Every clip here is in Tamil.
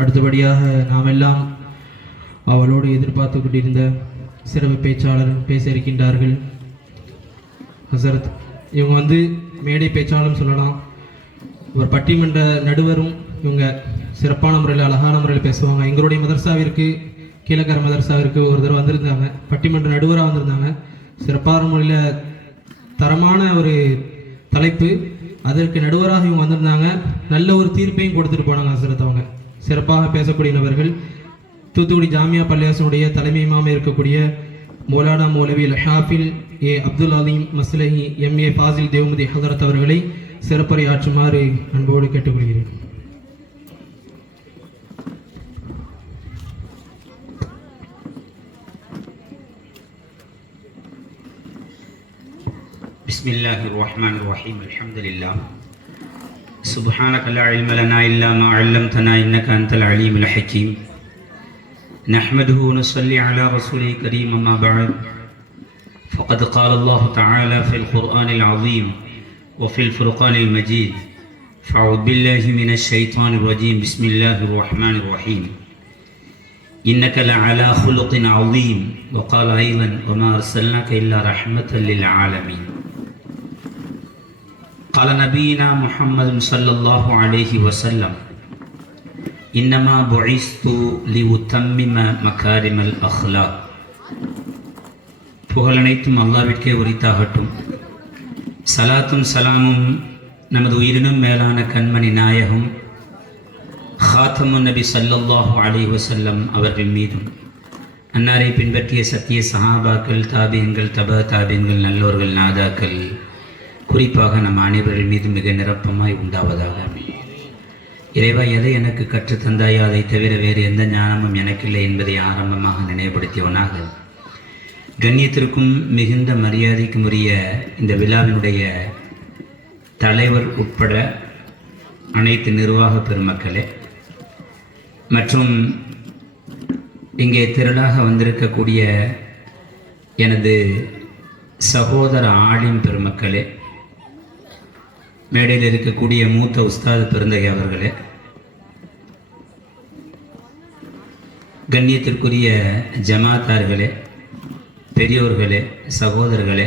அடுத்தபடியாக நாம் எல்லாம் அவளோடு எதிர்பார்த்து கொண்டிருந்த சிறப்பு பேச்சாளர் பேச இருக்கின்றார்கள். ஹசரத் இவங்க மேடை பேச்சாளர்னு சொல்லலாம். ஒரு பட்டிமன்ற நடுவரும். இவங்க சிறப்பான முறையில் அழகான முறையில் பேசுவாங்க. எங்களுடைய மதரசாவிற்கு கீழக்கர மதரசாவிற்கு ஒரு தடவை வந்திருந்தாங்க, பட்டிமன்ற நடுவராக வந்திருந்தாங்க. சிறப்பான முறையில் தரமான ஒரு தலைப்பு, அதற்கு நடுவராக இவங்க வந்திருந்தாங்க. நல்ல ஒரு தீர்ப்பையும் கொடுத்துட்டு போனாங்க. ஹசரத் அவங்க சிறப்பாக பேசக்கூடிய நபர்கள். தூத்துக்குடி ஜாமியா பள்ளியாசனுடைய தலைமை இமாம் இருக்கக்கூடிய மௌலானா மௌலவி ஹாஃபில் ஏ அப்துல் அலீம் மஸ்லஹி எம்ஏ ஃபாசில் தேவமதி ஹசரத் அவர்களை சிறப்புரை ஆற்றுமாறு அன்போடு கேட்டுக்கொள்கிறேன். பிஸ்மில்லாஹிர் ரஹ்மானிர் ரஹீம். அல்ஹம்துலில்லாஹ். சுப்ஹானக லா இல்ம லனா இல்லா மா அல்லம்தனா இன்னக அன்தல் அலீமுல் ஹக்கீம். نحمده ونصلي على رسوله الكريم أما بعد فقد قال الله تعالى في القرآن العظيم وفي الفرقان المجيد فأعوذ بالله من الشيطان الرجيم بسم الله الرحمن الرحيم إنك لعلى خلق عظيم وقال أيضا وما أرسلناك إلا رحمة للعالمين. قال نبينا محمد صلى الله عليه وسلم இன்னமா புஇஸ்து லியுத்தம்மிம மகாரிமல் அஹ்லாக். புகழனைத்தும் அல்லாஹ்விற்கே உரித்தாகட்டும். சலாத்தும் சலாமும் நமது உயிரினும் மேலான கண்மணி நாயகம் ஹாத்தமுன் நபி ஸல்லல்லாஹு அலைஹி வஸல்லம் அவர்கள் மீதும், அன்னாரை பின்பற்றிய சத்திய சஹாபாக்கள், தாபீன்கள், தபா தாபீன்கள், நல்லோர்கள், நாதாக்கள், குறிப்பாக நம் அனைவர்கள் மீது மிக நிரப்பமாய் உண்டாவதாக. இறைவா, எதை எனக்கு கற்று தந்தாயோ அதை தவிர வேறு எந்த ஞானமும் எனக்கில்லை என்பதை ஆரம்பமாக நினைவுபடுத்தியவனாக, கண்ணியத்திற்கும் மிகுந்த மரியாதைக்கும் உரிய இந்த விழாவினுடைய தலைவர் உட்பட அனைத்து நிர்வாக பெருமக்களே மற்றும் இங்கே திரளாக வந்திருக்கக்கூடிய எனது சகோதர ஆலிம் பெருமக்களே, மேடையில் இருக்கக்கூடிய மூத்த உஸ்தாது பெருந்தகை அவர்களே, கண்ணியத்திற்குரிய ஜமாத்தார்களே, பெரியோர்களே, சகோதரர்களே,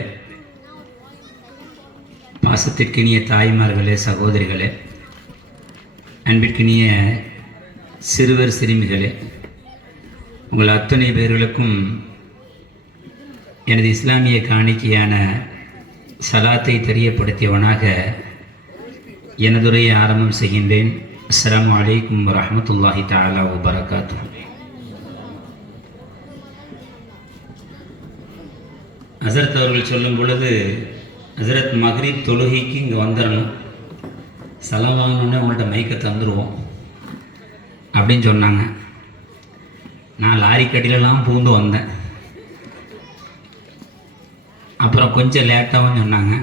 பாசத்திற்கினிய தாய்மார்களே, சகோதரிகளே, அன்பிற்கினிய சிறுவர் சிறுமிகளே, உங்கள் அத்தனை பேர்களுக்கும் எனது இஸ்லாமிய காணிக்கையான சலாத்தை தெரியப்படுத்தியவனாக எனதுரையை ஆரம்பம் செய்கின்றேன். அஸ்ஸலாமு அலைக்கும் வரஹ்மத்துல்லாஹி தஆலா வபரகாத்துஹு. ஹசரத் அவர்கள் சொல்லும் பொழுது, ஹசரத் மக்ரிப் தொழுகைக்கு இங்கே வந்துடணும், சலாம் வாங்கணுன்னே உங்கள்கிட்ட மைக்கை தந்துடுவோம் அப்படின்னு சொன்னாங்க. நான் லாரி கடிலெலாம் பூந்து வந்தேன். அப்புறம் கொஞ்சம் லேட்டாகவும் சொன்னாங்க.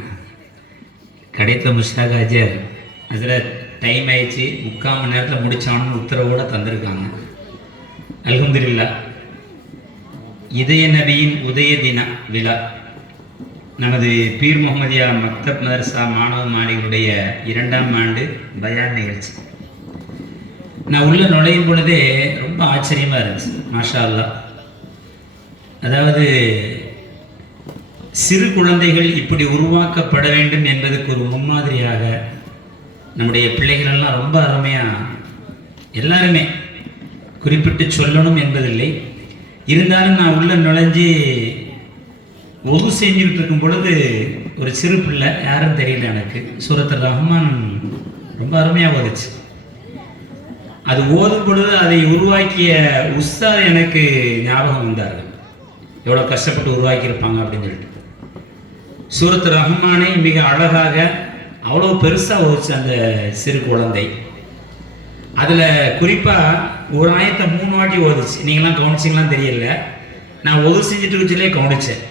கடைத்தில் முஷ்டாக் ஆஜர் ஹசரத் டைம் ஆயிடுச்சு, 3/4 மணி நேரத்தில் முடித்தோன்னு உத்தரவோடு தந்திருக்காங்க. அல்ஹம்துலில்லாஹ். இதய நபியின் உதய தின விழா நமது பீர் முகமதியா மக்தப் மதரசா மாணவ மாணவிகளுடைய 2ஆம் ஆண்டு பயான் நிகழ்ச்சி. நான் உள்ள நுழையும் பொழுதே ரொம்ப ஆச்சரியமாக இருந்துச்சு. மாஷா அல்லாஹ். அதாவது சிறு குழந்தைகள் இப்படி உருவாக்கப்பட வேண்டும் என்பதற்கு ஒரு முன்மாதிரியாக நம்முடைய பிள்ளைகளெல்லாம் ரொம்ப அருமையாக, எல்லாருமே குறிப்பிட்டு சொல்லணும் என்பதில்லை, இருந்தாலும் நான் உள்ள நுழைஞ்சி ஒது செஞ்சுக்கிட்டு இருக்கும் பொழுது ஒரு சிறு பிள்ளை, யாரும் தெரியல எனக்கு, சூரத்துர் ரஹ்மான் ரொம்ப அருமையாக ஓதுச்சு. அது ஓதும் பொழுது அதை உருவாக்கிய உஸ்தாத் எனக்கு ஞாபகம் வந்தார்கள். எவ்வளோ கஷ்டப்பட்டு உருவாக்கியிருப்பாங்க அப்படின்னு சொல்லிட்டு. சூரத்துர் ரஹ்மானை மிக அழகாக அவ்வளோ பெருசாக ஓதுச்சு அந்த சிறு குழந்தை. அதில் குறிப்பாக ஒரு ஆயத்தை 3 வாட்டி ஓதுச்சு. நீங்களாம் கவனிச்சிங்களாம் தெரியல, நான் ஒது செஞ்சுட்டு வச்சுலே கவனிச்சேன்.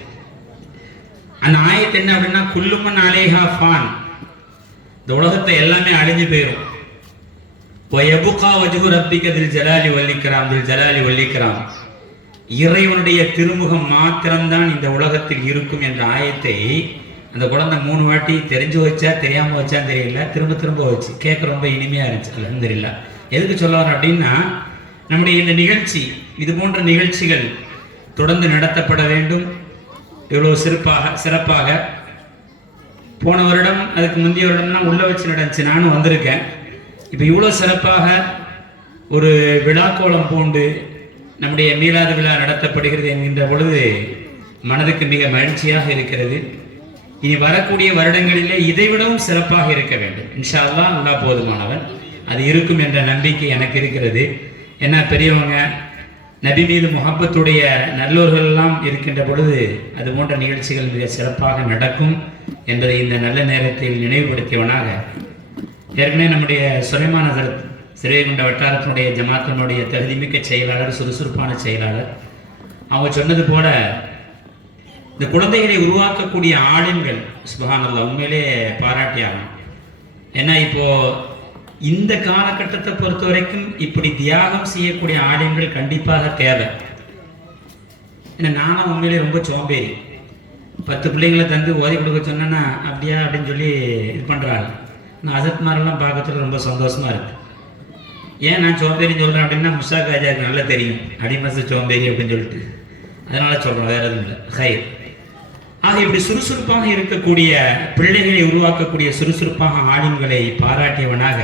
அந்த ஆயத்து என்ன அப்படின்னா, குல்லுமன் அலைஹா ஃபான், இந்த உலகத்தை எல்லாமே அழிஞ்சு போயிடும். வயபுகா வஜ்ஹு ரப்பிக தில் ஜலாலி வல்லிக்ராம், தில் ஜலாலி வல்லிக்ராம், இறைவனுடைய திருமுகம் மாத்திரம்தான் இந்த உலகத்தில் இருக்கும் என்ற ஆயத்தை அந்த குழந்தை 3 வாட்டி தெரிஞ்சு வச்சா தெரியாமல் வச்சான்னு தெரியல, திரும்ப திரும்ப வச்சு கேட்க ரொம்ப இனிமையாக இருந்துச்சு. அல்ஹம்துலில்லாஹ். எதுக்கு சொல்ல வரேன் அப்படின்னா, நம்முடைய இந்த நிகழ்ச்சி, இது போன்ற நிகழ்ச்சிகள் தொடர்ந்து நடத்தப்பட வேண்டும். இவ்வளோ சிறப்பாக போன வருடம், அதுக்கு முந்தைய வருடம்லாம் உள்ள வச்சு நடந்துச்சு, நானும் வந்திருக்கேன். இப்போ இவ்வளோ சிறப்பாக ஒரு விழாக்கோலம் பூண்டு நம்முடைய மீலாது விழா நடத்தப்படுகிறது என்கின்ற பொழுது மனதுக்கு மிக மகிழ்ச்சியாக இருக்கிறது. இனி வரக்கூடிய வருடங்களிலே இதைவிடவும் சிறப்பாக இருக்க வேண்டும். இன்ஷா அல்லாஹ், அல்லாஹ் போதுமானவன். அது இருக்கும் என்ற நம்பிக்கை எனக்கு இருக்கிறது. ஏன்னா பெரியவங்க, நபி மீது முஹப்பத்துடைய நல்லோர்கள் எல்லாம் இருக்கின்ற பொழுது அது போன்ற நிகழ்ச்சிகள் மிக சிறப்பாக நடக்கும் என்பதை இந்த நல்ல நேரத்தில் நினைவுபடுத்தியவனாக, ஏற்கனவே நம்முடைய சுலைமான் ஹஸரத் சிறுவைகுண்ட வட்டாரத்தினுடைய ஜமாத்தினுடைய தகுதிமிக்க செயலாளர், சுறுசுறுப்பான செயலாளர், அவங்க சொன்னது போல இந்த குழந்தைகளை உருவாக்கக்கூடிய ஆளுங்கள் சுப்ஹானல்லாஹ் உண்மையிலே பாராட்டியாகும். ஏன்னா இப்போ இந்த காலகட்டத்தை பொறுத்த வரைக்கும் இப்படி தியாகம் செய்யக்கூடிய ஆளுங்கள் கண்டிப்பாக தேவை. ஏன்னா நானும் உண்மையிலே ரொம்ப சோம்பேறி. 10 பிள்ளைங்களை தந்து ஓதி கொடுக்க சொன்னேன்னா அப்படியா அப்படின்னு சொல்லி இது பண்ணுறாங்க. நான் அசத்மாரெல்லாம் பார்க்கறதுல ரொம்ப சந்தோஷமா இருக்கு. ஏன் நான் சோம்பேறின்னு சொல்கிறேன் அப்படின்னா, முஷாக் ராஜாவுக்கு நல்லா தெரியும் அடிமச சோம்பேறி அப்படின்னு சொல்லிட்டு, அதனால சொல்கிறேன், வேற எதுவும் இல்லை. ஹைர். ஆக இப்படி சுறுசுறுப்பாக இருக்கக்கூடிய பிள்ளைகளை உருவாக்கக்கூடிய சுறுசுறுப்பாக ஆளுங்களை பாராட்டியவனாக,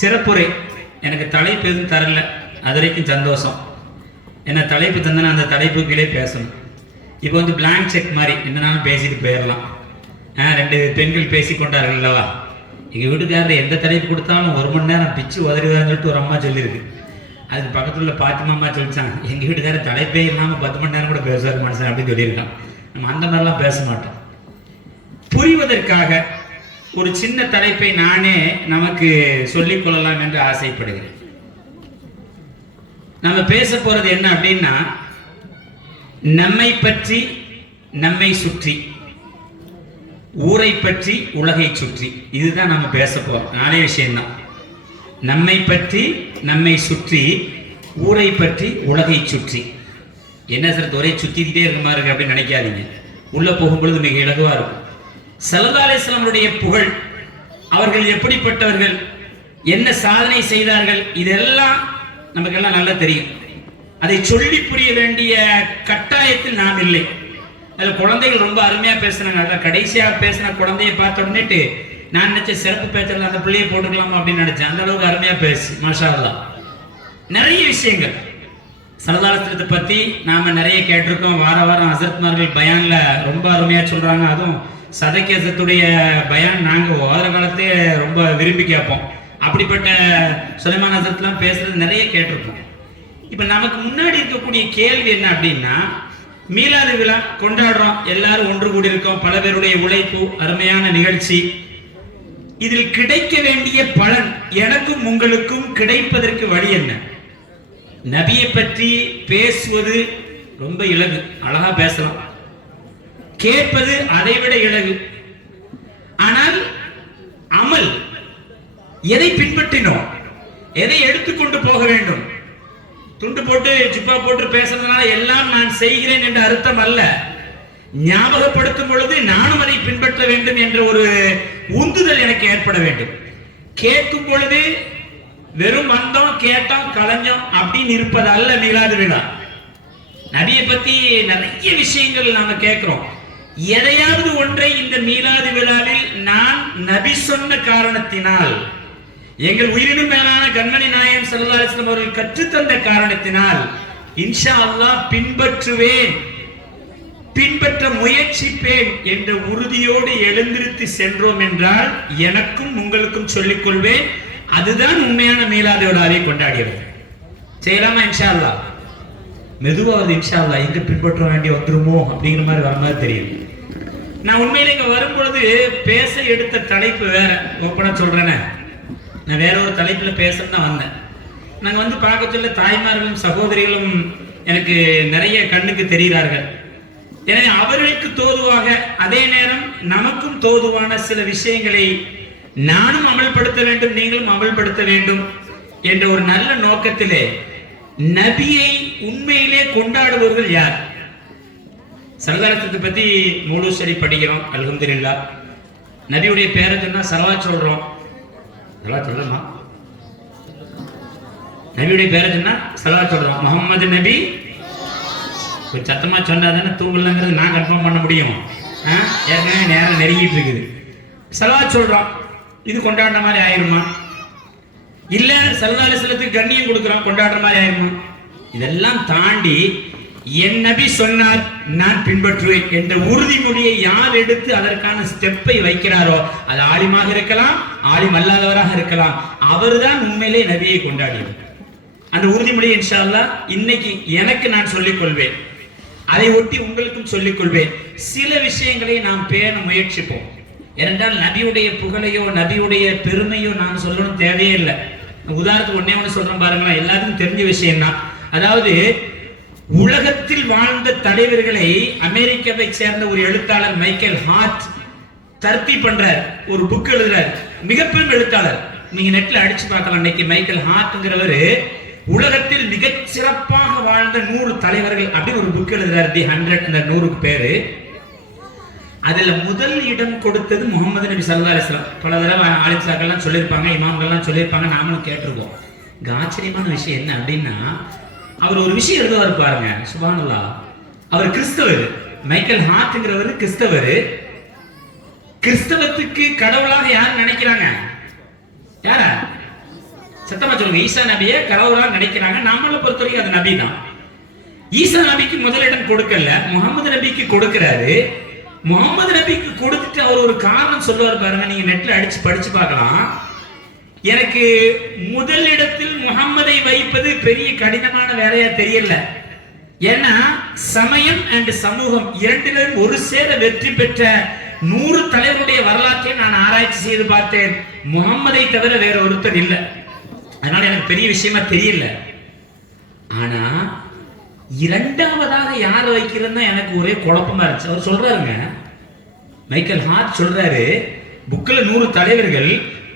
சிறப்புரை எனக்கு தலைப்பு எதுவும் தரல, அது வரைக்கும் சந்தோஷம். ஏன்னா தலைப்பு தந்தனா அந்த தலைப்புகளே பேசணும். இப்போ வந்து பிளாங்க் செக் மாதிரி என்னன்னாலும் பேசிட்டு போயிடலாம். 2 பெண்கள் பேசி கொண்டார்கள் அல்லவா, எங்கள் வீட்டுக்காரர் எந்த தலைப்பு கொடுத்தாலும் 1 மணி நேரம் பிச்சு உதறிவான்னு சொல்லிட்டு ஒரு அம்மா சொல்லியிருக்கு. அதுக்கு பக்கத்தில் உள்ள பாத்திமாம்மா சொல்லிச்சாங்க, எங்கள் வீட்டுக்காரர் தலைப்பே இல்லாமல் 10 மணி நேரம் கூட பேசுவார் மனுஷன் அப்படின்னு சொல்லியிருக்கான். நம்ம அந்த மாதிரிலாம் பேச மாட்டோம். புரிவதற்காக ஒரு சின்ன தலைப்பை நானே நமக்கு சொல்லிக் கொள்ளலாம் என்று ஆசைப்படுகிறேன். நம்ம பேச போறது என்ன அப்படின்னா, நம்மை பற்றி, நம்மை சுற்றி, ஊரை பற்றி, உலகை சுற்றி, இதுதான் நம்ம பேச போறோம். 4 விஷயம்தான். நம்மை பற்றி, நம்மை சுற்றி, ஊரை பற்றி, உலகை சுற்றி. என்ன சார் ஒரே சுத்திக்கிட்டே இருக்க மாதிரி இருக்கு அப்படின்னு நினைக்காதீங்க. உள்ள போகும்பொழுது மிக இலகுவா இருக்கும். ஸல்லல்லாஹு அலைஹி வஸல்லமுடைய புகழ், அவர்கள் எப்படிப்பட்டவர்கள், என்ன சாதனை செய்தார்கள், இதெல்லாம் நமக்கெல்லாம் நல்லா தெரியும். அதை சொல்லி புரிய வேண்டிய கட்டாயத்தில் நாம் இல்லை. அதில் குழந்தைகள் ரொம்ப அருமையா பேசுனாங்க. அதில் கடைசியாக பேசின குழந்தைய பார்த்த உடனேட்டு நான் நினைச்சேன் சிறப்பு பேச்சுறது அந்த பிள்ளையை போட்டுக்கலாமா அப்படின்னு நினைச்சேன். அந்த அளவுக்கு அருமையா பேசு, மாஷா அல்லாஹ். நிறைய விஷயங்கள் ஸல்லல்லாஹு அலைஹி வஸல்லத்தை பத்தி நாம நிறைய கேட்டிருக்கோம். வாரம் ஹஸரத்மார்கள் பயான்ல ரொம்ப அருமையா சொல்றாங்க. அதுவும் சதக்கி ஹஸரத்துடைய பயான் நாங்க ஓதுற காலத்தே ரொம்ப விரும்பி கேட்போம். அப்படிப்பட்ட சுலைமான் ஹஸரத்லாம் பேசுறது நிறைய கேட்டிருக்கோம். இப்ப நமக்கு முன்னாடி இருக்கக்கூடிய கேள்வி என்ன அப்படின்னா, மீலாது விழா கொண்டாடுறோம், எல்லாரும் ஒன்று கூடி இருக்கோம், பல பேருடைய உழைப்பு, அருமையான நிகழ்ச்சி. இதில் கிடைக்க வேண்டிய பலன் எனக்கும் உங்களுக்கும் கிடைப்பதற்கு வழி என்ன? நபியை பற்றி பேசுவது ரொம்ப இலகு, அழகா பேசலாம். கேட்பது அதைவிட இலகு. ஆனால் அமல், எதை பின்பற்றினோம், எதை எடுத்துக்கொண்டு போக வேண்டும். துண்டு போட்டு ஜிப்பா போட்டு பேசுறதுனால எல்லாம் நான் செய்கிறேன் என்ற அர்த்தம் அல்ல. ஞாபகப்படுத்தும் பொழுது நானும் அதை பின்பற்ற வேண்டும் என்ற ஒரு உந்துதல் எனக்கு ஏற்பட வேண்டும். கேட்கும் பொழுது வெறும் வந்தோம், கேட்டோம், கலைஞ்சோம் அப்படின்னு இருப்பது அல்ல மீலாது விழா. நபியை பத்தி நிறைய விஷயங்கள் நாம கேட்கிறோம். எதையாவது ஒன்றை இந்த மீலாது விழாவில் நான் நபி சொன்ன காரணத்தினால், எங்கள் உயிரினும் மேலான கண்மணி நாயகம் ஸல்லல்லாஹு அலைஹி வஸல்லம் அவர்கள் கற்றுத்தந்த காரணத்தினால் இன்ஷா அல்லாஹ் பின்பற்றுவேன், பின்பற்ற முயற்சிப்பேன் என்ற உறுதியோடு எழுந்திருத்து சென்றோம் என்றால் எனக்கும் உங்களுக்கும் சொல்லிக் கொள்வேன், அதுதான் உண்மையான மீலாது விழாவை கொண்டாடியது. செய்யலாமா? இன்ஷா அல்லாஹ். மெதுவா வருது இன்ஷா அல்லாஹ். எங்க பின்பற்ற வேண்டி வந்துருமோ அப்படிங்கிற மாதிரி வர மாதிரி தெரியும். நான் உண்மையில இங்க வரும்பொழுது பேச எடுத்த தலைப்பு வேற. ஓப்பனா சொல்றேனே, நான் வேற ஒரு தலைப்புல பேசணும் தான் வந்தேன். நாங்க வந்து பார்க்க சொல்ல தாய்மார்களும் சகோதரிகளும் எனக்கு நிறைய கண்ணுக்கு தெரிகிறார்கள். எனவே அவர்களுக்கு தோதுவாக, அதே நேரம் நமக்கும் தோதுவான சில விஷயங்களை நானும் அமல்படுத்த வேண்டும், நீங்களும் அமல்படுத்த வேண்டும் என்ற ஒரு நல்ல நோக்கத்திலே நபியை உண்மையிலே கொண்டாடுபவர்கள் யார்? சரதாரத்தை பத்தி முழு சரி படிக்கிறோம், அல்ஹம்துலில்லாஹ். நபியுடைய பேரை சொன்னா ஸலவாத் சொல்றோம். அதெல்லாம் சொல்லமா? நபியுடைய பேரை சொன்னா ஸலவாத் சொல்றோம். முகமது நபி ஒரு சத்தமா சொன்னா தானே தூங்கலங்கிறது நான் கன்ஃபார்ம் பண்ண முடியும். ஏற்கனவே நேரம் நெருங்கிட்டு இருக்குது. ஸலவாத் சொல்றோம், இது கொண்டாடுற மாதிரி ஆயிருமா? இல்ல ஸல்லல்லாஹு அலைஹி வஸல்லத்துக்கு கண்ணியம் கொடுக்குறோம், கொண்டாடுற மாதிரி ஆயிருமா? இதெல்லாம் தாண்டி என் நபி சொன்னார், நான் பின்பற்றுவேன் என்ற உறுதிமொழியை யார் எடுத்து அதற்கான ஸ்டெப்பை வைக்கிறாரோ, அது ஆலிமாக இருக்கலாம், ஆலிம் அல்லாதவராக இருக்கலாம், அவர்தான் உண்மையிலே நபியை கொண்டாடியவர். அந்த உறுதிமொழியை இன்ஷா அல்லாஹ் இன்னைக்கு எனக்கு நான் சொல்லிக் கொள்வேன், அதை ஒட்டி உங்களுக்கும் சொல்லிக் கொள்வேன். சில விஷயங்களை நாம் பேண முயற்சிப்போம். ஏனென்றால் நபியுடைய புகழையோ நபியுடைய பெருமையோ நான் சொல்லணும் தேவையே இல்லை. உதாரணத்துக்கு ஒன்னே ஒன்று சொல்றேன் பாருங்களேன், எல்லாத்துக்கும் தெரிஞ்ச விஷயம் தான். அதாவது உலகத்தில் வாழ்ந்த தலைவர்களை அமெரிக்காவை சேர்ந்த ஒரு எழுத்தாளர் மைக்கேல் ஹார்ட் தர்த்தி பண்றார், ஒரு புக் எழுதுறார். மிகப்பெரும் எழுத்தாளர், நீங்க நெட்ல அடிச்சு பார்க்கலாம். இன்னைக்கு மைக்கேல் ஹார்ட்ங்கிறவர் உலகத்தில் மிகச் சிறப்பாக வாழ்ந்த 100 தலைவர்கள் அப்படின்னு ஒரு புக் எழுதுறாரு, தி 100. அந்த 100க்கு பேரு. அதுல முதல் இடம் கொடுத்தது முகமது நபி ஸல்லல்லாஹு அலைஹி வஸல்லம். பல தடவை ஆலிம்சாக்கள்லாம் சொல்லியிருப்பாங்க, இமாம்கள்லாம் சொல்லியிருப்பாங்க, நாமளும் கேட்டிருக்கோம். ஆச்சரியமான விஷயம் என்ன அப்படின்னா, அவர் ஒரு விஷயம் எழுதுவார் பாருங்க, சுப்ஹானல்லாஹ். அவர் கிறிஸ்தவர், மைக்கேல் ஹார்ட்ங்கிறவர் கிறிஸ்தவர். கிறிஸ்தவத்துக்கு கடவுளாக யார் நினைக்கிறாங்க? யாரா? சத்தமா சொல்லுங்க. ஈசா நபியை கடவுளாக நினைக்கிறாங்க. நம்மளை பொறுத்தவரைக்கும் அது நபி தான். ஈசா நபிக்கு முதலிடம் கொடுக்கல, முகமது நபிக்கு கொடுக்கிறாரு. முகமது நபிக்கு கொடுத்துட்டு அவர் ஒரு காரணம் சொல்லுவார் பாருங்க, நீங்க நெட்ல அடிச்சு படிச்சு பார்க்கலாம். எனக்கு முதலிடத்தில் முகம்மதை வைப்பது பெரிய கடினமான வேலையா தெரியல. ஏன்னா சமயம் அண்ட் சமூகம் இரண்டிலும் ஒரு சேர வெற்றி பெற்ற 100 தலைவருடைய வரலாற்றை நான் ஆராய்ச்சி செய்து பார்த்தேன். முகம்மதை தவிர வேற ஒருத்தர் இல்லை. அதனால எனக்கு பெரிய விஷயமா தெரியல. ஆனா இரண்டாவதாக யார் வைக்கிறதுன்னா எனக்கு ஒரே குழப்பமா இருந்துச்சு. அவர் சொல்றாருங்க, மைக்கேல் ஹார்ட் சொல்றாரு, புக்கில் 100 தலைவர்கள்,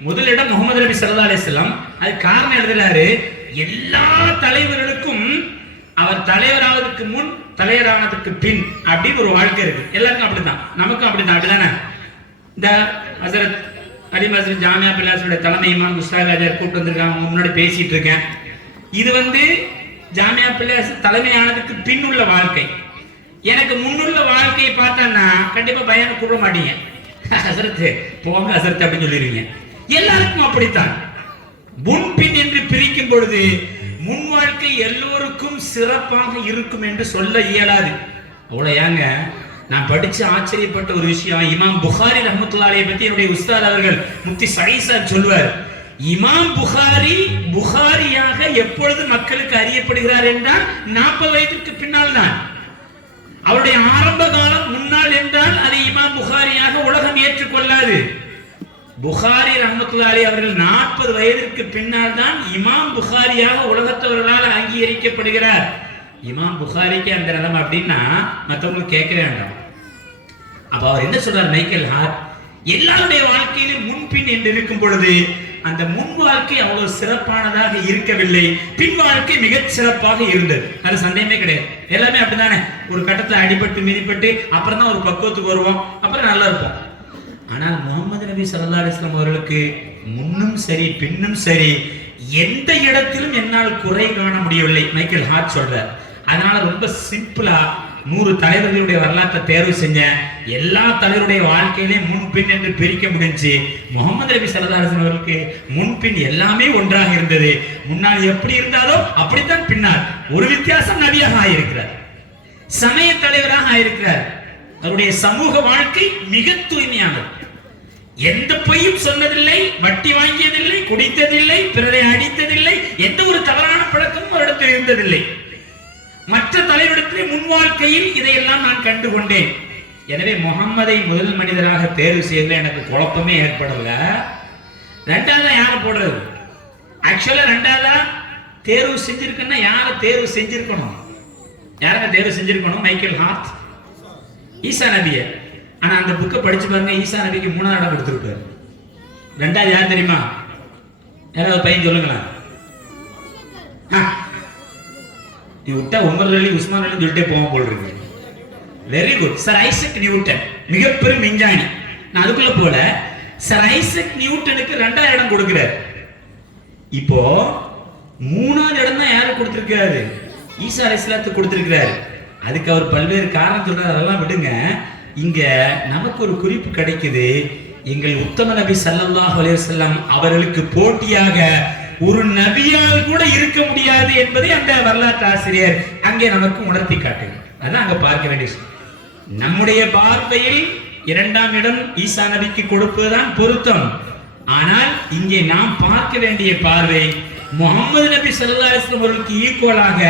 முதலிடம் முகமது நபி ஸல்லல்லாஹு அலைஹி வஸல்லம். அது காரணம் எழுதுறாரு, எல்லா தலைவர்களுக்கும் அவர் தலைவராவதற்கு முன் தலைவரானதுக்கு பின் அப்படின்னு ஒரு வாழ்க்கை இருக்கு. எல்லாருக்கும் அப்படித்தான், நமக்கும் அப்படித்தான். அப்படிதானே? இந்த ஹஸரத் அலி மஸ்ஜித் ஜாமியா பிலாஸோட தலைமை இமாம் முஸ்தாக் அஜர் கூப்பிட்டு வந்திருக்காங்க, முன்னாடி பேசிட்டு இருக்கேன். இது ஜாமியா பிலாஸ் தலைமையானதுக்கு பின் உள்ள வாழ்க்கை. எனக்கு முன்னுள்ள வாழ்க்கையை பார்த்தா கண்டிப்பா பயானை கூப்பிட மாட்டீங்க. ஹஸரத் போங்க ஹஸரத் அப்படின்னு சொல்லிடுவீங்க. எல்லாருக்கும் அப்படித்தான். முன்பின் என்று பிரிக்கும் பொழுது முன் வாழ்க்கை எல்லோருக்கும் சிறப்பாக இருக்கும் என்று சொல்ல இயலாது. அவ்வளவு ஏங்க, நான் படிச்சு ஆச்சரியப்பட்ட ஒரு விஷயம், இமாம் புகாரி ரஹ்மத்துல்லாஹி அலைஹி பத்தி என்னுடைய உஸ்தாத் அவர்கள் முஃப்தி சயீத் சார் சொல்வார், இமாம் புகாரி புகாரியாக எப்பொழுது மக்களுக்கு அறியப்படுகிறார் என்றால் 40 வயதுக்கு பின்னால் தான். அவருடைய ஆரம்ப காலம் முன்னால் என்றால் அதை இமாம் புகாரியாக உலகம் ஏற்றுக்கொள்ளாது. புகாரி ரஹ்மத்துல்லாஹி அலைஹி அவர்கள் 40 வயதிற்கு பின்னால் தான் இமாம் புகாரியாக உலகத்தவர்களால் அங்கீகரிக்கப்படுகிறார். இமாம் புகாரிக்கு அந்த நிலைமை அப்படின்னா மற்றவங்க கேட்க வேண்டாம். அப்ப அவர் என்ன சொல்றார் மைக்கேல் ஹார்ட், எல்லாருடைய வாழ்க்கையிலும் முன்பின் என்று இருக்கும் பொழுது அந்த முன் வாழ்க்கை அவ்வளவு சிறப்பானதாக இருக்கவில்லை, பின் வாழ்க்கை மிகச் சிறப்பாக இருந்தது. அது சந்தேகமே கிடையாது. எல்லாமே அப்படித்தானே, ஒரு கட்டத்தில் அடிபட்டு மிதிப்பட்டு அப்புறம் தான் ஒரு பக்குவத்துக்கு வருவோம், அப்புறம் நல்லா இருப்போம். ஆனால் முகமது நபி ஸல்லல்லாஹு அலைஹி வஸல்லம் அவர்களுக்கு முன்னும் சரி பின்னும் சரி எந்த இடத்திலும் என்னால் குறை காண முடியவில்லை, மைக்கேல் ஹார்ட் சொல்றார். அதனால ரொம்ப சிம்பிளா 100 தலைவர்களுடைய வரலாற்றை தேர்வு செஞ்சேன். எல்லா தலைவருடைய வாழ்க்கையிலே முன்பின் என்று பிரிக்க முடிஞ்சு, முகமது நபி ஸல்லல்லாஹு அலைஹி வஸல்லம் அவருக்கு முன்பின் எல்லாமே ஒன்றாக இருந்தது. முன்னால் எப்படி இருந்தாலோ அப்படித்தான் பின்னால் ஒரு வித்தியாசம் நபியாக ஆயிருக்கிறார், சமய தலைவராக ஆயிருக்கிறார். அவருடைய சமூக வாழ்க்கை மிக தூய்மையானது. எந்த பொய்யும் சொன்னதில்லை, வட்டி வாங்கியதில்லை, குடித்ததில்லை, பிறரை அடித்ததில்லை, எந்த ஒரு தவறான பழக்கமும் அவரிடத்தில் இருந்ததில்லை. மற்ற தலைவரிடத்திலே முன் வாழ்க்கையில் இதையெல்லாம் நான் கண்டுகொண்டேன். எனவே முகம்மதை முதல் மனிதராக தேர்வு செய்யல எனக்கு குழப்பமே ஏற்படல. ரெண்டாவதா யாரை போடுறது? ஆக்சுவலா ரெண்டாவதா தேர்வு செஞ்சிருக்குன்னா யாரை தேர்வு செஞ்சிருக்கணும்? யாருங்க தேர்வு செஞ்சிருக்கணும்? மைக்கேல் ஹார்ட், ஈசா நபிய. ஆனா அந்த புக்கை படிச்சு பாருங்க, ஈசா நபிக்கு 3ஆவது இடம் கொடுத்துருக்காரு. ரெண்டாவது யார் தெரியுமா? யாராவது பையன் சொல்லுங்களா? நீ விட்டா உமர் அலி உஸ்மான் அலி சொல்லிட்டே போவோம் போல் இருக்கு. Very good sir. Isaac Newton மிகப்பெரும் விஞ்ஞானி. நான் அதுக்குள்ள போல சர் ஐசக் நியூட்டனுக்கு 2வது இடம் கொடுக்கிறார். இப்போ 3வது இடம் தான் யாருக்கு கொடுத்திருக்காரு? ஈசா அலைஹிஸ்ஸலாத்துக்கு கொடுத்திருக்கிறாரு. அதுக்கு அவர் பல்வேறு காரணம் சொல்றாரு, அதெல்லாம் விடுங்க. இங்க நமக்கு ஒரு குறிப்பு கிடைக்குது. எங்கள் உத்தம நபி ஸல்லல்லாஹு அலைஹி வஸல்லம் அவர்களுக்கு போட்டியாக ஒரு நபியால் கூட இருக்க முடியாது என்பதை அந்த வரலாற்று ஆசிரியர் அங்கே நமக்கு உணர்த்தி காட்டுகிறார். அதான் அங்க பார்க்க வேண்டிய விஷயம். நம்முடைய பார்வையில் 2ஆம் இடம் ஈசா நபிக்கு கொடுப்பதுதான் பொருத்தம். ஆனால் இங்கே நாம் பார்க்க வேண்டிய பார்வை முகமது நபி ஸல்லல்லாஹு அலைஹி வஸல்லம் அவர்களுக்கு ஈக்குவலாக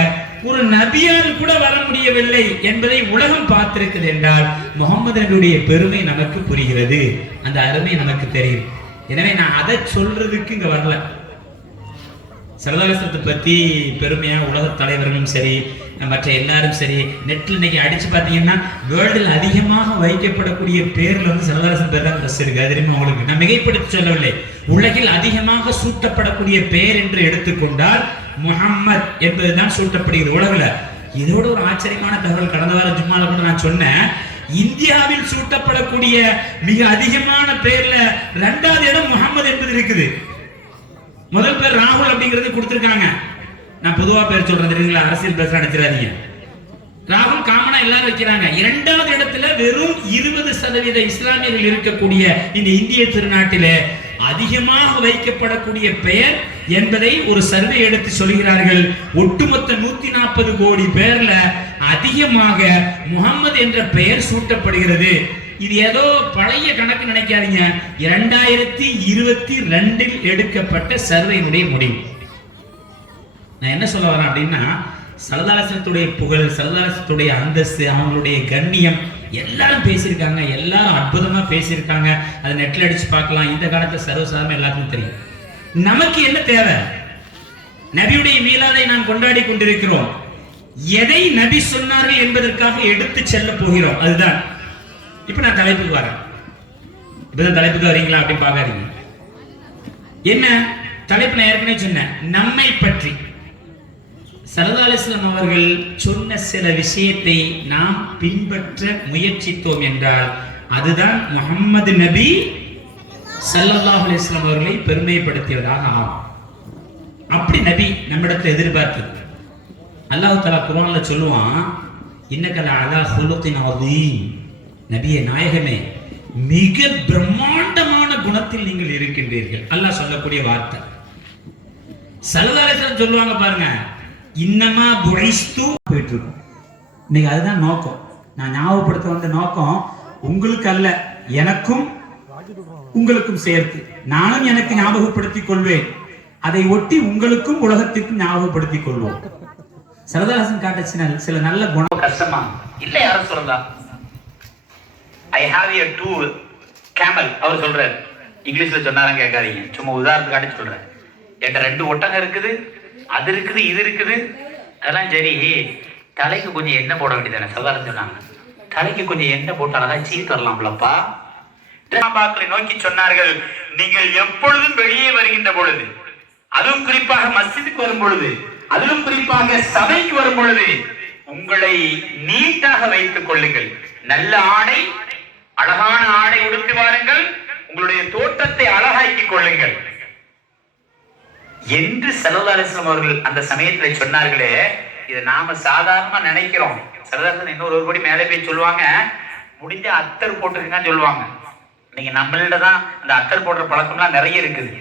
ஒரு நபியால் கூட வர முடியவில்லை என்பதை உலகம் பார்த்திருக்கிறது என்றால் முகமது நபியுடைய பெருமை நமக்கு புரிகிறது, அந்த அருமை நமக்கு தெரியும். எனவே நான் அதை சொல்றதுக்கு இங்க வரல. ஸல்லல்லாஹு அலைஹி வஸல்லத்தை பத்தி பெருமையா உலக தலைவர்களும் சரி மற்ற எல்லாரும் சரி நெட்ல இன்னைக்கு அடிச்சு பார்த்தீங்கன்னா வேர்ல்டில் அதிகமாக வைக்கப்படக்கூடிய பேர்ல வந்து ஸல்லல்லாஹு அலைஹி வஸல்லம் பேர் தான் ட்ரெஸ் இருக்கு. அது தெரியுமா உங்களுக்கு? நான் மிகைப்படுத்தி சொல்லவில்லை. உலகில் அதிகமாக சூட்டப்படக்கூடிய பெயர் என்று எடுத்துக்கொண்டால் முஹம்மத் என்பதுதான் சூட்டப்படுகிறது உலகில். இதோட ஒரு ஆச்சரியமான தகவல் கடந்த வாரம் ஜும்மால கூட நான் சொன்னேன். இந்தியாவில் சூட்டப்படக்கூடிய மிக அதிகமான பேர்ல 2வது இடம் முஹம்மது என்பது இருக்குது. முதல் பேர் ராகுல் அப்படிங்கிறது கொடுத்திருக்காங்க. நான் பொதுவா பேர் சொல்றேன், தெரியுங்களா? அரசியல் பேச நினைச்சிடாதீங்க. ராகுல் காமனா எல்லாரும் வைக்கிறாங்க. 2வது இடத்துல வெறும் 20% இஸ்லாமியர்கள் இருக்கக்கூடிய இந்த இந்திய திருநாட்டிலே அதிகமாக வைக்கப்படக்கூடிய பெயர் என்பதை ஒரு சர்வே எடுத்து சொல்கிறார்கள். ஒட்டுமொத்த 140 கோடி பேர்ல அதிகமாக முகமது என்ற பெயர் சூட்டப்படுகிறது. இது ஏதோ பழைய கணக்கு நினைக்காதீங்க. 2022 எடுக்கப்பட்ட சர்வேனுடைய முடிவு. நான் என்ன சொல்ல வரேன் அப்படின்னா, ஸல்லல்லாஹு அலைஹி வஸல்லத்துடைய புகழ், ஸல்லல்லாஹு அலைஹி வஸல்லத்துடைய அந்தஸ்து, அவங்களுடைய கண்ணியம் எல்லாரும் பேசியிருக்காங்க. எல்லாரும் அற்புதமா பேசியிருக்காங்க. அதை நெட்ல அடிச்சு பார்க்கலாம். இந்த காலத்தை சர்வசாதாரண எல்லாத்துக்கும் தெரியும். நமக்கு என்ன தேவை? நபியுடைய மீலாதை நாம் கொண்டாடி கொண்டிருக்கிறோம். எதை நபி சொன்னார்கள் என்பதற்காக எடுத்து செல்ல போகிறோம். அதுதான். இப்ப நான் தலைப்புக்கு வரேன். இப்பதான் தலைப்புக்கு வரீங்களா அப்படின்னு பார்க்காதீங்க. என்ன தலைப்பு? நான் ஏற்கனவே சொன்னேன், நம்மை பற்றி ஸல்லல்லாஹு அலைஹி வஸல்லம் அவர்கள் சொன்ன சில விஷயத்தை நாம் பின்பற்ற முயற்சித்தோம் என்றால் அதுதான் முஹம்மது நபி ஸல்லல்லாஹு அலைஹி வஸல்லம் அவர்களை பெருமைப்படுத்தியதாக ஆகும். அப்படி நபி நம்மிடத்தில் எதிர்பார்த்தது. அல்லாஹ் தஆலா குர்ஆன்ல சொல்லுவான், இன்னக லஅலா ஹுலுகின் அதீம். நபியே, நாயகமே, மிக பிரம்மாண்டமான குணத்தில் நீங்கள் இருக்கின்றீர்கள். அல்லாஹ் சொல்லக்கூடிய வார்த்தை. ஸல்லல்லாஹு அலைஹி வஸல்லம் சொல்லுவாங்க பாருங்க, இன்னமா புஇஸ்து போயிட்டு இருக்கும். இன்னைக்கு அதுதான் நோக்கம். நான் ஞாபகப்படுத்த வந்த நோக்கம் உங்களுக்கு அல்ல, எனக்கும் உங்களுக்கும் சேர்த்து. நானும் எனக்கு ஞாபகப்படுத்திக் கொள்வேன், அதை ஒட்டி உங்களுக்கும் உலகத்திற்கும் ஞாபகப்படுத்திக் கொள்வோம். ஸல்லல்லாஹு அலைஹி வஸல்லம் காட்ட சில நல்ல குணம் கஷ்டமா இல்ல? யாரும் சொல்லலாம். I have a tool camel. அவர் சொல்றாரு, இங்கிலீஷ்ல சொன்னாலும் கேட்காதீங்க, சும்மா உதாரணத்துக்கு காட்டி சொல்றேன். என்கிட்ட 2 ஒட்டகம் இருக்குது, அது இருக்குது, இது இருக்குது. அதெல்லாம் சரி, தலைக்கு கொஞ்சம் எண்ணெய் போட வேண்டியதானே? ஸல்லல்லாஹு சொன்னாங்க, தலைக்கு கொஞ்சம் எண்ணெய் போட்டாலதான் சீட்டு வரலாம்லப்பா. சஹாபாக்களை நோக்கி சொன்னார்கள், நீங்கள் எப்பொழுதும் வெளியே வருகின்ற பொழுது, அதுவும் குறிப்பாக மஸ்ஜிதுக்கு வரும் பொழுது, அதிலும் குறிப்பாக சபைக்கு வரும் பொழுது உங்களை நீட்டாக வைத்துக் கொள்ளுங்கள். நல்ல ஆடை, அழகான ஆடை உடுத்தி வாருங்கள், உங்களுடைய தோற்றத்தை அழகாக்கிக் கொள்ளுங்கள் என்று ஸல்லல்லாஹு அலைஹி வஸல்லம் அவர்கள் அந்த சமயத்தில் சொன்னார்களே. இதை நாம சாதாரணமா நினைக்கிறோம். ஸல்லல்லாஹு இன்னொரு படி மேலே போய் சொல்லுவாங்க, முடிஞ்ச அத்தர் போட்டுருங்கன்னு சொல்லுவாங்க. நீங்க நம்மள்ட தான் அந்த அத்தர் போடுற பழக்கம்லாம் நிறைய இருக்குது.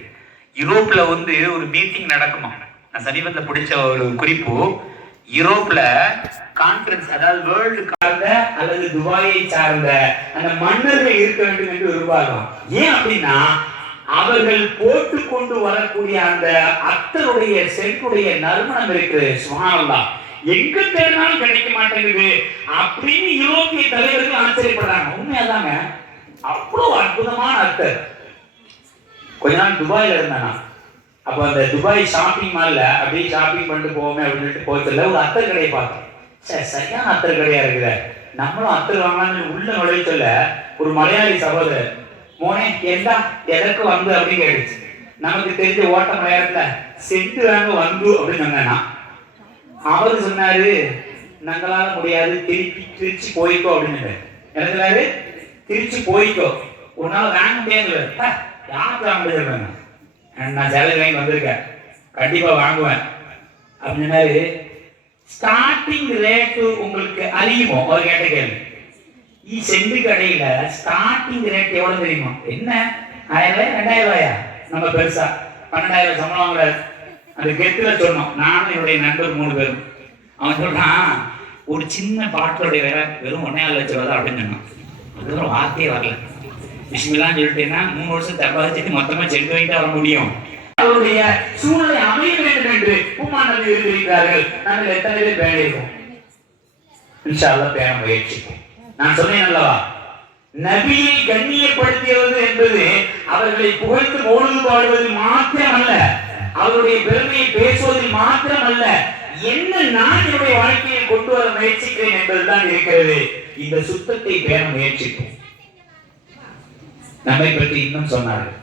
யூரோப்ல வந்து ஒரு மீட்டிங் நடக்குமா. நான் சமீபத்தில் பிடிச்ச ஒரு குறிப்பு, யூரோப்ல கான்ஃபரன்ஸ், அதாவது வேர்ல்டு சார்ந்த அல்லது துபாயை சார்ந்த அந்த மன்னர்கள் இருக்க வேண்டும் என்று விரும்புவார்கள். ஏன் அப்படின்னா, அவர்கள் போட்டு கொண்டு வரக்கூடிய அந்த அத்தருடைய சென்றுடைய நறுமணம் இருக்கு, சுப்ஹானல்லாஹ், எங்க தேடினாலும் கிடைக்க மாட்டேங்குது அப்படின்னு யூரோப்பிய தலைவர்கள் ஆச்சரியப்படுறாங்க. உண்மையாதாங்க, அவ்வளவு அற்புதமான அத்தர். கொஞ்ச நாள் துபாயில இருந்தானா, அப்ப அந்த துபாய் ஷாப்பிங் மால்ல அப்படியே ஷாப்பிங் பண்ணிட்டு போவோமே அப்படின்னு போச்சல ஒரு அத்தர் கடையை பார்த்தோம். சரியான அத்தர் கடையா இருக்குது, நம்மளும் அத்தர் வாங்கலாம்னு உள்ள நுழைச்சல ஒரு மலையாளி சகோதரர், மோனே என்ன எதற்கு வந்து அப்படின்னு கேட்டுச்சு. நமக்கு தெரிஞ்ச ஓட்ட மலையாளத்துல சென்று வாங்க வந்து அப்படின்னு சொன்னா, அவரு சொன்னாரு, நாங்களால முடியாது, திருச்சி போய்க்கோ அப்படின்னு. என்ன சொன்னாரு? திருச்சி போய்க்கோ. உன்னால வாங்க முடியாது. யாருக்கு வாங்க முடியாது? நான் சேலரி வாங்கி வந்திருக்கேன், கண்டிப்பா வாங்குவேன் அப்படின்னு சொன்னாரு. ஸ்டார்டிங் ரேட்டு உங்களுக்கு அறியுமோ? அவர் கேட்ட கேள்வி. செண்டு கடையில ஸ்டார்டிங் ரேட் எவ்வளவு தெரியுமா? என்ன 1000 ரூபாயா 2000 ரூபாயா? நம்ம பெருசா 12,000 சம்பளம் வாங்குறாரு. அந்த கெத்துல சொன்னோம், நானும் என்னுடைய நண்பர் 3 பேரும். அவன் சொல்றான், ஒரு சின்ன பாட்டிலுடைய வேற வெறும் 1.5 லட்சம் ரூபா அப்படின்னு சொன்னான். அதுக்கப்புறம் வார்த்தையே வரல. பிஸ்மில்லான்னு சொல்லிட்டேன்னா 3 வருஷம் தப்பாச்சு மொத்தமா செண்டு வாங்கிட்டு வர முடியும். அவருடைய சூழ்நிலை அமைய வேண்டும் என்று பூமானது இருக்கிறார்கள். நாங்கள் எத்தனை பேர் பேண இருக்கோம்? இன்ஷா அல்லாஹ் பேண முயற்சிப்போம். நான் சொன்னேன் அல்லவா, நபியை கண்ணியப்படுத்துவது என்பது அவர்களை புகழ்ந்து மௌலிது பாடுவதில் மாத்திரமல்ல, அவருடைய பெருமையை பேசுவதில் மாத்திரமல்ல, என்ன நான் என்னுடைய வாழ்க்கையை கொண்டு வர முயற்சிக்கிறேன் என்பதுதான் இருக்கிறது. இந்த சுத்தத்தை பேண முயற்சிப்போம். நம்மை பற்றி இன்னும் சொன்னார்கள்,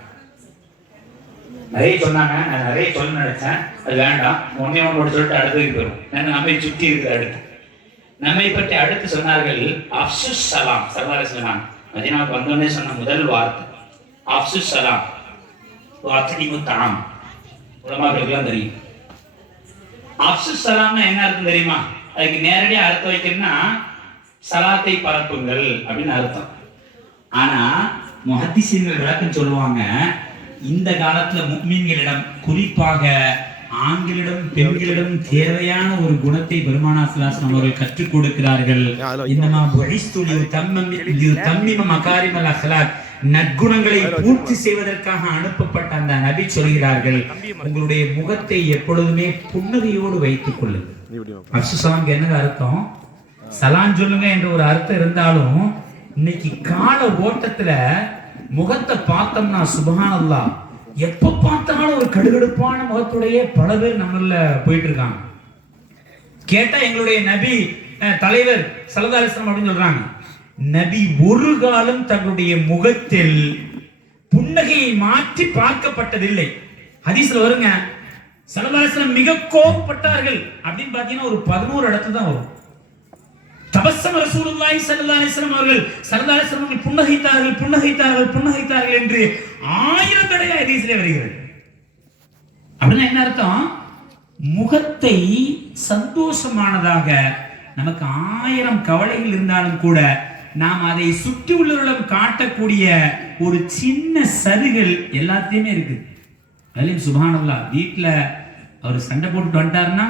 நிறைய சொன்னாங்க. நான் நிறைய சொல்ல நினைச்சேன், அது வேண்டாம். ஒன்னே ஒன்று சொல்லிட்டு அடுத்ததுக்கு போயிடும். நம்மை சுற்றி இருக்கிற அடுத்து நம்மை பற்றி அடுத்து சொன்னார்கள், அப்சுஸ் சலாம். சர்தார் சொன்னாங்க, மதீனாவுக்கு வந்தோடனே சொன்ன முதல் வார்த்தை அப்சுஸ் சலாம் வார்த்தை தாம். உலமாக்களுக்குலாம் தெரியும் அப்சுஸ் சலாம்னா என்ன அர்த்தம் தெரியுமா? அதுக்கு நேரடியாக அர்த்தம் வைக்கணும்னா சலாத்தை பரப்புங்கள் அப்படின்னு அர்த்தம். ஆனா முஹத்திஸீன்கள் விளக்கம் சொல்லுவாங்க, இந்த காலத்துல முஃமின்களிடம், குறிப்பாக ஆண்களிடம் பெண்களிடம் தேவையான ஒரு குணத்தை பெருமானார் ஸல்லல்லாஹு அலைஹி வஸல்லம் அவர்கள் கற்றுக் கொடுக்கிறார்கள். இன்னமா புஇஸ்து லியுதம்மிம மகாரிமல் அக்லாக், நற்குணங்களை பூர்த்தி செய்வதற்காக அனுப்பப்பட்ட அந்த நபி சொல்கிறார்கள், உங்களுடைய முகத்தை எப்பொழுதுமே புன்னகையோடு வைத்துக் கொள்ளுங்கள். அப்சுசலாம்க்கு என்ன அர்த்தம்? சலாம் சொல்லுங்க என்ற ஒரு அர்த்தம் இருந்தாலும் இன்னைக்கு கால ஓட்டத்துல முகத்தை பார்த்தோம்னா சுப்ஹானல்லாஹ், எப்ப பார்த்தாலும் ஒரு கடுகடுப்பான முகத்துடைய பல பேர் நம்மள போயிட்டு இருக்காங்க. கேட்டா எங்களுடைய நபி தலைவர் ஸல்லல்லாஹு அலைஹி வஸல்லம் அப்படின்னு சொல்றாங்க, நபி ஒரு காலம் தங்களுடைய முகத்தில் புன்னகையை மாற்றி பார்க்கப்பட்டதில்லை. ஹதீஸ்ல வருங்க, ஸல்லல்லாஹு அலைஹி வஸல்லம் மிக கோபப்பட்டார்கள் அப்படின்னு பாத்தீங்கன்னா ஒரு 11 இடத்துல தான் வரும். தபஸ்ஸம ரசூலுல்லாஹி ஸல்லல்லாஹு அலைஹி வஸல்லம் அவர்கள் ஸல்லல்லாஹு அலைஹி வஸல்லம் புன்னகைத்தார்கள் புன்னகைத்தார்கள் புன்னகைத்தார்கள் என்று 1000 தடவை ஹதீஸ்ல வருகிறது. அப்படின்னா என்ன அர்த்தம்? முகத்தை சந்தோஷமானதாக, நமக்கு 1000 கவலைகள் இருந்தாலும் கூட நாம் அதை சுற்றி உள்ளவர்களிடம் காட்டக்கூடிய ஒரு சின்ன சருகல் எல்லாத்தையுமே இருக்கு. அதுலயும் சுப்ஹானல்லாஹ், வீட்டுல அவர் சண்டை போட்டு வந்துட்டாருன்னா,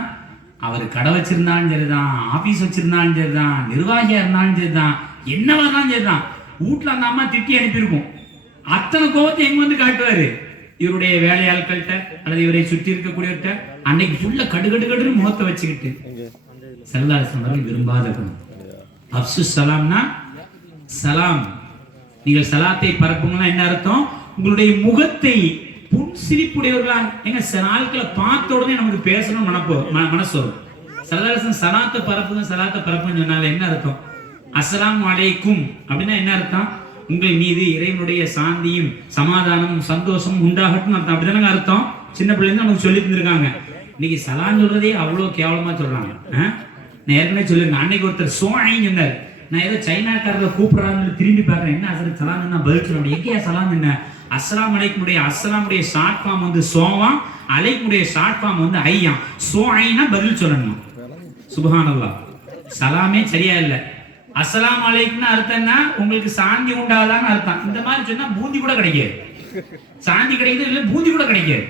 அவர் கடை வச்சிருந்தாலும் சரிதான், ஆபீஸ் வச்சிருந்தாலும் சரிதான், நிர்வாகியா இருந்தாலும் சரிதான், என்னவா இருந்தாலும் சரிதான், வீட்டுல அந்த அம்மா திட்டி அனுப்பியிருக்கும். அத்தனை கோபத்தை எங்க வந்து காட்டுவாரு? இவருடைய வேலையாட்கள்கிட்ட அல்லது இவரை சுற்றி இருக்கக்கூடியவர்கிட்ட அன்னைக்கு ஃபுல்லா கடுகடுன்னு முகத்தை வச்சுக்கிட்டு. ஸல்லல்லாஹு அலைஹி வஸல்லம் விரும்பாத குணம். அப்சுஸ் சலாம்னா சலாம், நீங்கள் சலாத்தை பரப்புங்கன்னா என்ன அர்த்தம்? உங்களுடைய முகத்தை புன்சிரிப்புடையவர்களா. எங்க சில ஆட்களை பார்த்த உடனே நமக்கு பேசணும் மனசு வரும். ஸல்லல்லாஹு அலைஹி வஸல்லம் சலாத்தை பரப்புங்க சலாத்தை பரப்புன்னு சொன்னால என்ன அர்த்தம்? அஸ்ஸலாமு அலைக்கும் அப்படின்னா என்ன அர்த்தம்? உங்கள் மீது இறைவனுடைய சாந்தியும் சமாதானமும் சந்தோஷமும் உண்டாகட்டும் அர்த்தம். அப்படிதானங்க அர்த்தம். சின்ன பிள்ளைங்க நமக்கு சொல்லி தந்திருக்காங்க. இன்னைக்கு சலான் சொல்றதே அவ்வளோ கேவலமா சொல்றாங்க. நான் ஏற்கனவே சொல்லிருக்கேன், அன்னைக்கு ஒருத்தர் சோஐன்னு சொன்னார். நான் ஏதோ சைனாக்காரர்களை கூப்பிடுறாங்கன்னு திரும்பி பார்க்குறேன், என்ன அசல் சலாம் தான் பதில் சொல்ல. எங்கேயா சலாம் என்ன? அஸ்ஸலாமு அலைக்குமுடைய அஸ்ஸலாமுடைய ஷார்ட் ஃபார்ம் வந்து சோவாம், அலைக்குமுடைய ஷார்ட் ஃபார்ம் வந்து ஐயாம். சோஐனா பதில் சொல்லணும். சுப்ஹானல்லாஹ், சலாமே சரியா இல்லை. அஸ்ஸலாமு அலைக்கும்னு அர்த்தம்னா உங்களுக்கு சாந்தி உண்டாதான்னு அர்த்தம். இந்த மாதிரி சொன்னா பூந்தி கூட கிடைக்காது. சாந்தி கிடைக்குது இல்லை, பூந்தி கூட கிடைக்காது.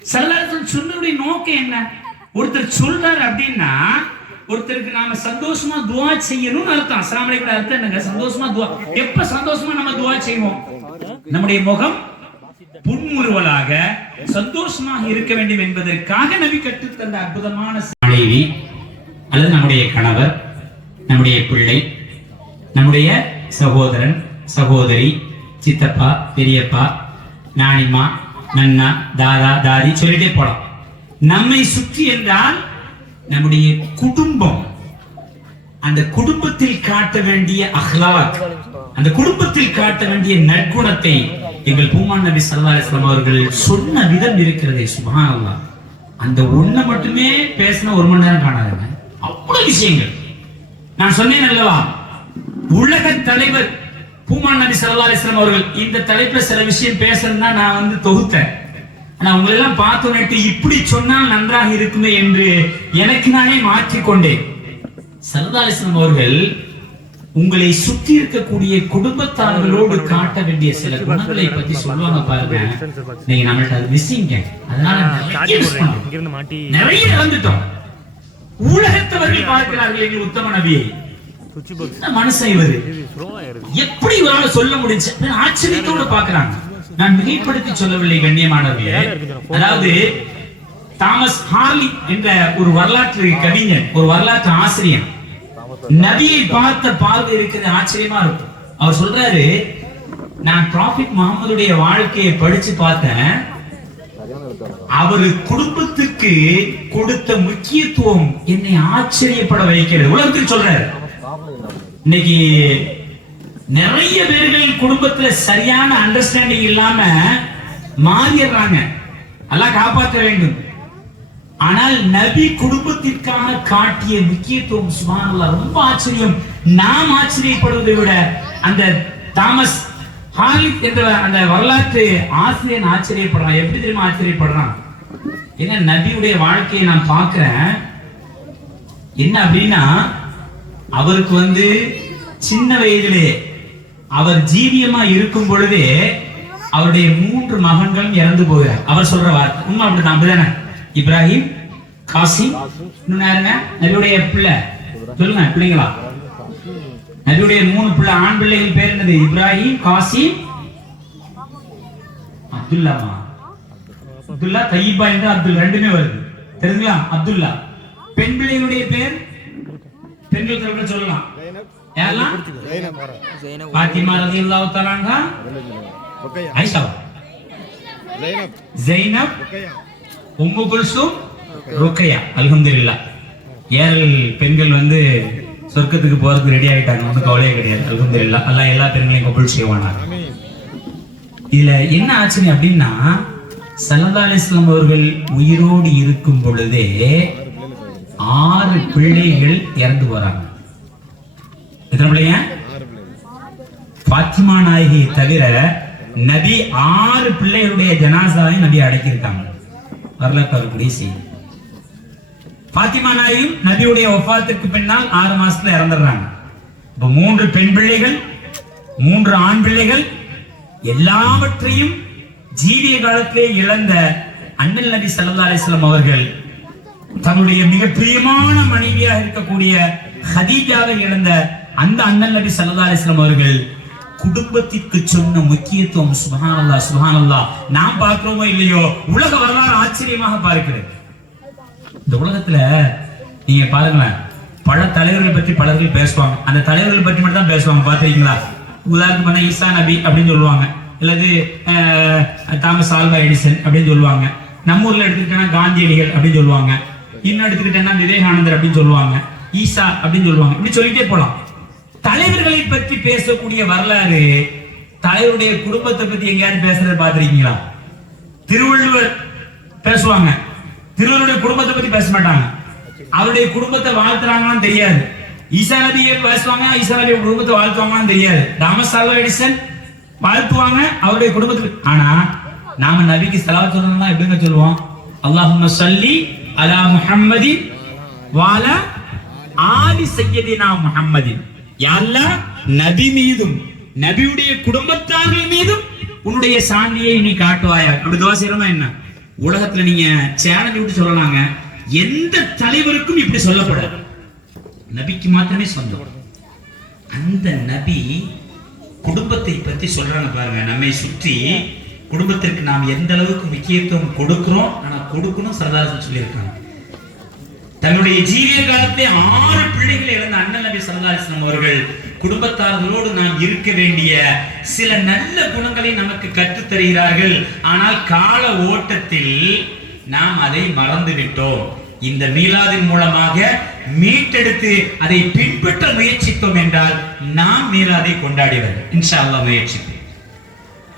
ஸல்லல்லாஹு சொன்னதுடைய நோக்கம் என்ன? ஒருத்தர் சொல்றாரு அப்படின்னா ஒருத்தருக்கு நாம சந்தோஷமா துஆ செய்யணும்னு அர்த்தம். அஸ்ஸலாமு அலைக்கும் அர்த்தம் என்னங்க? சந்தோஷமா துஆ. எப்ப சந்தோஷமா நம்ம துஆ செய்வோம்? நம்முடைய முகம் புன்முறுவலாக சந்தோஷமாக இருக்க வேண்டும் என்பதற்காக நபி கற்றுத் தந்த அற்புதமான மனைவி அல்லது நம்முடைய கணவர், நம்முடைய பிள்ளை, நம்முடைய சகோதரன் சகோதரி, சித்தப்பா பெரியப்பா, நானிமா, நன்னா, தாதா, தாதி சொல்லிட்டே போலாம். நம்மை சுற்றி என்றால் நம்முடைய குடும்பம். அந்த குடும்பத்தில் காட்ட வேண்டிய அஹ்லாக், அந்த குடும்பத்தில் காட்ட வேண்டிய நற்குணத்தை எங்கள் பூமான் நபி ஸல்லல்லாஹு அலைஹி வஸல்லம் அவர்கள் சொன்ன விதம் இருக்கிறதே சுப்ஹானல்லாஹ். அந்த ஒண்ணை மட்டுமே பேசினா 1 மணி நேரம் காணாதுங்க, அவ்வளவு விஷயங்கள். நான் சொன்னேன் அல்லவா, உலக தலைவர் பூமான் நபி ஸல்லல்லாஹு அலைஹி வஸல்லம் அவர்கள் இந்த தலைப்புல சில விஷயம் பேசணும்னா நான் தொகுத்தேன். ஆனா உங்களை எல்லாம் பார்த்தோன்னே இப்படி சொன்னால் நன்றாக இருக்குமே என்று எனக்கு நானே மாற்றிக்கொண்டேன். ஸல்லல்லாஹு அலைஹி வஸல்லம் அவர்கள் உங்களை சுற்றி இருக்கக்கூடிய குடும்பத்தார்களோடு காட்ட வேண்டிய சில குணங்களை பத்தி சொல்லுவாங்க பாருங்க. நீங்க நம்மள்ட்ட அது மிஸ்ஸிங்க. அதனால நிறைய இழந்துட்டோம். உலகத்தவர்கள் பார்க்கிறார்கள் எங்கள் உத்தம நபியை. மனுஷன் இவரு எப்படி இவரால சொல்ல முடிஞ்சு ஆச்சரியத்தோடு பார்க்கிறாங்க. நான் மிகைப்படுத்தி சொல்லவில்லை கண்ணியமானவர்களே. அதாவது தாமஸ் ஹார்லி என்ற ஒரு வரலாற்று கவிஞர், ஒரு வரலாற்று ஆசிரியர், நபியை பார்த்த பார்வை இருக்கிறது ஆச்சரியமா இருக்கும். அவர் சொல்றாரு, நான் ப்ராஃபிட் முகமதுடைய வாழ்க்கையை படிச்சு பார்த்தேன். அவரு குடும்பத்துக்கு கொடுத்த முக்கியத்துவம் என்னை ஆச்சரியப்பட வைக்கிறது. உலகத்துக்கு சொல்றாரு. இன்னைக்கு நிறைய பேர்கள் குடும்பத்துல சரியான அண்டர்ஸ்டாண்டிங் இல்லாம மாறிடுறாங்க. எல்லாம் காப்பாற்ற வேண்டும். ஆனால் நபி குடும்பத்திற்காக காட்டிய முக்கியத்துவம் சுப்ஹானல்லாஹ் ரொம்ப ஆச்சரியம். நாம் ஆச்சரியப்படுவதை விட அந்த தாமஸ் ஹாலித் என்ற அந்த வரலாற்று ஆசிரியன் ஆச்சரியப்படுறான். எப்படி தெரியுமா ஆச்சரியப்படுறான்? ஏன்னா நபியுடைய வாழ்க்கையை நான் பார்க்கிறேன். என்ன அப்படின்னா, அவருக்கு சின்ன வயதிலே அவர் ஜீவியமா இருக்கும் பொழுதே அவருடைய 3 மகன்களும் இறந்து போகிறார். அவர் சொல்ற வார்த்தை உண்மை அப்படிதான். அப்படிதானே? இப்ராஹிம், காசிம், இன்னும் யாருங்க? நபியுடைய பிள்ளை சொல்லுங்க, பிள்ளைங்களா? நபியுடைய 3 பிள்ளை, ஆண் பிள்ளைகள் பேர் என்னது? இப்ராஹிம், காசிம், அப்துல்லாமா? அப்துல்லா, தையிபா என்று அப்துல் ரெண்டுமே வருது, தெரியுங்களா? அப்துல்லா. பெண் பிள்ளைகளுடைய பேர் பெண்கள் தரப்புல சொல்லலாம். யாரெல்லாம்? பாத்திமா ரலியல்லாஹு தஆலா அன்ஹா, ஆயிஷா, ஜைனப், உம்மு குல்சூம், ருக்கையா. அல்ஹம்துலில்லாஹ். 7 பெண்கள் சொர்க்கத்துக்கு போறதுக்கு ரெடி ஆயிட்டாங்க. ஒன்றும் கவலையே கிடையாது. அல்ஹம்துலில்லாஹ். அல்லாஹ் எல்லா பெண்களையும் கபூல் செய்வானார். இதுல என்ன ஆச்சரியம் அப்படின்னா, ஸல்லல்லாஹு அலைஹி வஸல்லம் அவர்கள் உயிரோடு இருக்கும் பொழுதே 6 பிள்ளைகள் இறந்து போறாங்க. எத்தனை பிள்ளைங்க? பாத்திமா நாயகி தவிர நபி 6 பிள்ளைகளுடைய ஜனாசாவை நபி அடக்கியிருக்காங்க. வரலாற்று செய்தி. பாத்திமா நாயகியும் நபியுடைய வஃபாத்திற்கு பின்னால் 6 மாசத்துல இறந்துடுறாங்க. இப்ப 3 பெண் பிள்ளைகள், 3 ஆண் பிள்ளைகள், எல்லாவற்றையும் ஜீவிய காலத்திலே இழந்த அண்ணல் நபி ஸல்லல்லாஹு அலைஹி வஸல்லம் அவர்கள் தன்னுடைய மிக பிரியமான மனைவியாக இருக்கக்கூடிய ஹதீஜாவை இழந்த அந்த அண்ணல் நபி ஸல்லல்லாஹு அலைஹி வஸல்லம் அவர்கள் குடும்பத்திற்கு சொன்ன முக்கியத்துவம் சுப்ஹானல்லாஹ் சுப்ஹானல்லாஹ். நாம் பார்க்கிறோமோ இல்லையோ, உலக வரலாறு ஆச்சரியமாக பார்க்கிறது. இந்த உலகத்துல நீங்க பாருங்களேன், பல தலைவர்கள் பற்றி பலர்கள் பேசுவாங்க. அந்த தலைவர்கள் பற்றி மட்டும் தான் பேசுவாங்க. பாத்திருக்கீங்களா? உதாரணத்துக்கு பண்ண ஈசா நபி அப்படின்னு சொல்லுவாங்க, அல்லது தாமஸ் ஆல்வா எடிசன் அப்படின்னு சொல்லுவாங்க. நம்ம ஊர்ல எடுத்துக்கிட்டேன்னா காந்தியடிகள் அப்படின்னு சொல்லுவாங்க. இன்னும் எடுத்துக்கிட்டேன்னா விவேகானந்தர் அப்படின்னு சொல்லுவாங்க, ஈசா அப்படின்னு சொல்லுவாங்க. இப்படி சொல்லிட்டே போலாம். தலைவர்களை பற்றி பேசக்கூடிய வரலாறு, தலைவருடைய குடும்பத்தை பத்தி எங்கேயாவது பேசுறத பாத்திருக்கீங்களா? திருவள்ளுவர் பேசுவாங்க, திருவள்ளுடைய குடும்பத்தை பத்தி பேச மாட்டாங்க. அவருடைய குடும்பத்தை வாழ்த்துறாங்கன்னு தெரியாது. ஈசா நபியை பேசுவாங்க, ஈசா நபிய குடும்பத்தை வாழ்த்துவாங்கன்னு தெரியாது. தாமஸ் ஆல்வா எடிசன் வாழ்த்துவாங்க அவருடைய குடும்பத்துக்கு. ஆனா நாம நபிக்கு ஸலவாத் சொல்லணும்னா எப்படிங்க சொல்லுவோம்? அல்லாஹும்ம ஸல்லி அலா முஹம்மதின் வஅலா ஆலி சய்யிதினா முஹம்மதின். யா அல்லாஹ், நபி மீதும் நபியுடைய குடும்பத்தார்கள் மீதும் உன்னுடைய சாந்தியை நீ காட்டுவாயா. அப்படி துஆ செய்யறோமா என்ன? உலகத்துல நீங்க சேலஞ்ச் விட்டு சொல்லலாங்க, எந்த தலைவருக்கும் இப்படி சொல்லப்படாது. நபிக்கு மாத்திரமே சொந்தம். அந்த நபி குடும்பத்தை பத்தி சொல்றாங்க பாருங்க. நம்மை சுற்றி குடும்பத்திற்கு நாம் எந்த அளவுக்கு முக்கியத்துவம் கொடுக்கிறோம், ஆனா கொடுக்கணும் சரதாசன் சொல்லியிருக்காங்க. தன்னுடைய ஜீவிய காலத்தை 6 பிள்ளைகளை இழந்த அண்ணல் நபி ஸல்லல்லாஹு அலைஹி வஸல்லம் அவர்கள் குடும்பத்தார்களோடு நாம் இருக்க வேண்டிய சில நல்ல குணங்களை நமக்கு கற்றுத் தருகிறார்கள். ஆனால் கால ஓட்டத்தில் நாம் அதை மறந்து விட்டோம். இந்த மீலாதின் மூலமாக மீட்டெடுத்து அதை பின்பற்ற முயற்சித்தோம் என்றால் நாம் மீலாதை கொண்டாடிவர் இன்ஷா அல்லாஹ் முயற்சிப்போம்.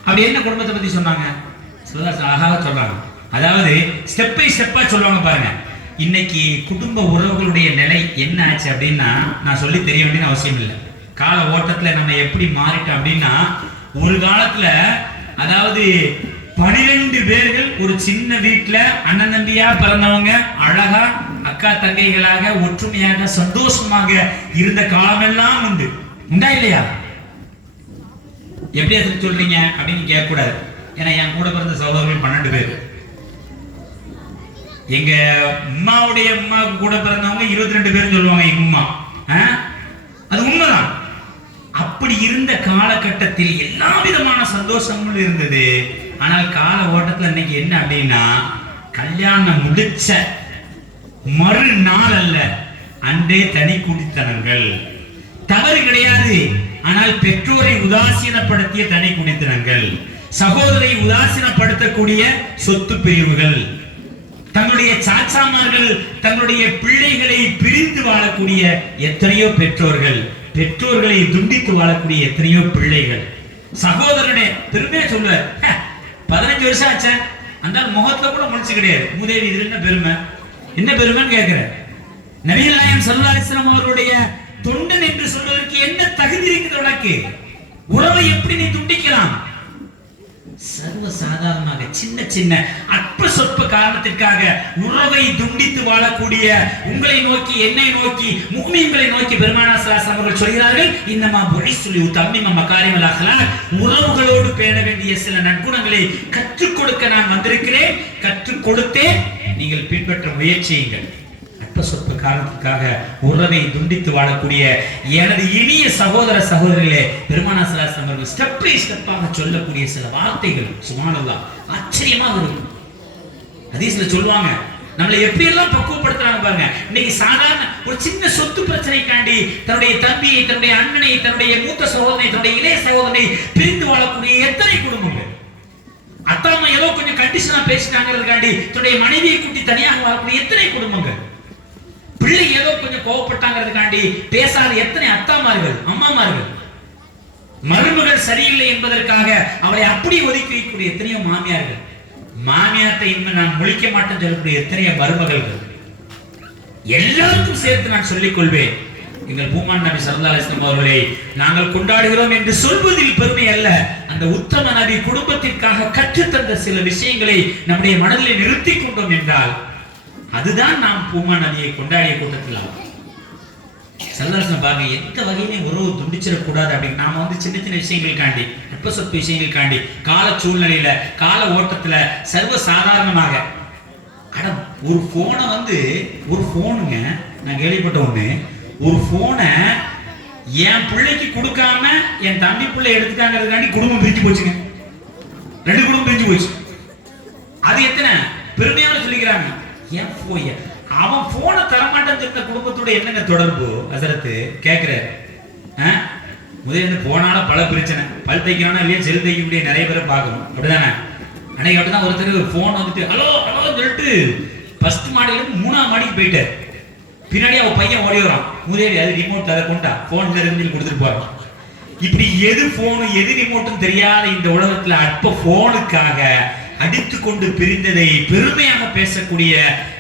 அப்படி என்ன குடும்பத்தை பத்தி சொன்னாங்க? அழகாக சொல்றாங்க. அதாவது ஸ்டெப் பை ஸ்டெப்பா சொல்லுவாங்க பாருங்க. இன்னைக்கு குடும்ப உறவுகளுடைய நிலை என்ன ஆச்சு அப்படின்னா, நான் சொல்லி தெரிய வேண்டிய அவசியம் இல்லை. கால ஓட்டத்துல நம்ம எப்படி மாறிட்டோம் அப்படின்னா, ஒரு காலத்துல அதாவது 12 பேர்கள் ஒரு சின்ன வீட்டுல அண்ணன் தம்பியா பிறந்தவங்க அழகா அக்கா தங்கைகளாக ஒற்றுமையாக சந்தோஷமாக இருந்த காலமெல்லாம் உண்டு. உண்டா இல்லையா? எப்படி அதை சொல்றீங்க அப்படின்னு கேட்க கூடாது. ஏன்னா என் கூட பிறந்த சகோதரர்கள் 12 பேர். எங்க அம்மாவுடைய அம்மாவுக்கு கூட பிறந்தவங்க 22 பேர் சொல்லுவாங்க எங்க அம்மா. அது உண்மைதான். அப்படி இருந்த காலகட்டத்தில் எல்லா விதமான சந்தோஷங்களும் இருந்தது. ஆனால் கால ஓட்டத்துல இன்னைக்கு என்ன அப்படின்னா, கல்யாணம் முடிச்ச மறுநாள் அல்ல அன்றே தனி குடித்தனங்கள். தவறு கிடையாது. ஆனால் பெற்றோரை உதாசீனப்படுத்திய தனி குடித்தனங்கள், சகோதரை உதாசீனப்படுத்தக்கூடிய சொத்து பிரிவுகள், தங்களுடைய சாச்சாமார்கள் தங்களுடைய பிள்ளைகளை பிரிந்து வாழக்கூடிய எத்தனையோ பெற்றோர்கள், பெற்றோர்களை துண்டித்து வாழக்கூடிய எத்தனையோ பிள்ளைகள். சகோதரனே பெருமையா சொல்லுவார், 15 வருஷம் ஆச்ச அந்த முகத்துல கூட முடிச்சு கிடையாது. மூதேவி இதுல என்ன பெருமை, என்ன பெருமைன்னு கேட்கிற. நபிகள் நாயகம் ஸல்லல்லாஹு அலைஹி வஸல்லம் அவர்களுடைய தொண்டன் என்று சொல்வதற்கு என்ன தகுதி இருக்குது உனக்கு? உறவை எப்படி நீ துண்டிக்கலாம்? சர்வ சாதாரணமாக சின்ன சின்ன அற்ப சொற்ப காரணத்திற்காக உறவை துண்டித்து வாழக்கூடிய உங்களை நோக்கி, என்னை நோக்கி, முஃமின்களை நோக்கி பெருமானார் ஸல்லல்லாஹு அலைஹி வஸல்லம் அவர்கள் சொல்கிறார்கள், இன்னமா புஇஸ்லி உத்தம்மிம மகாரிமல் அக்லாக். உறவுகளோடு பேண வேண்டிய சில நற்குணங்களை கற்றுக் கொடுக்க நான் வந்திருக்கிறேன், கற்றுக் கொடுத்தேன், நீங்கள் பின்பற்ற முயற்சியுங்கள். அற்ப சொற்ப காரணத்திற்காக உறவை துண்டித்து வாழக்கூடிய எனது இனிய சகோதர சகோதரிகளே, பெருமானார் ஸல்லல்லாஹு அலைஹி வஸல்லம் அவர்கள் ஸ்டெப் பை ஸ்டெப்பாக சொல்லக்கூடிய சில வார்த்தைகள் சுப்ஹானல்லாஹ் ஆச்சரியமாக இருக்கும். ஹதீஸ்ல சொல்லுவாங்க, நம்மளை எப்படி எல்லாம் பக்குவப்படுத்துறாங்க பாருங்க. இன்னைக்கு சாதாரண ஒரு சின்ன சொத்து பிரச்சனைக்காண்டி தன்னுடைய தம்பியை, தன்னுடைய அண்ணனை, தன்னுடைய மூத்த சகோதரனை, தன்னுடைய இளைய சகோதரனை பிரிந்து வாழக்கூடிய எத்தனை குடும்பங்கள். அத்தாமா ஏதோ கொஞ்சம் கண்டிஷனா பேசிட்டாங்கிறதுக்காண்டி தன்னுடைய மனைவியை கூட்டி தனியாக வாழக்கூடிய எத்தனை குடும்பங்கள். பிள்ளை ஏதோ கொஞ்சம் கோவப்பட்டாங்கிறதுக்காண்டி பேசாத எத்தனை அத்தாமார்கள், அம்மாமார்கள். மருமகள் சரியில்லை என்பதற்காக அவளை அப்படி ஒதுக்கி வைக்கக்கூடிய எத்தனையோ மாமியார்கள். மாமியார்த்தை இனிமே நான் முழிக்க மாட்டேன்னு சொல்லக்கூடிய எத்தனையோ மருமகள்கள். எல்லாருக்கும் சேர்த்து நான் சொல்லிக் கொள்வேன், எங்கள் பூமான் நபி ஸல்லல்லாஹு அலைஹி வஸல்லம் அவர்களை நாங்கள் கொண்டாடுகிறோம் என்று சொல்வதில் பெருமை அல்ல. அந்த உத்தம நபி குடும்பத்திற்காக கற்றுத்தந்த சில விஷயங்களை நம்முடைய மனதில் நிறுத்திக் கொண்டோம் என்றால் அதுதான் நாம் பூமான் நபியை கொண்டாடிய கூட்டத்தில் ஆகும். ஸல்லல்லாஹு பாருங்க, எந்த வகையிலையும் உறவு துண்டிச்சிடக்கூடாது அப்படின்னு நாம சின்ன சின்ன விஷயங்களுக்காண்டி, அற்ப சொற்ப விஷயங்களுக்காண்டி, கால சூழ்நிலையில, கால ஓட்டத்துல சர்வ சாதாரணமாக ஒரு போனை ஒரு போனுங்க, நான் கேள்விப்பட்ட ஒண்ணு, ஒரு போனை என் பிள்ளைக்கு கொடுக்காம என் தம்பி பிள்ளை எடுத்துட்டாங்கிறதுக்காண்டி குடும்பம் பிரிஞ்சு போச்சுங்க. 2 குடும்பம் பிரிஞ்சு போச்சு. அது எத்தனை பெருமையான சொல்லிக்கிறாங்க. ஏன் போய் அவன் போனை தரமாட்டேன்னு சொன்ன குடும்பத்தோட என்னங்க தொடர்பு? ஹஸரத் கேட்கிறாரு. முதல்ல போனால பல பிரச்சனை, பல் தைக்கணும்னா இல்லையா செல் தைக்கக்கூடிய நிறைய பேரை பார்க்கணும், அப்படிதானே? அன்னைக்கு அப்படிதான் ஒருத்தர் போன் ஹலோ ஹலோ சொல்லிட்டு ஃபர்ஸ்ட் மாடியில இருந்து 3ஆம் மாடிக்கு போயிட்டார். பின்னாடி அவன் பையன் ஓடி வரான், முதேவி அது ரிமோட் அதை கொண்டா போன் இருந்து கொடுத்துட்டு போறான். இப்படி எது போனு எது ரிமோட்டும் தெரியாத இந்த உலகத்துல அற்ப போனுக்காக அடித்து கொண்டு பிரிந்ததை பெருமையாக பேசக்கூடிய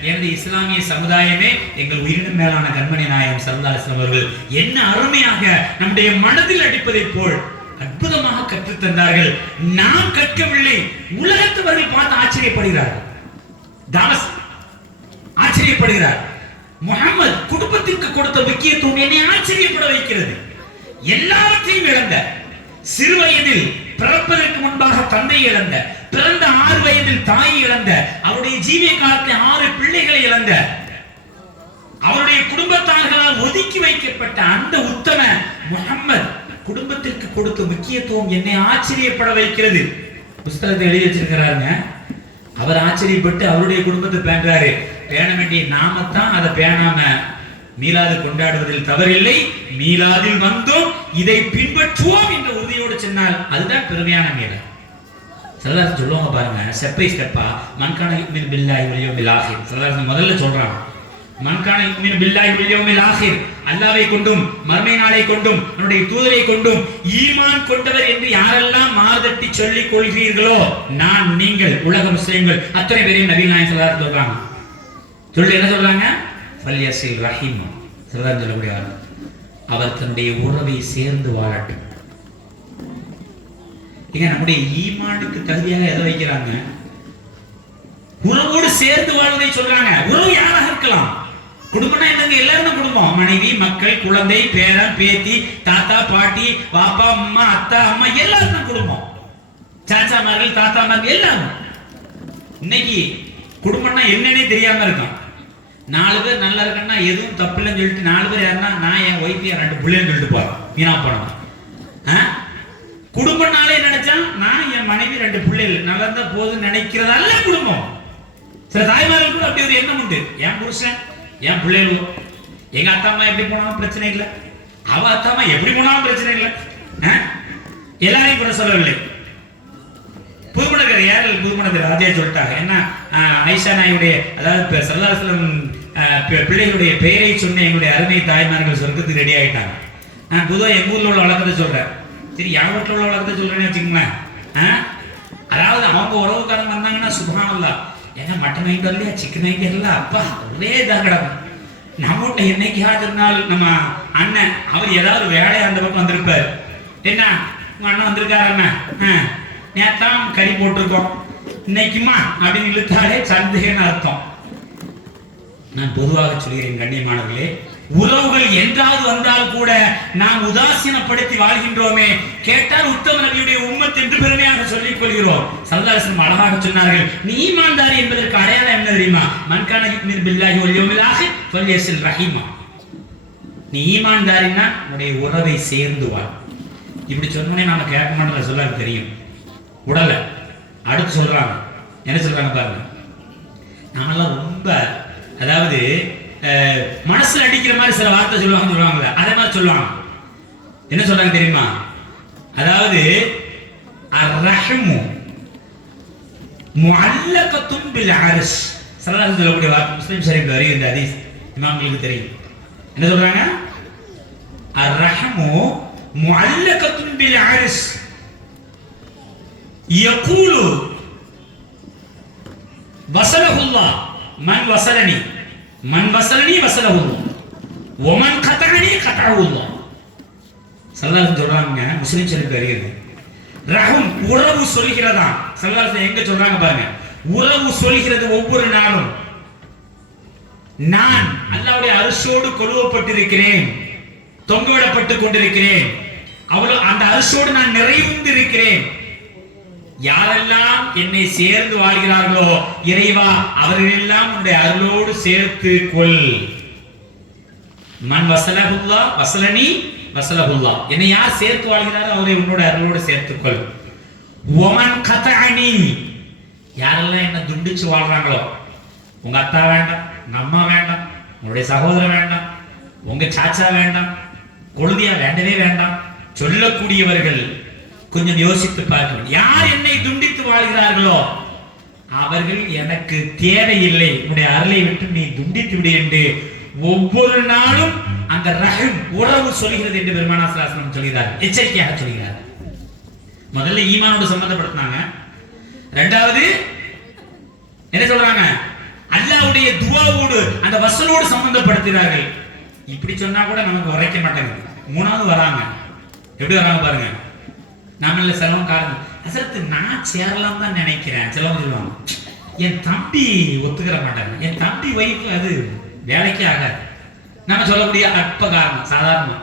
எனது இஸ்லாமிய சமுதாயமே, எங்கள் உயிரினும் மேலான கண்மணி நாயகம் ஸல்லல்லாஹு அலைஹி வஸல்லம் அவர்கள் என்ன அருமையாக நம்முடைய மனதில் அடிப்பதை போல் அற்புதமாக கற்றுத் தந்தார்கள். நாம் கற்கவில்லை, உலகத்தவர்கள் பார்த்து ஆச்சரியப்படுகிறார்கள். தாமஸ் ஆச்சரியப்படுகிறார். முஹம்மது குடும்பத்திற்கு கொடுத்த முக்கியத்துவம் என்னை ஆச்சரியப்பட வைக்கிறது. எல்லாவற்றையும் இழந்த, சிறு வயதில் பிறப்பதற்கு முன்பாக தந்தை இழந்த, பிறந்த 6 வயதில் தாய் இழந்த, அவருடைய ஜீவிய காலத்தில் 6 பிள்ளைகளை இழந்த, அவருடைய குடும்பத்தார்களால் ஒதுக்கி வைக்கப்பட்ட அந்த உத்தம முஹம்மது குடும்பத்திற்கு கொடுத்த முக்கியத்துவம் என்னை ஆச்சரியப்பட வைக்கிறது. புஸ்தகத்தை எழுதி வச்சிருக்கிறாருங்க. அவர் ஆச்சரியப்பட்டு அவருடைய குடும்பத்தை பேண்டாரு. பேண வேண்டிய நாமத்தான் அதை பேணாம மீலாது கொண்டாடுவதில் தவறில்லை. மீலாதில் வந்தும் இதை பின்பற்றுவோம் என்ற உறுதியோடு சொன்னால் அதுதான் பெருமையான மீலா. ஸல்லல்லாஹு சொல்லுவாங்க பாருங்க, ஸ்டெப் பை ஸ்டெப்பா, மன்கான யுமினு பில்லாஹி வல் யௌமில் ஆகிர். ஸல்லல்லாஹு முதல்ல சொல்றாங்க, மன்கான யுமினு பில்லாஹி வல் யௌமில் ஆகிர், அல்லாஹ்வை கொண்டும் மறுமை நாளை கொண்டும் அவருடைய தூதரை கொண்டும் ஈமான் கொண்டவர் என்று யாரெல்லாம் மார்தட்டி சொல்லிக் கொள்கிறீர்களோ, நான், நீங்கள், உலக முஸ்லிம்கள் அத்தனை பேரையும் நபி நாயகம் ஸல்லல்லாஹு அலைஹி சொல்றாங்க. சொல்லி என்ன சொல்றாங்க? ஃபல்யஸில் ரஹீம். ஸல்லல்லாஹு சொல்லக்கூடிய அவர் தன்னுடைய உறவை சேர்ந்து வாழட்டும். இங்க நம்முடைய ஈமானுக்கு தகுதியாக எதை வைக்கிறாங்க? உறவோடு சேர்ந்து வாழ்வதை சொல்றாங்க. உறவு யாராக இருக்கலாம்? குடும்பம்னா என்னங்க? எல்லாரும் குடும்பம். மனைவி, மக்கள், குழந்தை, பேரன், பேத்தி, தாத்தா, பாட்டி, பாப்பா, அம்மா, அத்தா, அம்மா, எல்லாரும் தான் குடும்பம். சாச்சாமார்கள், தாத்தாமார்கள் எல்லாரும். இன்னைக்கு குடும்பம்னா என்னன்னே தெரியாம இருக்கும். 4 பேர் நல்லா இருக்குன்னா எதுவும் தப்பு இல்லைன்னு சொல்லிட்டு 4 பேர் யாருன்னா நான் என் ஒய்ஃப் 2 பிள்ளைன்னு சொல்லிட்டு போறேன். வீணா போனோம். குடும்பம்னாலே நினைச்சா நான் என் மனைவி 2 பிள்ளைகள் நல்லா இருந்தா போதும் நினைக்கிறதல்ல குடும்பம். சில தாய்மார்கள் கூட அப்படி ஒரு எண்ணம் உண்டு. என் புருஷன், என் பிள்ளைகளும், எங்க அத்தா அம்மா எப்படி போனாலும் பிரச்சனை இல்லை, அவ அத்தா அம்மா எப்படி போனாலும் பிரச்சனை இல்லை. எல்லாரையும் கூட சொல்லவில்லை. புதுமணக்கர் யாரு? புதுமணக்கர் ராஜா சொல்லிட்டாங்க. என்ன ஐஷா நாயுடைய, அதாவது சல்லாஹம் பிள்ளைகளுடைய பெயரை சொன்ன எங்களுடைய அருமை தாய்மார்கள் சொர்க்கத்துக்கு ரெடி ஆகிட்டாங்க. நான் பொதுவாக எங்க ஊர்ல உள்ள வழக்கத்தை சொல்றேன். சரி, என் வீட்டில் உள்ள வழக்கத்தை சொல்றேன்னு வச்சுக்கோங்களேன். அதாவது அவங்க உறவுக்காரங்க வந்தாங்கன்னா சுபஹானல்லாஹ், ஏன்னா மட்டன் வாங்கிட்டு வரலையா, சிக்கன் வாங்கிட்டு வரல, அப்பா ஒரே தகடம். நம்ம வீட்டில் என்னைக்காவது இருந்தாலும் நம்ம அண்ணன் அவர் ஏதாவது வேலையா அந்த பக்கம் வந்திருப்பார். என்ன உங்க அண்ணன் வந்திருக்காரு, அண்ணன் நேத்தான் கறி போட்டிருக்கோம் இன்னைக்குமா அப்படின்னு இழுத்தாலே சந்தேகம்னு அர்த்தம். நான் பொதுவாக சொல்கிறேன் கண்ணியமானவர்களே, உறவுகள் என்றாவது வந்தால் கூட நாம் உதாசீனப்படுத்தி வாழ்கின்றோமே. கேட்டால் உத்தம நபியுடைய உம்மத் என்று பெருமையாக சொல்லிக் கொள்கிறோம். ஸல்லல்லாஹு அலைஹி வஸல்லம் அழகாக சொன்னார்கள், நீ ஈமான்தாரி என்பதற்கு அடையாளம் என்ன தெரியுமா? மன் கான யுமினு பில்லாஹி வல் யௌமில் ஆகிர் ஃபல்யஸில் ரஹீமா. நீ ஈமான்தாரின்னா உன்னுடைய உறவை சேர்ந்து வாழ். இப்படி சொன்னோடனே நாம கேட்க மாட்டோம், சொல்ல தெரியும் உடல. அடுத்து சொல்றாங்க, என்ன சொல்றாங்க பாருங்க. நாமெல்லாம் ரொம்ப, அதாவது மனசுல அடிக்கிற மாதிரி சில வார்த்தை சொல்லுவாங்கல்ல, அதே மாதிரி சொல்லுவாங்க. என்ன சொல்றாங்க தெரியுமா? அதாவது அர்ரஹ்மு முஅல்லகத்துன் பில் அர்ஷ். ஸல்லல்லாஹு சொல்லக்கூடிய வார்த்தை முஸ்லிம் ஷரீஃப்ல வருது. இந்த ஹதீஸ் இமாம்களுக்கு தெரியும். என்ன சொல்றாங்க? அர்ரஹ்மு முஅல்லகத்துன் பில் அர்ஷ் யகூலு வஸலஹுல்லாஹ் மன் வஸலனி மன் வஸலனி வஸலஹுல்லாஹ் வமன் கதஅனி கதஅஹுல்லாஹ். ஸல்லல்லாஹு சொல்றாங்க, முஸ்லிம் ஷரீஃப்ல வருது. ரஹம் உறவு சொல்கிறதா. ஸல்லல்லாஹு எங்க சொல்றாங்க பாருங்க, உறவு சொல்கிறது ஒவ்வொரு நாளும் நான் அல்லாஹ்வுடைய அரிசோடு கொலுவப்பட்டிருக்கிறேன், தொங்கவிடப்பட்டு கொண்டிருக்கிறேன், அவ்வளவு அந்த அரிசோடு நான் நிறைவுந்து இருக்கிறேன். யாரெல்லாம் என்னை சேர்ந்து வாழ்கிறார்களோ இறைவா அவர்களெல்லாம் உன்னுடைய அருளோடு சேர்த்து கொள். மன் வஸலஹுல்லாஹ் வஸலனி வஸலஹுல்லாஹ், என்னை யார் சேர்த்து வாழ்கிறாரோ அவரை உன்னோட அருளோடு சேர்த்துக்கொள். வமன் கதஅனி, யாரெல்லாம் என்ன துண்டிச்சு வாழ்றாங்களோ, உங்க அத்தா வேண்டாம், உங்க அம்மா வேண்டாம், உங்களுடைய சகோதரர் வேண்டாம், உங்க சாச்சா வேண்டாம், கொழுதியா வேண்டவே வேண்டாம் சொல்லக்கூடியவர்கள் கொஞ்சம் யோசித்து பார்க்கணும். யார் என்னை துண்டித்து வாழ்கிறார்களோ அவர்கள் எனக்கு தேவையில்லை, உன்னுடைய அருளை விட்டு நீ துண்டித்து விடு என்று ஒவ்வொரு நாளும் அந்த ரஹம் உறவு சொல்கிறது என்று பெருமானார் ஸல்லல்லாஹு அலைஹி வஸல்லம் சொல்கிறார், எச்சரிக்கையாக சொல்கிறார். முதல்ல ஈமானோடு சம்பந்தப்படுத்தினாங்க. இரண்டாவது என்ன சொல்றாங்க? அல்லாஹ்வுடைய துஆவோடு அந்த வஸலோடு சம்பந்தப்படுத்துகிறார்கள். இப்படி சொன்னா கூட நமக்கு உரைக்க மாட்டேங்குது. மூணாவது வராங்க. எப்படி வராங்க பாருங்க. நாமல்ல செலவும் காரணம் அசரத்து நான் சேரலாம் தான் நினைக்கிறேன். செலவு சொல்லுவாங்க, என் தம்பி ஒத்துக்கிற மாட்டாங்க, என் தம்பி வைஃப் அது வேலைக்கே ஆகாது. நம்ம சொல்லக்கூடிய அற்ப காரணம் சாதாரணம்.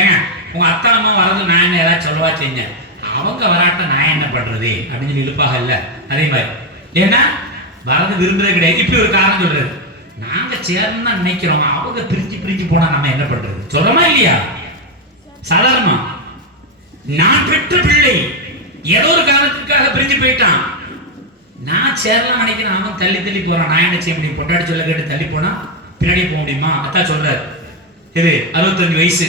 ஏங்க உங்க அத்தா அம்மா வரது நான் என்ன ஏதாவது சொல்லவா செஞ்சேன், அவங்க வராட்ட நான் என்ன பண்றது அப்படின்னு சொல்லி இழுப்பாக இல்ல. அதே மாதிரி ஏன்னா வரது விரும்புறது கிடையாது. இப்படி ஒரு காரணம் சொல்றது, நாங்க சேரணும் தான் நினைக்கிறோம், அவங்க பிரிஞ்சு பிரிஞ்சு போனா நம்ம என்ன பண்றது சொல்றோமா இல்லையா? சாதாரணமா நான் பெற்ற பிள்ளை ஏதோ ஒரு காரணத்துக்காக பிரிஞ்சு போயிட்டான், நான் சேரலாம் நினைக்கிறேன், அவன் தள்ளி தள்ளி போறான், நான் என்ன செய்ய முடியும்? பொட்டாடி சொல்ல கேட்டு தள்ளி போனா பின்னாடி போக முடியுமா? அத்தா சொல்றாரு, இது 65 வயசு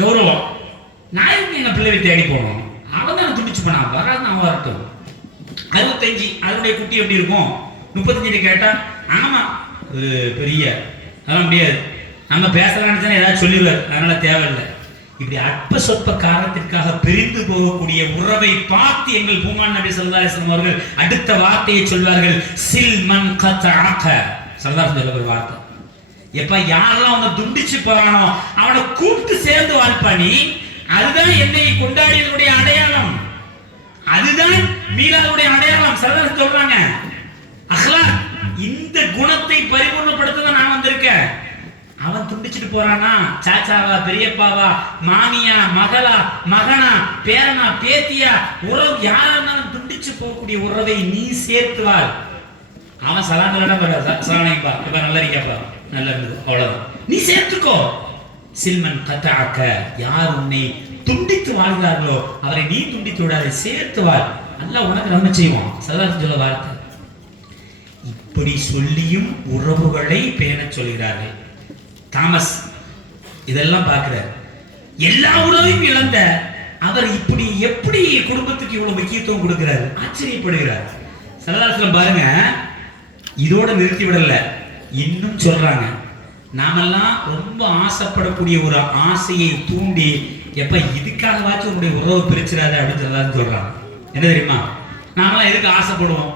கௌரவம், நான் எங்க பிள்ளையை தேடி போகணும், அவன் தான் துடிச்சு போனான், வராது அவன் வரட்டும். 65 அதனுடைய குட்டி எப்படி இருக்கும்? 35 கேட்டா ஆமா பெரிய அதெல்லாம் முடியாது, நம்ம பேச நினைச்சா ஏதாவது சொல்லிடுவார், அதனால தேவையில்லை. இப்படி அற்ப சொற்ப காரணத்திற்காக பிரிந்து போகக்கூடிய உறவை பார்த்து எங்கள் பூமான் நபி ஸல்லல்லாஹு அலைஹி வஸல்லம் அவர்கள் அடுத்த வார்த்தையை சொல்வார்கள், சில் மன் கதஅக. ஸல்லல்லாஹு அலைஹி வஸல்லம் வார்த்தை, எப்ப யாரெல்லாம் அவனை துண்டிச்சு போறானோ அவனை கூப்பிட்டு சேர்ந்து வாழ்ப்பா நீ. அதுதான் என்னை கொண்டாடியவருடைய அடையாளம், அதுதான் மீலாதுடைய அடையாளம். சரதார் சொல்றாங்க அஹ்லாக், இந்த குணத்தை பரிபூர்ணப்படுத்த நான் வந்திருக்கேன். அவன் துண்டிச்சுட்டு போறானா, சாச்சாவா, பெரியப்பாவா, மாமியா, மகளா, மகனா, பேரனா, பேத்தியா, உறவு யாரெல்லாம் துண்டிச்சு போகக்கூடிய உறவை நீ சேர்த்துவாள். அவன் சலாமிடம் சலானைப்பா, இப்ப நல்லா இருக்கியாப்பா, நல்லா இருந்தது, அவ்வளவுதான். நீ சேர்த்துக்கோ. சில்மன் கத்தாக்க, யார் உன்னை துண்டித்து வாழ்கிறார்களோ அவரை நீ துண்டித்து விடாது, சேர்த்து வாழ். நல்லா உனக்கு நம்ம செய்வான். சரதார் சொல்ல வார்த்தை. இப்படி சொல்லியும் உறவுகளை பேண சொல்கிறார்கள். தாமஸ் இதெல்லாம் பார்க்கிறார். எல்லா உறவையும் இழந்த அவர் இப்படி எப்படி குடும்பத்துக்கு இவ்வளவு முக்கியத்துவம் கொடுக்கிறார், ஆச்சரியப்படுகிறார். சரதாசலம் பாருங்க, இதோட நிறுத்தி விடல, இன்னும் சொல்றாங்க. நாமெல்லாம் ரொம்ப ஆசைப்படக்கூடிய ஒரு ஆசையை தூண்டி எப்ப இதுக்காகவாச்சும் உங்களுடைய உறவு பிரிச்சிடாத அப்படின்னு சொல்றாங்க. என்ன தெரியுமா, நாமெல்லாம் எதுக்கு ஆசைப்படுவோம்?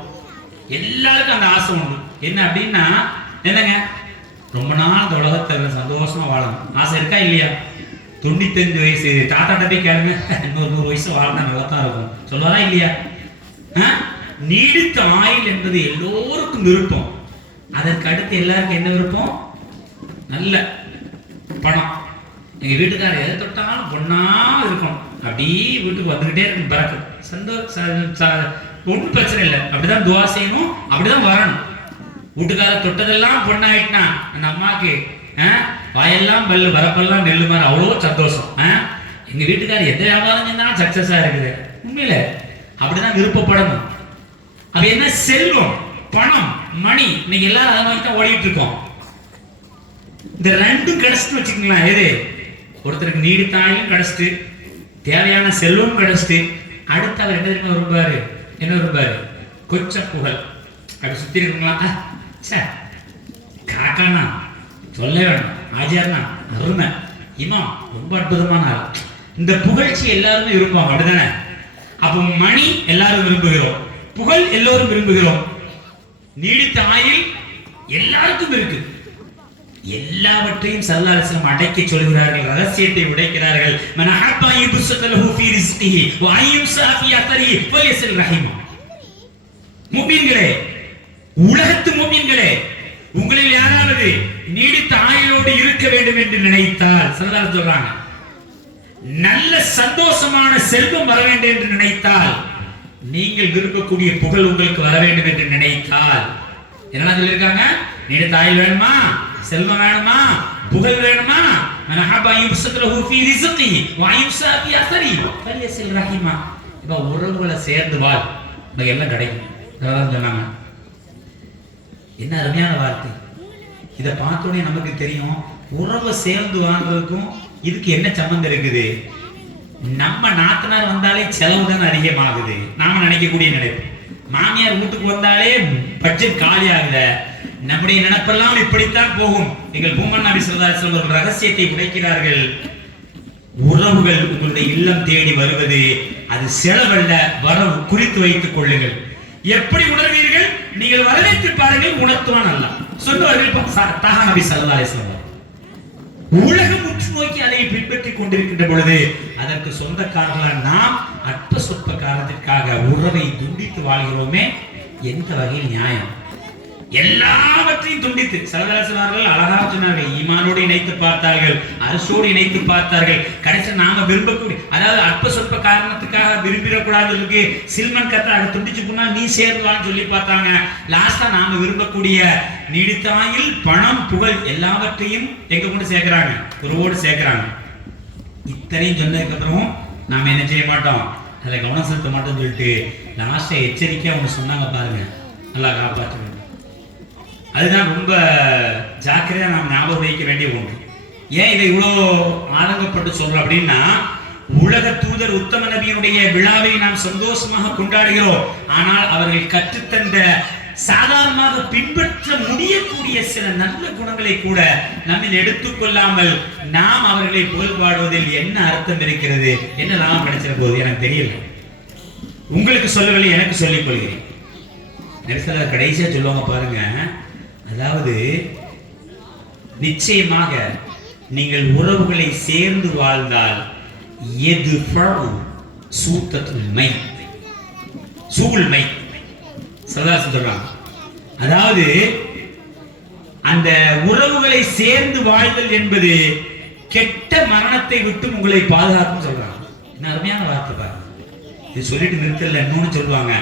எல்லாருக்கும் அந்த ஆசை உண்டு. என்ன அப்படின்னா, என்னங்க, ரொம்ப நாள் இந்த உலகத்தை சந்தோஷமா வாழணும் ஆசை இருக்கா இல்லையா? 95 வயசு தாத்தா டப்பி கேளுங்க, இன்னொரு 100 வயசு வாழ்ந்தா நல்லா தான் இருக்கும், சொல்லுவாரா இல்லையா? நீடித்த ஆயுள் என்பது எல்லோருக்கும் விருப்பம். அதற்கு அடுத்து எல்லாருக்கும் என்ன விருப்பம்? நல்ல பணம். எங்க வீட்டுக்காரர் எதை தொட்டாலும் பொண்ணா இருக்கணும், அப்படியே வீட்டுக்கு வந்துகிட்டே இருக்கும், பறக்கு சந்தோஷம், ஒன்றும் பிரச்சனை இல்லை. அப்படிதான் துவா செய்யணும், அப்படிதான் வரணும். வீட்டுக்காரர் தொட்டதெல்லாம் பொண்ணாயிட்டுனா அந்த அம்மாக்கு வாயெல்லாம் பல்லு, வரப்பெல்லாம் நெல்லு மாதிரி அவ்வளோ சந்தோஷம். எங்க வீட்டுக்காரர் எந்த வியாபாரம் செஞ்சாலும் சக்சஸா இருக்குது. உண்மையில அப்படிதான் விருப்பப்படணும். அது என்ன? செல்வம், பணம், மணி. இன்னைக்கு எல்லாரும் அதை மாதிரி தான் ஓடிட்டு இருக்கோம். இந்த ரெண்டும் கிடைச்சிட்டு வச்சுக்கோங்களேன். எது? ஒருத்தருக்கு நீடித்தாயும் கிடைச்சிட்டு, தேவையான செல்வம் கிடைச்சிட்டு, அடுத்து அவர் என்ன தெரியுமா விரும்பாரு? என்ன விரும்பாரு? கொச்ச புகழ். அப்படி சுத்தி இருக்குங்களா, காக்கானா சொல்ல வேணும், ஆஜார்னா அருமை, இமாம் ரொம்ப அற்புதமான ஆள். இந்த புகழ்ச்சி எல்லாருமே விரும்புவாங்க, அப்படிதானே? அப்போ மணி எல்லாரும் விரும்புகிறோம், புகழ் எல்லோரும் விரும்புகிறோம், நீடித்த ஆயுள் எல்லாருக்கும் இருக்கு. எல்லாவற்றையும் ஸல்லல்லாஹு அலைஹி வஸல்லம் அடக்கி சொல்கிறார்கள், ரகசியத்தை உடைக்கிறார்கள். மன் அஹப்ப யுப்ஸலஹு ஃபீ ரிஸ்கிஹி வ அய்யுஸா ஃபீ அத்ரிஹி ஃபல்யஸில் ரஹிம. முஃமின்களே, உலகத்து முஃமின்களே, உங்களில் யாராவது நீடித்த ஆயுளோடு இருக்க வேண்டும் என்று நினைத்தால், ஸல்லல்லாஹு அலைஹி சொல்றாங்க, நல்ல சந்தோஷமான செல்வம் வர வேண்டும் என்று நினைத்தால், நீங்கள் விரும்பக்கூடிய புகழ் உங்களுக்கு வர வேண்டும் என்று நினைத்தால், என்ன சொல்லிருக்காங்க? நீடித்த ஆயுள் வேணுமா, செல்வம் வேணுமா, புகழ் வேணுமா? மனஹபா யுப்ஸலஹு ஃபீ ரிஸ்கிஹி வ அய்யுஸா ஃபீ அத்ரிஹி ஃபல்யஸில் ரஹிம. இப்ப உறவுகளை சேர்ந்து வாழ், நமக்கு எல்லாம் கிடைக்கும். அதான் சொன்னாங்க. என்ன அருமையான வார்த்தை. இதை பார்த்தோன்னே நமக்கு தெரியும், உறவை சேர்ந்து வாழ்றதுக்கும் இதுக்கு என்ன சம்பந்தம் இருக்குது? நம்ம நாத்தனார் வந்தாலே செலவு தான் அதிகமாகுது, நாம நினைக்கக்கூடிய நினைப்பு. மாமியார் வீட்டுக்கு வந்தாலே பட்ஜெட் காலி ஆகுத. நம்முடைய நினைப்பெல்லாம் இப்படித்தான் போகும். எங்கள் பூமன் நபி ஸல்லல்லாஹு அலைஹி வஸல்லம் ஒரு ரகசியத்தை உடைக்கிறார்கள். உறவுகள் உங்களுடைய இல்லம் தேடி வருவது அது செலவல்ல, வரவு. குறித்து வைத்துக் கொள்ளுங்கள். எப்படி உணர்வீர்கள்? நீங்கள் வரவேற்று பாருங்கள், உணர்த்துவான் அல்லாஹ். சொன்னவர்கள் தஹா நபி ஸல்லல்லாஹு அலைஹி வஸல்லம். உலகம் உற்று நோக்கி அதை பின்பற்றிக் கொண்டிருக்கின்ற பொழுது அதற்கு சொந்தக்காரர்களாக நாம் அற்ப சொற்ப காரணத்திற்காக உறவை துண்டித்து வாழ்கிறோமே, எந்த வகையில் நியாயம்? எல்லாவற்றையும் துண்டித்து சலதலசனார்கள் அழகா சொன்னார்கள். ஈமானோடு இணைத்து பார்த்தார்கள், அரசோடு இணைத்து பார்த்தார்கள். கடைசி நாம விரும்பக்கூடிய, அதாவது அற்ப சொற்ப காரணத்துக்காக விரும்பிடக்கூடாது, சில்மன் கத்தா அதை துண்டிச்சு போனா நீ சேர்ந்துவான்னு சொல்லி பார்த்தாங்க. லாஸ்டா நாம விரும்பக்கூடிய நீடித்தாயில் பணம், புகழ் எல்லாவற்றையும் எங்க கொண்டு சேர்க்கிறாங்க? உறவோடு சேர்க்கிறாங்க. இத்தனையும் சொன்னதுக்கு அப்புறம் நாம என்ன செய்ய மாட்டோம்? அதுல கவனம் செலுத்த மாட்டோம்னு சொல்லிட்டு லாஸ்டா எச்சரிக்கையா ஒண்ணு சொன்னாங்க பாருங்க, நல்லா காப்பாற்றுங்க. அதுதான் ரொம்ப ஜாக்கிரதையா நாம் ஞாபகம் வைக்க வேண்டிய ஒன்று. ஏன் இதை இவ்வளோ ஆதங்கப்பட்டு சொல்றோம் அப்படின்னா, உலக தூதர் உத்தம நபியினுடைய விழாவை நாம் சந்தோஷமாக கொண்டாடுகிறோம். ஆனால் அவர்கள் கற்றுத்தந்த சாதாரணமாக பின்பற்ற முடியக்கூடிய சில நல்ல குணங்களை கூட நம்மில் எடுத்துக்கொள்ளாமல் நாம் அவர்களை புகழ்பாடுவதில் என்ன அர்த்தம் இருக்கிறது? என்ன லாபம் கிடைச்சிட போது எனக்கு தெரியல. உங்களுக்கு சொல்லவில்லை, எனக்கு சொல்லிக் கொள்கிறேன். நெரிசல கடைசியா சொல்லுவாங்க பாருங்க, அதாவது நிச்சயமாக நீங்கள் உறவுகளை சேர்ந்து வாழ்ந்தால் எது சூத்தத்துல் மை சூல் மை சொல்றாங்க. அதாவது அந்த உறவுகளை சேர்ந்து வாழ்தல் என்பது கெட்ட மரணத்தை விட்டு உங்களை பாதுகாக்கும் சொல்றாங்க. என்ன அருமையான வார்த்தை பாருங்க. இது சொல்லிட்டு நிறுத்தல. இன்னொன்னு சொல்லுவாங்க,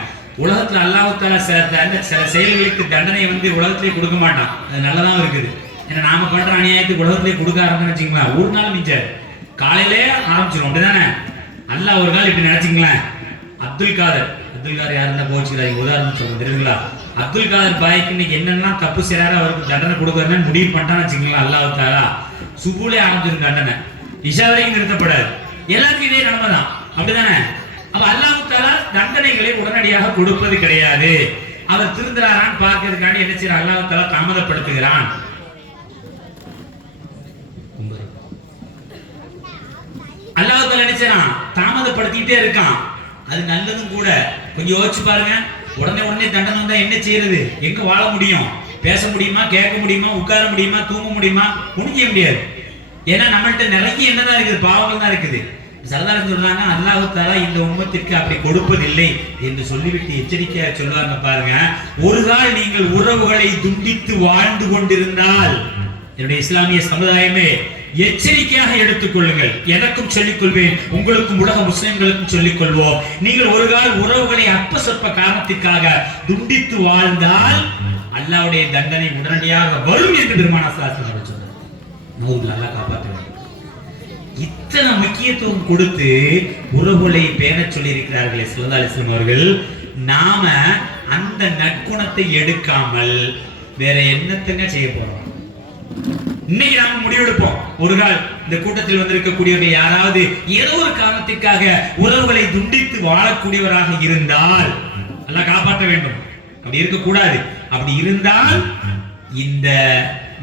உலகத்துல அல்லாஹ் தஆலா சில செயல்களுக்கு தண்டனை உலகத்திலே கொடுக்க மாட்டான். அது நல்லதான் இருக்குது. ஏன்னா நாம பண்ற அநியாயத்துக்கு உலகத்திலே கொடுக்க ஆரம்பிச்சு வச்சுங்களேன், ஒரு நாள் மிஞ்சாது, காலையிலே ஆரம்பிச்சிடும். அப்படிதானே? அல்லாஹ் ஒரு நாள் இப்படி நினைச்சிங்களேன், அப்துல் காதர் யார் இருந்தா போச்சுக்கிறாங்க, உதாரணம் சொல்றேன் தெரியுங்களா? அப்துல் காதர் பாய்க்கு இன்னைக்கு என்னெல்லாம் தப்பு செய்யறாரு அவருக்கு தண்டனை கொடுக்கறதுன்னு முடிவு பண்ணிட்டான்னு வச்சுங்களேன், அல்லாஹ் தஆலா சுபூலே ஆரம்பிச்சிடும் தண்டனை, இஷா வரைக்கும் நிறுத்தப்படாது. எல்லாத்துக்கும் இதே நிலைமை தான். அப்படிதானே? அப்ப அல்லாஹ் தஆலா தண்டனைகளை உடனடியாக கொடுப்பது கிடையாது. அவர் திருந்துறாரான்னு பார்க்கிறதுக்காண்டி என்ன செய்யறார்? அல்லாஹ் தஆலா தாமதப்படுத்துகிறான். அல்லாஹ் தஆலா என்ன செய்யறான்? தாமதப்படுத்திட்டே இருக்கான். அது நல்லதும் கூட. கொஞ்சம் யோசிச்சு பாருங்க. உடனே தண்டனை வந்தா என்ன செய்யறது? எங்க வாழ முடியும்? பேச முடியுமா? கேட்க முடியுமா? உட்கார முடியுமா? தூங்க முடியுமா? ஒண்ணும் செய்ய முடியாது. ஏன்னா நம்மள்ட்ட நிறைய என்னதான் இருக்குது? பாவங்கள் தான் இருக்குது. சரதாரன் சொல்றாங்க, அல்லாஹ் தஆலா இந்த உம்மத்திற்கு அப்படி கொடுப்பதில்லை என்று சொல்லிவிட்டு எச்சரிக்கையா சொல்லுவாங்க பாருங்க. ஒரு நாள் நீங்கள் உறவுகளை துண்டித்து வாழ்ந்து கொண்டிருந்தால், என்னுடைய இஸ்லாமிய சமுதாயமே எச்சரிக்கையாக எடுத்துக் கொள்ளுங்கள். எனக்கும் சொல்லிக் கொள்வேன், உங்களுக்கும் உலக முஸ்லிம்களுக்கும் சொல்லிக் கொள்வோம். நீங்கள் ஒரு கால் உறவுகளை அற்ப சொற்ப காரணத்திற்காக துண்டித்து வாழ்ந்தால் அல்லாஹ்வுடைய தண்டனை உடனடியாக வரும் என்று பெருமானார் ஸல்லல்லாஹு அலைஹி வஸல்லம் சொன்னார். அல்லாஹ் காப்பாற்ற வேண்டும். இத்தனை முக்கியத்துவம் கொடுத்து உறவுகளை பேணச் சொல்லி இருக்கிறார்களே ஸல்லல்லாஹு அலைஹி வஸல்லம் அவர்கள். நாம அந்த நற்குணத்தை எடுக்காமல் வேற என்னத்தங்க செய்ய போறோம்? இன்னைக்கு நாம முடிவெடுப்போம். ஒரு நாள் இந்த கூட்டத்தில் வந்திருக்கக்கூடியவர்கள் யாராவது ஏதோ ஒரு காரணத்திற்காக உறவுகளை துண்டித்து வாழக்கூடியவராக இருந்தால் அல்லாஹ் காப்பாற்ற வேண்டும். அப்படி இருக்கக்கூடாது. அப்படி இருந்தால் இந்த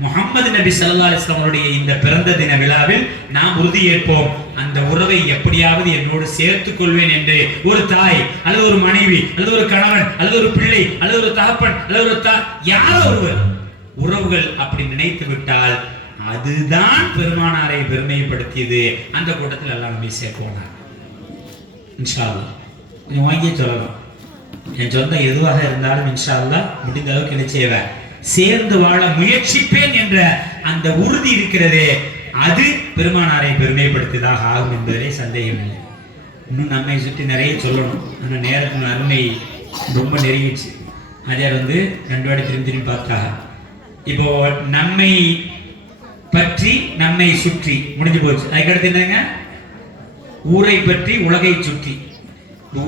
முஹம்மது நபி ஸல்லல்லாஹு அலைஹி வஸல்லம் அவருடைய இந்த பிறந்த தின விழாவில் நாம் உறுதி ஏற்போம், அந்த உறவை எப்படியாவது என்னோடு சேர்த்துக் கொள்வேன் என்று. ஒரு தாய் அல்லது ஒரு மனைவி அல்லது ஒரு கணவன் அல்லது ஒரு பிள்ளை அல்லது ஒரு தகப்பன் அல்லது ஒரு யாரோ ஒருவர் உறவுகள் அப்படி நினைத்து விட்டால் அதுதான் பெருமானாரை பெருமைப்படுத்தியது. அந்த கூட்டத்தில் எல்லாம் நம்பி சேர்ப்போனார். இன்ஷா அல்லாஹ் நீ வாங்கி சொல்லலாம். என் சொந்தம் எதுவாக இருந்தாலும் இன்ஷா அல்லாஹ் முடிந்த அளவுக்கு என்ன செய்வேன், சேர்ந்து வாழ முயற்சிப்பேன் என்ற அந்த உறுதி இருக்கிறதே, அது பெருமானாரை பெருமைப்படுத்தியதாக ஆகும் என்பதிலே சந்தேகம் இல்லை. இன்னும் நம்மை சுற்றி நிறைய சொல்லணும். ஆனால் நேரத்தின் அருமை ரொம்ப நெருங்கிடுச்சு. ஆரியார் 2 வாட்டி திரும்பி பார்த்தா இப்போ நம்மை பற்றி நம்மை சுற்றி முடிஞ்சு போச்சு. அதுக்கடுத்து என்னங்க? ஊரை பற்றி உலகை சுற்றி.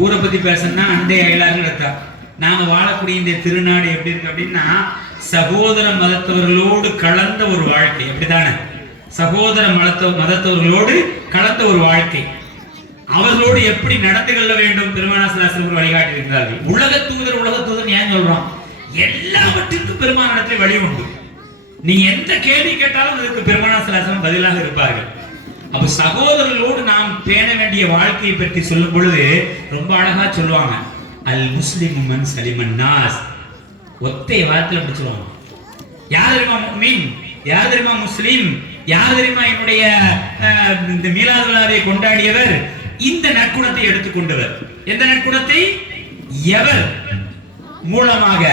ஊரை பத்தி பேசணும்னா அண்டை அயலார்கள் எடுத்தா. நாம வாழக்கூடிய இந்த திருநாடு எப்படி இருக்கு அப்படின்னா, சகோதர மதத்தவர்களோடு கலந்த ஒரு வாழ்க்கை. அப்படித்தானே? சகோதர மதத்தவர்களோடு கலந்த ஒரு வாழ்க்கை. அவர்களோடு எப்படி நடந்து கொள்ள வேண்டும் பெருமானார் ஸல்லல்லாஹு அலைஹி வஸல்லம் வழிகாட்டி இருக்கிறார்கள். உலக தூதர் ஏன் சொல்றோம்? எல்லாவற்றிற்கும் பெருமானாரிடத்தில் வழி உண்டு. நீங்க எந்த கேள்வி கேட்டாலும் அதுக்கு பெருமானார் ஸல்லல்லாஹு அலைஹி வஸல்லம் பதிலாக இருப்பார்கள். அப்ப சகோதரர்களோடு நாம் பேண வேண்டிய வாழ்க்கையை பற்றி சொல்லும் பொழுது ரொம்ப அழகா சொல்லுவாங்க, அல் முஸ்லிமு மன் சலிமன் நாஸ். ஒத்தை வார்த்தையில பிடிச்சிருவாங்க. யார் தெரியுமா முஃமின், யார் தெரியுமா முஸ்லிம், யார் தெரியுமா என்னுடைய இந்த மீலாது விழாவை கொண்டாடியவர், இந்த நற்குணத்தை எடுத்துக்கொண்டவர். எந்த நற்குணத்தை? எவர் மூலமாக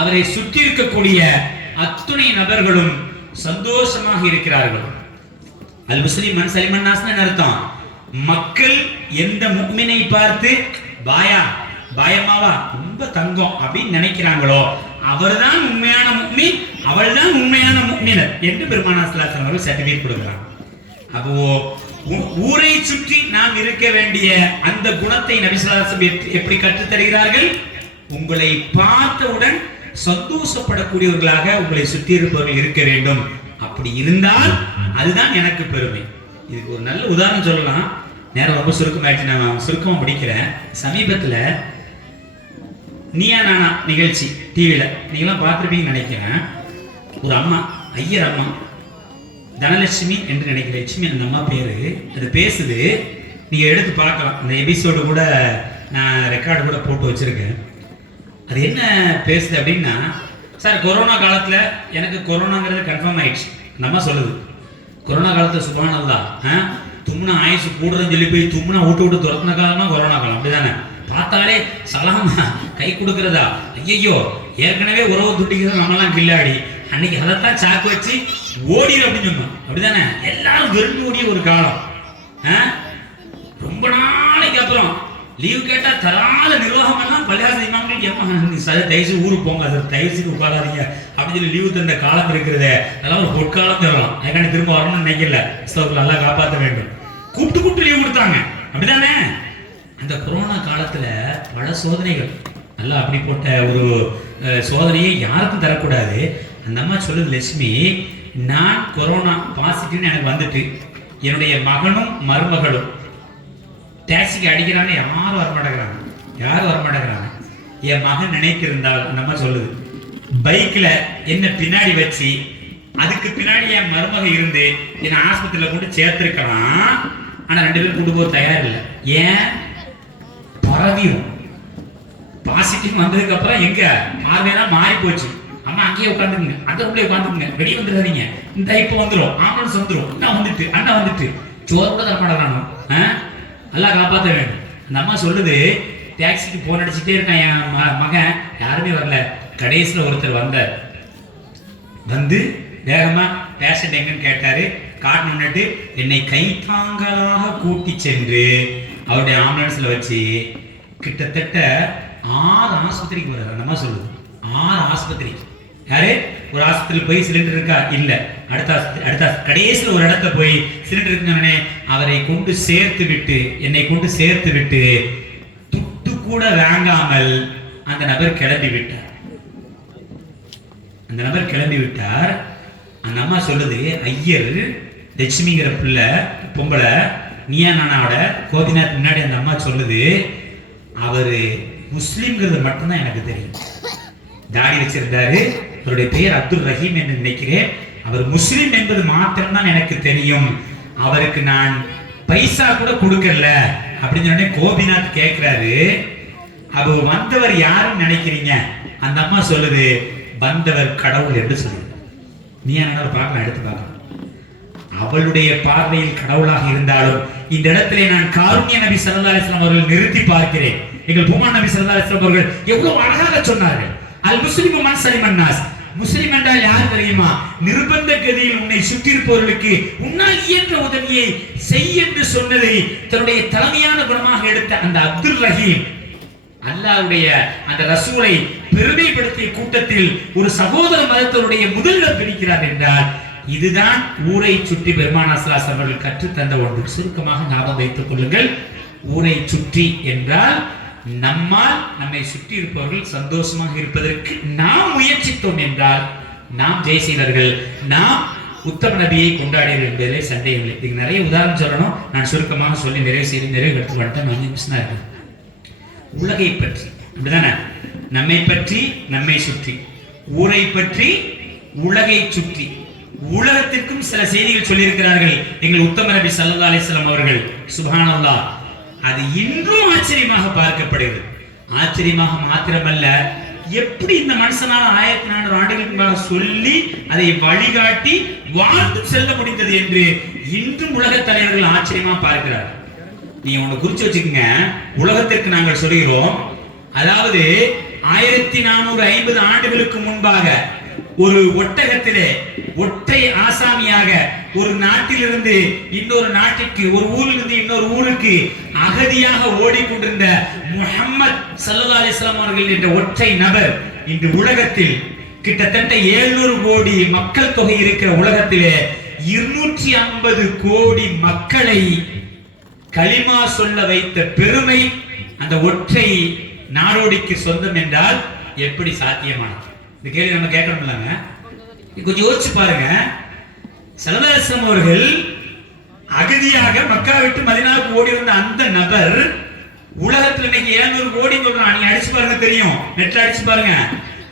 அவரை சுற்றி இருக்கக்கூடிய அத்துணை நபர்களும் சந்தோஷமாக இருக்கிறார்கள். அல் முஸ்லிம் மன் சலிமன் நாஸ்னு அர்த்தம். மக்கள் எந்த முஃமினை பார்த்து பாயமாவா ரொம்ப தங்கம் அப்படின்னு நினைக்கிறாங்களோ அவர்தான் உண்மையான முஃமின், அவள்தான் உண்மையான முஃமினர் என்று பெருமானார் ஸல்லல்லாஹு அலைஹி வஸல்லம் அவர்கள் சர்டிஃபிகேட் கொடுக்கிறாங்க. அப்போ ஊரை சுற்றி நாம் இருக்க வேண்டிய அந்த குணத்தை நபி ஸல்லல்லாஹு அலைஹி வஸல்லம் எப்படி கற்றுத் தருகிறார்கள்? உங்களை பார்த்தவுடன் சந்தோஷப்படக்கூடியவர்களாக உங்களை சுற்றி இருப்பவர்கள் இருக்க வேண்டும். அப்படி இருந்தால் அதுதான் எனக்கு பெருமை. இதுக்கு ஒரு நல்ல உதாரணம் சொல்லலாம். நேரம் ரொம்ப சுருக்கமாயிடுச்சு, நான் சுருக்கமா முடிக்கிறேன். சமீபத்தில் நீயா நானா நிகழ்ச்சி டிவியில நீங்களாம் பார்த்துருப்பீங்கன்னு நினைக்கிறேன். ஒரு அம்மா, ஐயர் அம்மா, தனலட்சுமி என்று நினைக்கிற லட்சுமி அந்த அம்மா பேரு, அது பேசுது. நீங்க எடுத்து பார்க்கலாம். அந்த எபிசோடு கூட நான் ரெக்கார்டு கூட போட்டு வச்சிருக்கேன். அது என்ன பேசுது அப்படின்னா, சார் கொரோனா காலத்தில் எனக்கு கொரோனாங்கிறது கன்ஃபார்ம் ஆயிடுச்சு. அந்த அம்மா சொல்லுது கொரோனா காலத்துல சுப்ஹானல்லாஹ் தும்முனா ஆயுசு கூடுறதுன்னு சொல்லி போய் தும்முனா விட்டு துரத்துன காலமா கொரோனா காலம் அப்படிதானே. பார்த்தாலே சலாமா கை கொடுக்கறதா, ஐயோ ஏற்கனவே உறவு துட்டிக்கிறது நம்மலாம் கில்லாடி, அன்னைக்கு அதைத்தான் சாக்கு வச்சு ஓடிடு அப்படின்னு சொன்னோம் அப்படிதானே. எல்லாரும் விரும்பி ஓடிய ஒரு காலம். ரொம்ப நாளைக்கு அப்புறம் லீவு கேட்டா தராத நிர்வாகம் எல்லாம் பள்ளியாச இமாம்கள் தயவுசு ஊருக்கு போங்க, அதை தயவுசுக்கு உட்காராதீங்க அப்படின்னு சொல்லி லீவு தந்த காலம் இருக்கிறதே, அதெல்லாம் ஒரு பொற்காலம் தரலாம். அதுக்காண்டி திரும்ப வரணும்னு நினைக்கல, நல்லா காப்பாற்ற வேண்டும். கூப்பிட்டு லீவு கொடுத்தாங்க அப்படிதானே. அந்த கொரோனா காலத்துல பல சோதனைகள், நல்லா அப்படி போட்ட ஒரு சோதனையை யாருக்கும் தரக்கூடாது. அந்த அம்மா சொல்லுது, லட்சுமி நான் கொரோனா பாசிட்டிவ்னு எனக்கு வந்துட்டு என்னுடைய மகனும் மருமகளும் டாக்ஸிக்கு அடிக்கிறாங்க, யாரும் வரமாட்டேங்கிறாங்க. என் மகன் நினைத்திருந்தால், அந்த அம்மா சொல்லுது, பைக்ல என்ன பின்னாடி வச்சு அதுக்கு பின்னாடி என் மருமக இருந்து என்ன ஆஸ்பத்திரியில கொண்டு சேர்த்திருக்கலாம். ஆனா 2 பேரும் கூட்டு போக தயார் இல்லை. ஏன்? பரவியும் பாசிட்டிவ் வந்ததுக்கு அப்புறம் எங்க பார்வையெல்லாம் மாறி போச்சு. அம்மா அங்கேயே உட்காந்துருங்க, அந்த ரூம்லயே உட்காந்துருங்க, வெளியே வந்துடாதீங்க, இந்த இப்ப வந்துடும், ஆம்புலன்ஸ் வந்துடும், அண்ணா வந்துட்டு சோறு கூட தரமாட்டானோ. நல்லா காப்பாற்ற வேண்டும். அந்த அம்மா சொல்லுது, டாக்ஸிக்கு போன் அடிச்சுட்டே இருக்கான் என் மகன், யாருமே வரல. கடைசியில் ஒருத்தர் வந்தார், வந்து வேகமா பேஷண்ட் எங்கன்னு கேட்டாரு, காட்டணும்னுட்டு என்னை கைத்தாங்களாக கூட்டி சென்று அவருடைய ஆம்புலன்ஸ்ல வச்சு கிட்டத்தட்ட 6 ஆஸ்பத்திரிக்கு போறாரு. அந்த அம்மா சொல்லுது, 6 ஆஸ்பத்திரி. யாரு? ஒரு ஆஸ்பத்திரியில் போய் சிலிண்டர் இருக்கா இல்ல, அடுத்த கடைசியில் ஒரு இடத்துல போய் சிலிண்டர் இருக்குன்னு அவரை கொண்டு சேர்த்து விட்டு, என்னை கொண்டு சேர்த்து விட்டு துட்டு கூட வாங்காமல் அந்த நபர் கிளம்பி விட்டார். அந்த அம்மா சொல்லுது, ஐயர் லட்சுமிங்கிற பிள்ளை பொம்பளை நீயா நானாவோட கோபிநாத் முன்னாடி அந்த அம்மா சொல்லுது, அவரு முஸ்லிம்ங்கிறது மட்டும்தான் எனக்கு தெரியும். தாடி வச்சிருந்தாரு, அவருடைய பெயர் அப்துல் ரஹீம் என்று நினைக்கிறேன். அவர் முஸ்லிம் என்பது மாத்திரம்தான் எனக்கு தெரியும், அவருக்கு நான் பைசா கூட கொடுக்கல அப்படின்னு சொன்னே கோபிநாத் கேட்கிறாரு. அப்போ வந்தவர் யாருன்னு நினைக்கிறீங்க? அந்த அம்மா சொல்லுது, வந்தவர் கடவுள் என்று சொல்லுது. நீ என்ன பார்க்கலாம், எடுத்து பார்க்கலாம். அவளுடைய பார்வையில் கடவுளாக இருந்தாலும் இந்த இடத்திலே நான் காருண்ய நபி ஸல்லல்லாஹு அலைஹி வஸல்லம் அவர்கள் நிறுத்தி பார்க்கிறேன். எங்கள் பூமான் நபி ஸல்லல்லாஹு அலைஹி வஸல்லம் அவர்கள் எவ்வளவு அழகாக சொன்னார்கள். அல் முஸ்லிமு மன் ஸலிமன் நாஸ். முஸ்லிம் என்றால் யார் தெரியுமா? நிர்பந்த கதியில் உன்னை சுற்றி இருப்பவர்களுக்கு உன்னால் இயன்ற உதவியை செய் என்று சொன்னதை தன்னுடைய தலைமையான குணமாக எடுத்த அந்த அப்துல் ரஹீம் அல்லாஹ்வுடைய அந்த ரசூலை பெருமைப்படுத்திய கூட்டத்தில் ஒரு சகோதர மதத்தவருடைய முதலிடம் பிடிக்கிறார் என்றால் இதுதான் ஊரை சுற்றி பெருமானார் ஸல்லல்லாஹு அலைஹி வஸல்லம் அவர்கள் கற்றுத் தந்த ஒன்று. சுருக்கமாக ஞாபகம் வைத்துக் கொள்ளுங்கள். ஊரை சுற்றி என்றால் நம்மை சுற்றி இருப்பவர்கள் சந்தோஷமாக இருப்பதற்கு நாம் முயற்சித்தோம் என்றால் நாம் ஜெயசீலர்கள், நாம் உத்தம நபியை கொண்டாடியவர் என்பதிலே சந்தேகமில்லை. இதுக்கு நிறைய உதாரணம் சொல்லணும், நான் சுருக்கமாக சொல்லி நிறைவு எடுத்து வந்துட்டேன். 5 நிமிஷம் தான் இருக்கு. உலகை பற்றி அப்படிதானே, நம்மை பற்றி நம்மை சுற்றி, ஊரை பற்றி உலகை சுற்றி, உலகத்திற்கும் சில செய்திகள் சொல்லியிருக்கிறார்கள் எங்கள் உத்தம நபி ஸல்லல்லாஹு அலைஹி வஸல்லம் அவர்கள். சுப்ஹானல்லாஹ், அது இன்றும் ஆச்சரியமாக பார்க்கப்படுகிறது. ஆச்சரியமாக மாத்திரமல்ல, எப்படி இந்த மனுஷனால 1400 ஆண்டுகளுக்கு முன்பாக சொல்லி அதை வழிகாட்டி வாழ்ந்து செல்ல முடிந்தது என்று இன்றும் உலக தலைவர்கள் ஆச்சரியமா பார்க்கிறார்கள். நீங்க ஒண்ணு குறிச்சு வச்சுக்கோங்க, உலகத்திற்கு நாங்கள் சொல்கிறோம், அதாவது 1450 ஆண்டுகளுக்கு முன்பாக ஒரு ஒட்டகத்திலே ஒற்றை ஆசாமியாக ஒரு நாட்டிலிருந்து இன்னொரு நாட்டிற்கு, ஒரு ஊரிலிருந்து இன்னொரு ஊருக்கு அகதியாக ஓடிக்கொண்டிருந்த முஹம்மது ஸல்லல்லாஹு அலைஹி வஸல்லம் அவர்கள் என்ற ஒற்றை நபர் இன்று உலகத்தில் கிட்டத்தட்ட 700 கோடி மக்கள் தொகை இருக்கிற உலகத்திலே 250 கோடி மக்களை கலிமா சொல்ல வைத்த பெருமை அந்த ஒற்றை நாடோடிக்கு சொந்தம் என்றால் எப்படி சாத்தியமானது? இந்த கேள்வி நம்ம கேட்கணும்லங்க. கொஞ்சம் யோசிச்சு பாருங்க. ஸல்லல்லாஹு அலைஹி வஸல்லம் அவர்கள் அகதியாக மக்கா விட்டு மதீனாவுக்கு ஓடி வந்த அந்த நபர் உலகத்துல இன்னைக்கு 700 கோடி சொல்றான். நீங்க அடிச்சு பாருங்க, தெரியும், நெட்ல அடிச்சு பாருங்க.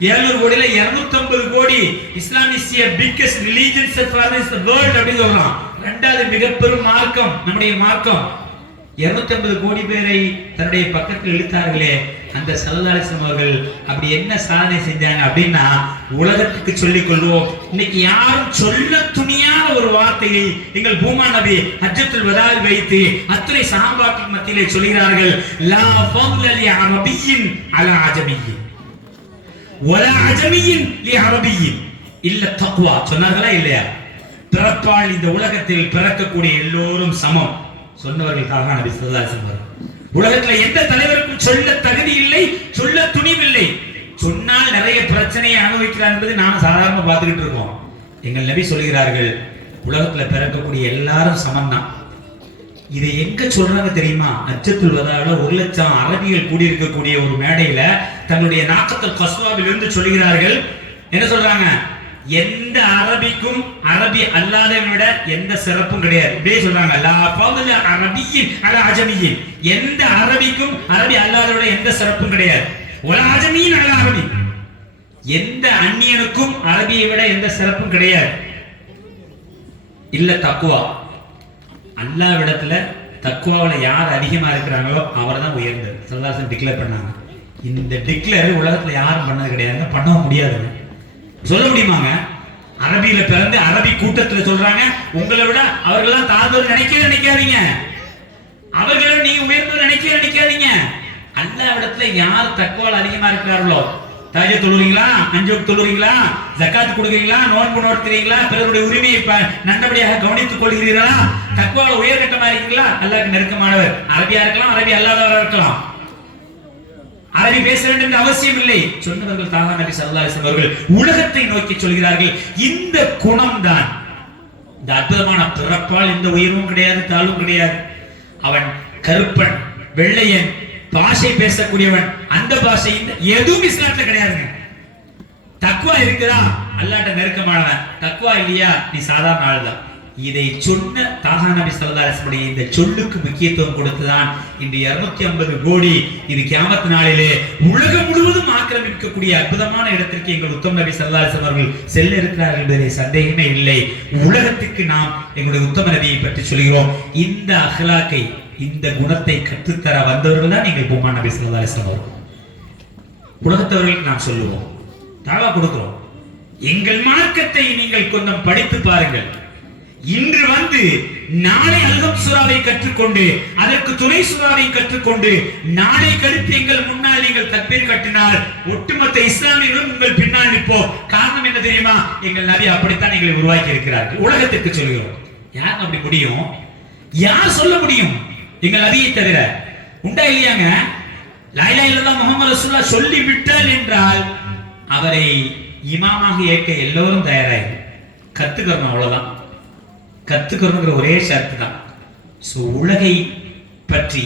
700 கோடியில 250 கோடி Islam is the biggest religion for the world அப்படி சொல்றான். இரண்டாவது மிகப்பெரும் மார்க்கம் நம்முடைய மார்க்கம். 250 கோடி பேரை தன்னுடைய பக்கத்தில் இழுத்தார்களே அந்த ஸல்லல்லாஹு அலைஹி வஸல்லம் அவர்கள் அப்படி என்ன சாதனை செஞ்சாங்க அப்படின்னா, உலகத்துக்கு சொல்லிக் கொள்வோம். இன்னைக்கு யாரும் சொல்ல துணியாத ஒரு வார்த்தையை எங்கள் பூமா நபி ஹஜ்ஜத்துல் வதாவில் வைத்து அத்துணை சஹாபாக்கள் மத்தியிலே சொல்கிறார்கள், லா ஃபضل لعربي على عجمي ولا عجمي لعربي இல்ல தக்வா. சொன்னார்களா இல்லையா? பிறப்பால் இந்த உலகத்தில் பிறக்கக்கூடிய எல்லோரும் சமம் சொன்னவர்கள் தாகா நபி ஸல்லல்லாஹு அலைஹி வஸல்லம். உலகத்துல எந்த தலைவருக்கும் சொல்ல தகுதி இல்லை, சொல்ல துணிவில்லை. சொன்னால் நிறைய பிரச்சனையை அனுபவிக்கிறார் என்பது நாம சாதாரணமா பார்த்துக்கிட்டு இருக்கோம். எங்கள் நபி சொல்கிறார்கள், உலகத்துல பிறக்கக்கூடிய எல்லாரும் சமம்தான். இதை எங்க சொல்றாங்க தெரியுமா? ஹஜ்ஜத்துல் வதால 1,00,000 அரபிகள் கூடியிருக்கக்கூடிய ஒரு மேடையில தன்னுடைய நாக்கத்துல் கஸ்வாவில் இருந்து சொல்கிறார்கள். என்ன சொல்றாங்க? எந்த அரபிக்கும் அரபி அல்லாதவனை விட எந்த சிறப்பும் கிடையாது. இப்படியே சொல்றாங்க, லா ஃபضل عربي على عجمي. எந்த அரபிக்கும் அரபி அல்லாதவனை விட எந்த சிறப்பும் கிடையாது. ولا عجمي على عربي. எந்த அந்நியனுக்கும் அரபியை விட எந்த சிறப்பும் கிடையாது. இல்ல தக்வா. அல்லாஹ்விடத்துல தக்வாவுல யார் அதிகமா இருக்கிறாங்களோ அவர்தான் உயர்ந்தது. ஸல்லல்லாஹு அலைஹி வஸல்லம் டிக்ளேர் பண்ணாங்க. இந்த டிக்ளேர் உலகத்துல யாரும் பண்ணது கிடையாது, பண்ணவும் முடியாதுங்க. சொல்ல முடியுமாங்க? அரபியில பிறந்து அரபி கூட்டத்துல சொல்றாங்க, உங்களை விட அவர்கள்லாம் தாழ்ந்தவர் நினைக்காதீங்க, அவர்களை நீங்க உயர்ந்தவர் நினைக்காதீங்க. அல்லாஹ்விடத்துல யார் தக்வால அதிகமா இருக்கிறார்களோ, தஹஜ்ஜுத் தொழுறீங்களா, 5 வக்த் தொழுறீங்களா, ஜகாத் கொடுக்கிறீங்களா, நோன்பு நோட்கிறீங்களா, பிறருடைய உரிமையை நல்லபடியாக கவனித்துக் கொள்கிறீர்களா, தக்வால உயர்கட்டமா இருக்கீங்களா, அல்லாஹ்வுக்கு நெருக்கமானவர். அரபியா இருக்கலாம், அரபி அல்லாதவரா இருக்கலாம், அரபி பேச வேண்டும் என்ற அவசியம் இல்லை. சொன்னவர்கள் தாகா நபி ஸல்லல்லாஹு அலைஹி வஸல்லம் அவர்கள் உலகத்தை நோக்கி சொல்கிறார்கள். இந்த குணம் தான், இந்த அற்புதமான பிறப்பால் எந்த உயர்வும் கிடையாது, தாழ்வும் கிடையாது. அவன் கருப்பன், வெள்ளையன், பாஷை பேசக்கூடியவன், அந்த பாஷை எதுவும் இஸ்லாத்துல கிடையாதுங்க. தக்வா இருக்குதா, அல்லாஹ்ட்ட நெருக்கமானவன். தக்வா இல்லையா, நீ சாதாரண ஆள்தான். இதை சொன்ன தாகா நபி ஸல்லல்லாஹு அலைஹி வஸல்லம் இந்த சொல்லுக்கு முக்கியத்துவம் கொடுத்துதான் இன்று 250 கோடி இது கியாமத் நாளிலே உலகம் முழுவதும் ஆக்கிரமிக்கக்கூடிய அற்புதமான இடத்திற்கு எங்கள் உத்தம நபி ஸல்லல்லாஹு அலைஹி வஸல்லம் அவர்கள் செல்ல இருக்கிறார்கள் என்பதிலே சந்தேகமே இல்லை. உலகத்துக்கு நாம் எங்களுடைய உத்தம நபியை பற்றி சொல்கிறோம். இந்த அஹ்லாக்கை, இந்த குணத்தை கற்றுத்தர வந்தவர்கள் தான் எங்கள் பூமா நபி ஸல்லல்லாஹு அலைஹி வஸல்லம் அவர்கள். உலகத்தவர்களுக்கு நாம் சொல்லுவோம், தாவா கொடுக்கிறோம், எங்கள் மார்க்கத்தை நீங்கள் கொஞ்சம் படித்து பாருங்கள். இன்று வந்து நாளை அல்ஹம் சூராவை கற்றுக்கொண்டு அதற்கு துணை சூராவை கற்றுக்கொண்டு நாளை கழித்து எங்கள் முன்னால் நீங்கள் தக்பீர் கட்டினால் ஒட்டுமொத்த இஸ்லாமியர்களும் உங்கள் பின்னால் நிற்போம். காரணம் என்ன தெரியுமா? எங்கள் நபி அப்படித்தான் எங்களை உருவாக்கி இருக்கிறார்கள். உலகத்துக்கு சொல்கிறோம். யார் அப்படி முடியும்? யார் சொல்ல முடியும் எங்கள் நபியை தவிர? உண்டா இல்லையாங்க? லா இலாஹா இல்லல்லாஹ் முஹம்மது ரசூலுல்லாஹ் சொல்லி விட்டால் என்றால் அவரை இமாமாக ஏற்க எல்லோரும் தயாராக கத்துக்கிறோம். அவ்வளவுதான், கத்துக்கணுங்கிற ஒரே ஷர்த்து தான். உலகை பற்றி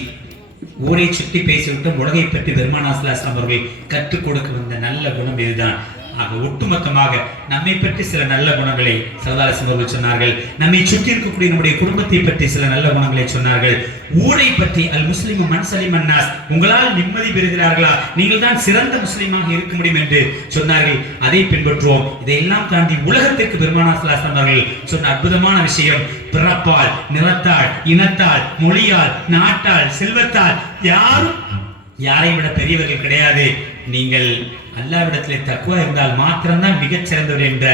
ஊரை சுற்றி பேசிவிட்டு உலகை பற்றி பெருமானார் ஸல்லல்லாஹு அலைஹி வஸல்லம் அவர்கள் கற்றுக் கொடுக்க வந்த நல்ல குணம் இதுதான். ஆக ஒட்டுமொத்தமாக நம்மை பற்றி சில நல்ல குணங்களை ஸல்லல்லாஹு அலைஹி வஸல்லம் அவர்கள் சொன்னார்கள். நம்மை சுற்றி இருக்கக்கூடிய நம்முடைய குடும்பத்தை பற்றி சில நல்ல குணங்களை சொன்னார்கள். ஊரை பற்றி அல் முஸ்லிமு மன் சலிம அன்னாஸ், உங்களால் நிம்மதி பெறுகிறார்களா, நீங்கள் தான் சிறந்த முஸ்லிமாக இருக்க முடியும் என்று சொன்னார்கள். அதை பின்பற்றுவோம். இதையெல்லாம் தாண்டி உலகத்திற்கு பெருமானார் ஸல்லல்லாஹு அலைஹி வஸல்லம் அவர்கள் சொன்ன அற்புதமான விஷயம், பிறப்பால், நிறத்தால், இனத்தால், மொழியால், நாட்டால், செல்வத்தால் யாரும் யாரை விட பெரியவர்கள் கிடையாது. நீங்கள் அல்லாஹ்விடத்திலே தக்வா இருந்தால் மாத்திரம்தான் மிகச் சிறந்தவர் என்ற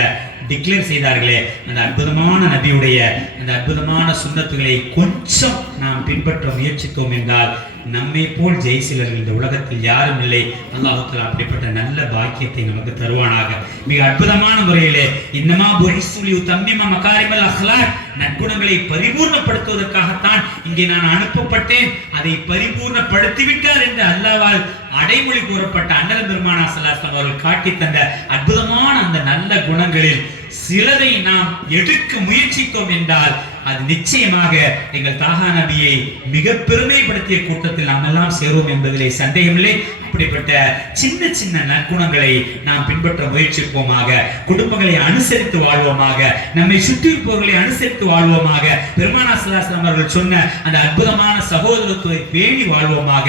டிக்ளேர் செய்தார்களே, அந்த அற்புதமான நபியுடைய அந்த அற்புதமான சுன்னத்துகளை கொஞ்சம் நாம் பின்பற்ற முயற்சித்தோம் என்றால் நம்மை போல் ஜெயசீலர்கள் இந்த உலகத்தில் யாரும் இல்லை. அல்லாஹ் தஆலா அப்படிப்பட்ட நல்ல பாக்கியத்தை நமக்கு தருவானாக. மிக அற்புதமான முறையிலே இன்னமா புரிசுலி தம்மிம மகாரிமல் அஹ்லாக், நற்குணங்களை பரிபூர்ணப்படுத்துவதற்காகத்தான் இங்கே நான் அனுப்பப்பட்டேன், அதை பரிபூர்ணப்படுத்திவிட்டார் என்று அல்லாஹ்வால் அடைமொழி கூறப்பட்ட அண்ணல் பெருமானார் ஸல்லல்லாஹு அலைஹி வஸல்லம் அவர்கள் காட்டி தந்த அற்புதமான அந்த நல்ல குணங்களில் சிலரை நாம் எடுக்க முயற்சித்தோம் என்றால் அது நிச்சயமாக எங்கள் தாகா நபியை மிக பெருமைப்படுத்திய கூட்டத்தில் நாம் எல்லாம் சேருவோம் என்பதிலே சந்தேகமில்லை. அப்படிப்பட்ட சின்ன சின்ன நற்குணங்களை நாம் பின்பற்ற முயற்சிப்போமாக, குடும்பங்களை அனுசரித்து வாழ்வோமாக, நம்மை சுற்றி இருப்பவர்களை அனுசரித்து வாழ்வோமாக, பெருமானார் ஸல்லல்லாஹு அலைஹி வஸல்லம் அவர்கள் சொன்ன அந்த அற்புதமான சகோதரத்துவத்தை பேணி வாழ்வோமாக.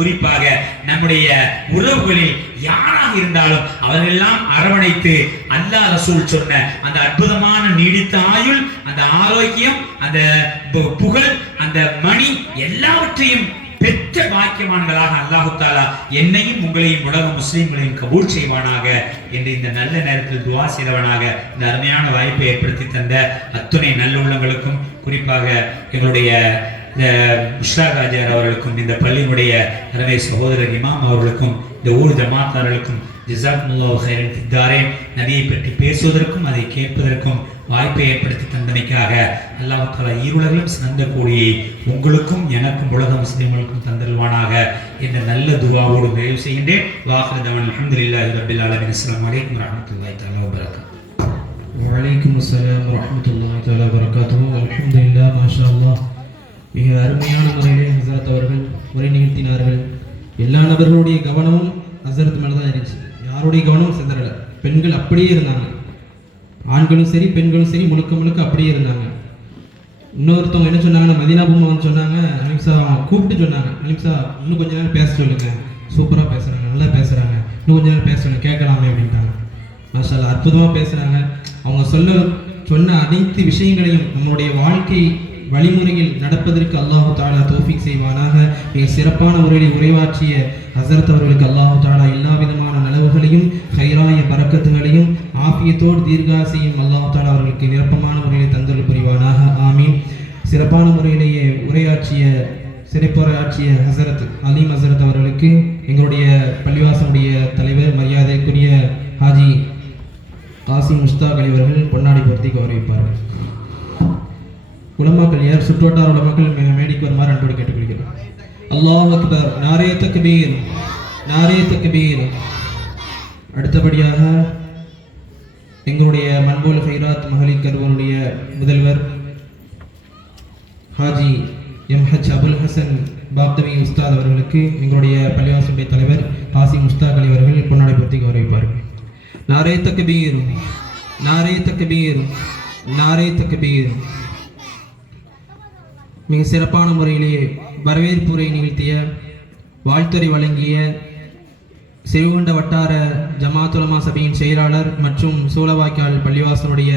குறிப்பாக நம்முடைய உறவுகளில் யாராக இருந்தாலும் அவர்களெல்லாம் அரவணைத்து அல்லாஹ் ரசூல் சொன்ன அந்த அற்புதமான நீடித்த ஆயுள், அந்த ஆரோக்கியம், அந்த புகழ், அந்த மணி எல்லாவற்றையும் பெற்ற பாக்கியவான்களாக அல்லாஹு தாலா என்னையும் உங்களையும் உலக முஸ்லிம்களையும் கபூல் செய்வானாக என்று இந்த நல்ல நேரத்தில் துவா செய்தவனாக இந்த அருமையான வாய்ப்பை ஏற்படுத்தி தந்த அத்துணை நல்லுள்ளங்களுக்கும், குறிப்பாக எங்களுடைய முஷ்டாக் ஆஜியார் அவர்களுக்கும், இந்த பள்ளியினுடைய அருமை சகோதரர் இமாம் அவர்களுக்கும், இந்த ஊர் ஜமாத்தார்களுக்கும் ஜஸாக்குமுல்லாஹு கைரன் ஃபித்தாரேன் நபியை பற்றி பேசுவதற்கும் அதை கேட்பதற்கும் வாய்ப்பை ஏற்படுத்தி தந்தமைக்காக அல்லாஹ் தஆலா ஈருலகிலும் சிறந்த கூலியை உங்களுக்கும் எனக்கும் உலக முஸ்லிம்களுக்கும் தந்தல்வானாக என்ற நல்ல துவாவோடு நிறைவு செய்கின்றேன். வாஹிரு தவானா அல்ஹம்துலில்லாஹி ரப்பில் ஆலமீன். அஸ்ஸலாமு அலைக்கும் வரஹ்மத்துல்லாஹி தஆலா வபரகாத்துஹு. வலைக்கும் அஸ்ஸலாம் வரஹ்மத்துல்லாஹி தஆலா வபரகாத்துஹு. அல்ஹம்துலில்லாஹ், மாஷா அல்லாஹ். மிக அருமையான முறையிலே ஹஸரத் அவர்கள் உரை நிகழ்த்தினார்கள். எல்லா நபர்களுடைய கவனமும் ஹஸரத் மேலே தான் இருந்துச்சு. யாருடைய கவனமும் சிதறலை. பெண்கள் அப்படியே இருந்தாங்க, ஆண்களும் சரி பெண்களும் சரி முழுக்க முழுக்க அப்படியே இருந்தாங்க. இன்னொருத்தவங்க என்ன சொன்னாங்கன்னா, மதீனா பூமா வந்து சொன்னாங்க, அலிம்சா கூப்பிட்டு சொன்னாங்க, அலிம்சா இன்னும் கொஞ்ச நேரம் பேச சொல்லுங்க, சூப்பராக பேசுகிறாங்க, நல்லா பேசுகிறாங்க, இன்னும் கொஞ்ச நேரம் பேச சொல்லுங்க, கேட்கலாமே அப்படின்ட்டாங்க. மாஷா அல்லாஹ், அற்புதமாக பேசுகிறாங்க. அவங்க சொன்ன அனைத்து விஷயங்களையும் நம்முடைய வாழ்க்கை வழிமுறையில் நடப்பதற்கு அல்லாஹு தாலா தௌஃபீக் செய்வானாக. மிக சிறப்பான முறையில் உரையாற்றிய ஹஸரத் அவர்களுக்கு அல்லாஹு தாலா எல்லா விதமான நலவுகளையும், ஹைராய பரக்கத்துகளையும், ஆஃபியத்தோடு தீர்காசையும் அல்லாஹு தாலா அவர்களுக்கு நிரப்பமான முறையில் தந்தல் புரிவானாக. ஆமீன். சிறப்பான முறையிலேயே சிறப்புரையாற்றிய ஹஸரத் அலீம் ஹஸரத் அவர்களுக்கு எங்களுடைய பள்ளிவாசனுடைய தலைவர் மரியாதைக்குரிய ஹாஜி காசிம் முஸ்தாக் அலி அவர்கள் பொன்னாடை பொருத்தி கௌரவிப்பார்கள். உலமாக்கள் யார் சுற்றுவட்டார உலமாக்கள் மேடைக்கு வருமாறு அன்போடு கேட்டுக்கொள்கிறோம். அல்லாஹ் அக்பர், நாரே தக்பீர், நாரே தக்பீர். அடுத்தபடியாக எங்களுடைய மன்போல் ஹைராத் மகளிர் கருவனுடைய முதல்வர் ஹாஜி எம்ஹெச் அபுல் ஹசன் பாக்தவி உஸ்தாத் அவர்களுக்கு எங்களுடைய பள்ளிவாசனுடைய தலைவர் காசிம் முஸ்தாக் அலி அவர்கள் பொன்னாடை பொருத்தி கௌரவிப்பார்கள். நாரே தக்பீர், நாரே தக்பீர், நாரே தக்பீர். மிக சிறப்பான முறையிலே வரவேற்புரை நிகழ்த்திய, வாழ்த்துறை வழங்கிய சிறுகுண்ட வட்டார ஜமாத் உலமா சபையின் செயலாளர் மற்றும் சூலவாய்க்கால் பள்ளிவாசனுடைய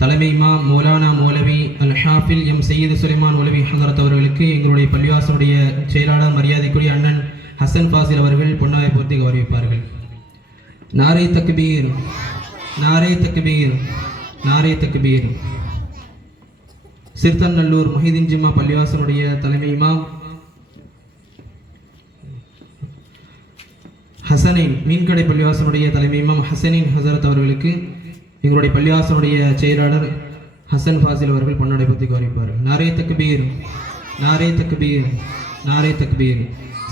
தலைமை இமாம் மௌலானா மௌலவி அல் ஹாஃபில் எம் சையீது சுலைமான் மௌலவி ஹதரத் அவர்களுக்கு எங்களுடைய பள்ளிவாசனுடைய செயலாளர் மரியாதைக்குரிய அண்ணன் ஹசன் ஃபாசில் அவர்கள் பொன்னாடை பொருத்தி கௌரவிப்பார்கள். நாரே தக்பீர், நாரே தக்பீர், நாரே தக்பீர். சிறுத்தநல்லூர் முஹிதீன் ஜும்மா பள்ளிவாசனுடைய தலைமை இமாம் ஹசனின், மீன்கடை பள்ளிவாசனுடைய தலைமை இமாம் ஹசனின் ஹசரத் அவர்களுக்கு எங்களுடைய பள்ளிவாசனுடைய செயலாளர் ஹசன் ஃபாசில் அவர்கள் பொன்னாடை பொருத்தி கௌரவிப்பார்கள். நாரே தக்பீர், நாரே தக்பீர், நாரே தக்பீர்.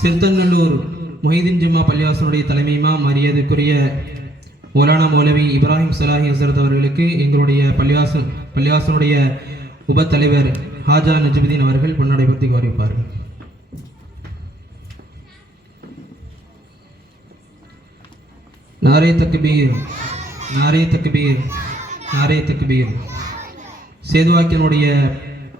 சிறுத்தநல்லூர் முஹிதீன் ஜும்மா பள்ளிவாசனுடைய தலைமை இமாம் மரியாதைக்குரிய மௌலானா மௌலவி இப்ராஹிம் சலாஹி ஹசரத் அவர்களுக்கு எங்களுடைய பள்ளிவாசனுடைய உப தலைவர் ஹாஜா நஜ்முதீன் அவர்கள் பொன்னாடை பொருத்தி கௌரவிப்பார்கள். நாரே தக்பீர், நாரே தக்பீர், நாரே தக்பீர். சேதுவாக்கினுடைய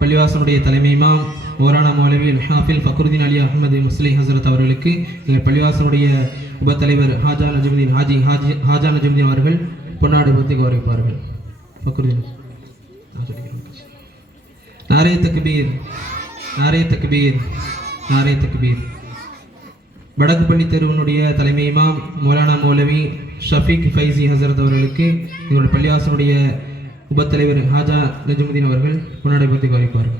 பள்ளிவாசனுடைய தலைமை இமாம் மௌலானா மௌலவி ஹாஃபில் ஃபக்ருதீன் அலி அஹமது முஸ்லி ஹசரத் அவர்களுக்கு எங்கள் பள்ளிவாசனுடைய உப தலைவர் ஹாஜா நஜ்முதீன் அவர்கள் பொன்னாடை பொருத்தி கௌரவிப்பார்கள். ஃபக்ருதீன். நாரே தக்பீர், நாரே தக்பீர், நாரே தக்பீர். வடக்குப்பள்ளி தெருவனுடைய தலைமை இமாம் மௌலானா மௌலவி ஷஃபீக் ஃபைசி ஹசரத் அவர்களுக்கு எங்களுடைய பள்ளிவாசனுடைய உப தலைவர் ஹாஜா நஜ்முதீன் அவர்கள் பொன்னாடை பொருத்தி கௌரவிப்பார்கள்.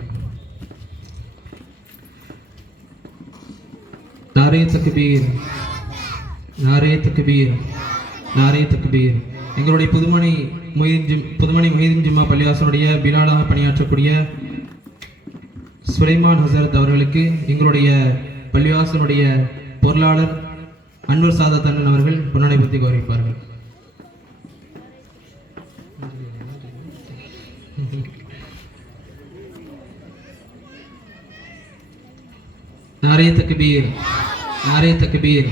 நாரே தக்பீர், நாரே தக்பீர், நாரே தக்பீர். எங்களுடைய புதுமனை முஹிதீன் ஜும்மா பள்ளிவாசனுடைய பிலாலாக பணியாற்றக்கூடிய சுலைமான் ஹசரத் அவர்களுக்கு எங்களுடைய பள்ளிவாசனுடைய பொருளாளர் அன்வர் சாதத் அண்ணன் அவர்கள் பொன்னாடை பொருத்தி கௌரவிப்பார்கள். நாரே தக்பீர், நாரே தக்பீர்.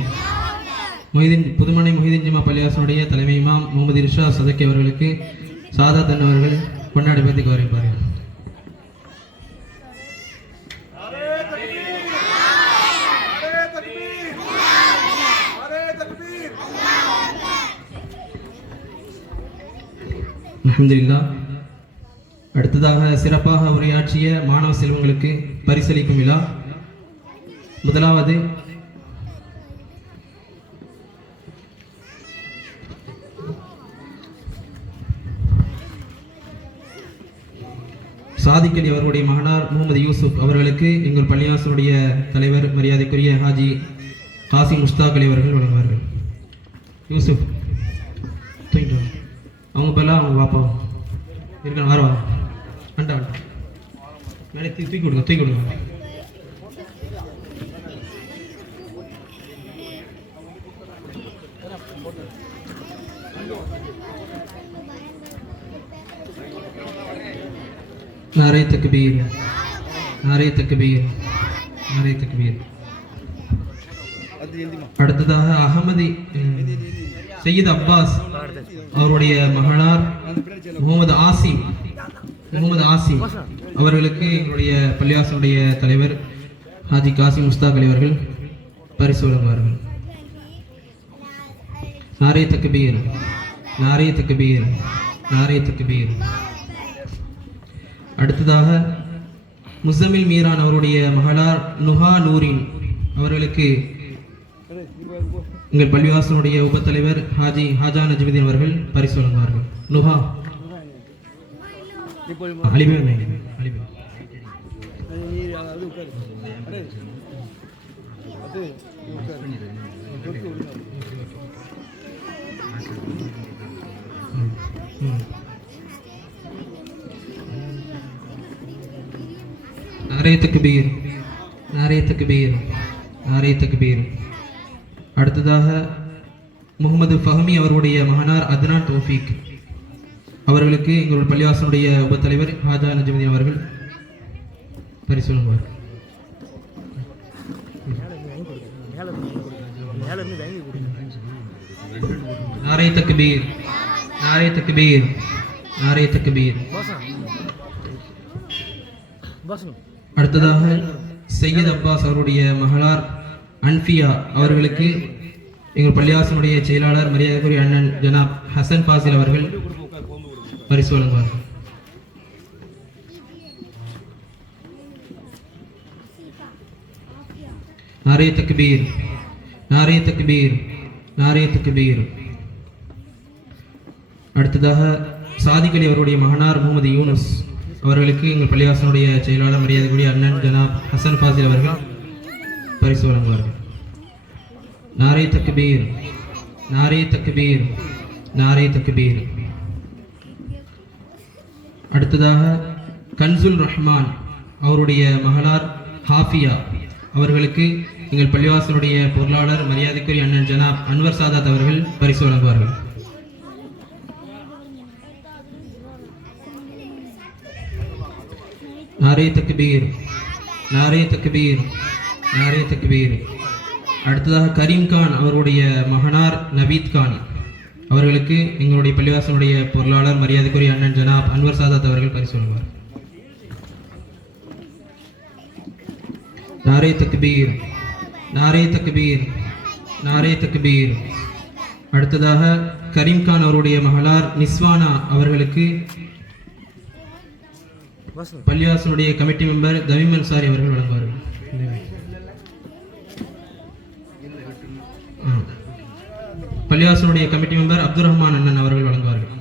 புதுமனை முஹிதீன் ஜும்மா பள்ளிவாசனுடைய தலைமை இமாம் முகமது இர்ஷா சதக்கி அவர்களுக்கு சாதத் அண்ணன் அவர்கள் பொன்னாடை பொருத்தி கௌரவிப்பார்கள். அல்ஹம்துலில்லாஹ். அடுத்ததாக சிறப்பாக உரையாற்றிய மாணவ செல்வங்களுக்கு பரிசளிக்கும் விழா. முதலாவது சாதிக் அலி அவர்களுடைய மகனார் முகமது யூசுப் அவர்களுக்கு எங்கள் பள்ளியாசனுடைய தலைவர் மரியாதைக்குரிய ஹாஜி காசி முஸ்தாக் அலி அவர்கள் வழங்குவார்கள். யூசுப் தூங்கிட்டு வா. அவங்க பேர்லாம் அவங்க பாப்பாவும் இருக்கணும். ஆர்வா அண்டா அண்டா மேலே தூக்கி கொடுங்க, தூக்கி கொடுங்க. नारे तकबीर, नारे तकबीर, नारे तकबीर. அடுத்ததாக அகமதி சையீத் அப்பாஸ் அவருடைய மகனார் முகமது ஆசிம் அவர்களுக்கு எங்களுடைய பள்ளியாசனுடைய தலைவர் ஹாஜி காசி முஸ்தாக் அலி அவர்கள் பரிசு வழங்குவார்கள். நாரே தக்பீர், நாரே தக்பீர், நாரே தக்பீர். அடுத்ததாக முசமில் மீரான் அவருடைய மகளார் நுஹா நூரின் அவர்களுக்கு எங்கள் பள்ளிவாசனுடைய உபத்தலைவர் ஹாஜி ஹாஜா நஜ்முதீன் அவர்கள் பரிசு வழங்குவார்கள். Nuha Alipay Alipay. नारे तकबीर, नारे तकबीर, नारे तकबीर. அடுத்ததாக முகமது ஃபஹமி அவருடைய மகனார் அத்னான் தௌஃபீக் அவர்களுக்கு எங்களுடைய பள்ளிவாசனுடைய உபத்தலைவர் ஹாஜா நஜ்முதீன் அவர்கள் பரிசு வழங்குவார். நாரே தக்பீர், நாரே தக்பீர், நாரே தக்பீர். அடுத்ததாக சையீத் அப்பாஸ் அவருடைய மகளார் அன்ஃபியா அவர்களுக்கு எங்கள் பள்ளிவாசனுடைய செயலாளர் மரியாதைக்குரிய அண்ணன் ஜனாப் ஹசன் பாசில் அவர்கள் பரிசு வழங்குவார்கள். நாரே தக்பீர், நாரே தக்பீர், நாரே தக்பீர். அடுத்ததாக சாதிக் அலி அவருடைய மகனார் முகமது யூனுஸ் அவர்களுக்கு எங்கள் பள்ளிவாசனுடைய செயலாளர் மரியாதைக்குரிய அண்ணன் ஜனாப் ஹசன் ஃபாசில் அவர்கள் பரிசு வழங்குவார்கள். நாரே தக்பீர், நாரே தக்பீர், நாரே தக்பீர். அடுத்ததாக கன்சுல் ரஹ்மான் அவருடைய மகளார் ஹாஃபியா அவர்களுக்கு எங்கள் பள்ளிவாசனுடைய பொருளாளர் மரியாதைக்குரிய அண்ணன் ஜனாப் அன்வர் சாதாத் அவர்கள் பரிசு வழங்குவார்கள். நாரே தக்பீர், நாரே தக்பீர், நாரே தக்பீர். அடுத்ததாக கரீம் கான் அவருடைய மகனார் நவீத் கான் அவர்களுக்கு எங்களுடைய பள்ளிவாசனுடைய பொருளாளர் மரியாதைக்குரிய அண்ணன் ஜனாப் அன்வர் சாதாத் அவர்கள் பரிசு வழங்குவார். நாரே தக்பீர், நாரே தக்பீர், நாரே தக்பீர். அடுத்ததாக கரீம் கான் அவருடைய மகளார் நிஸ்வானா அவர்களுக்கு பள்ளிவாசனுடைய கமிட்டி மெம்பர் தமீம் அன்சாரி அவர்கள் வழங்குவார்கள். பள்ளிவாசனுடைய கமிட்டி மெம்பர் அப்துல் ரஹ்மான் அண்ணன் அவர்கள் வழங்குவார்கள்.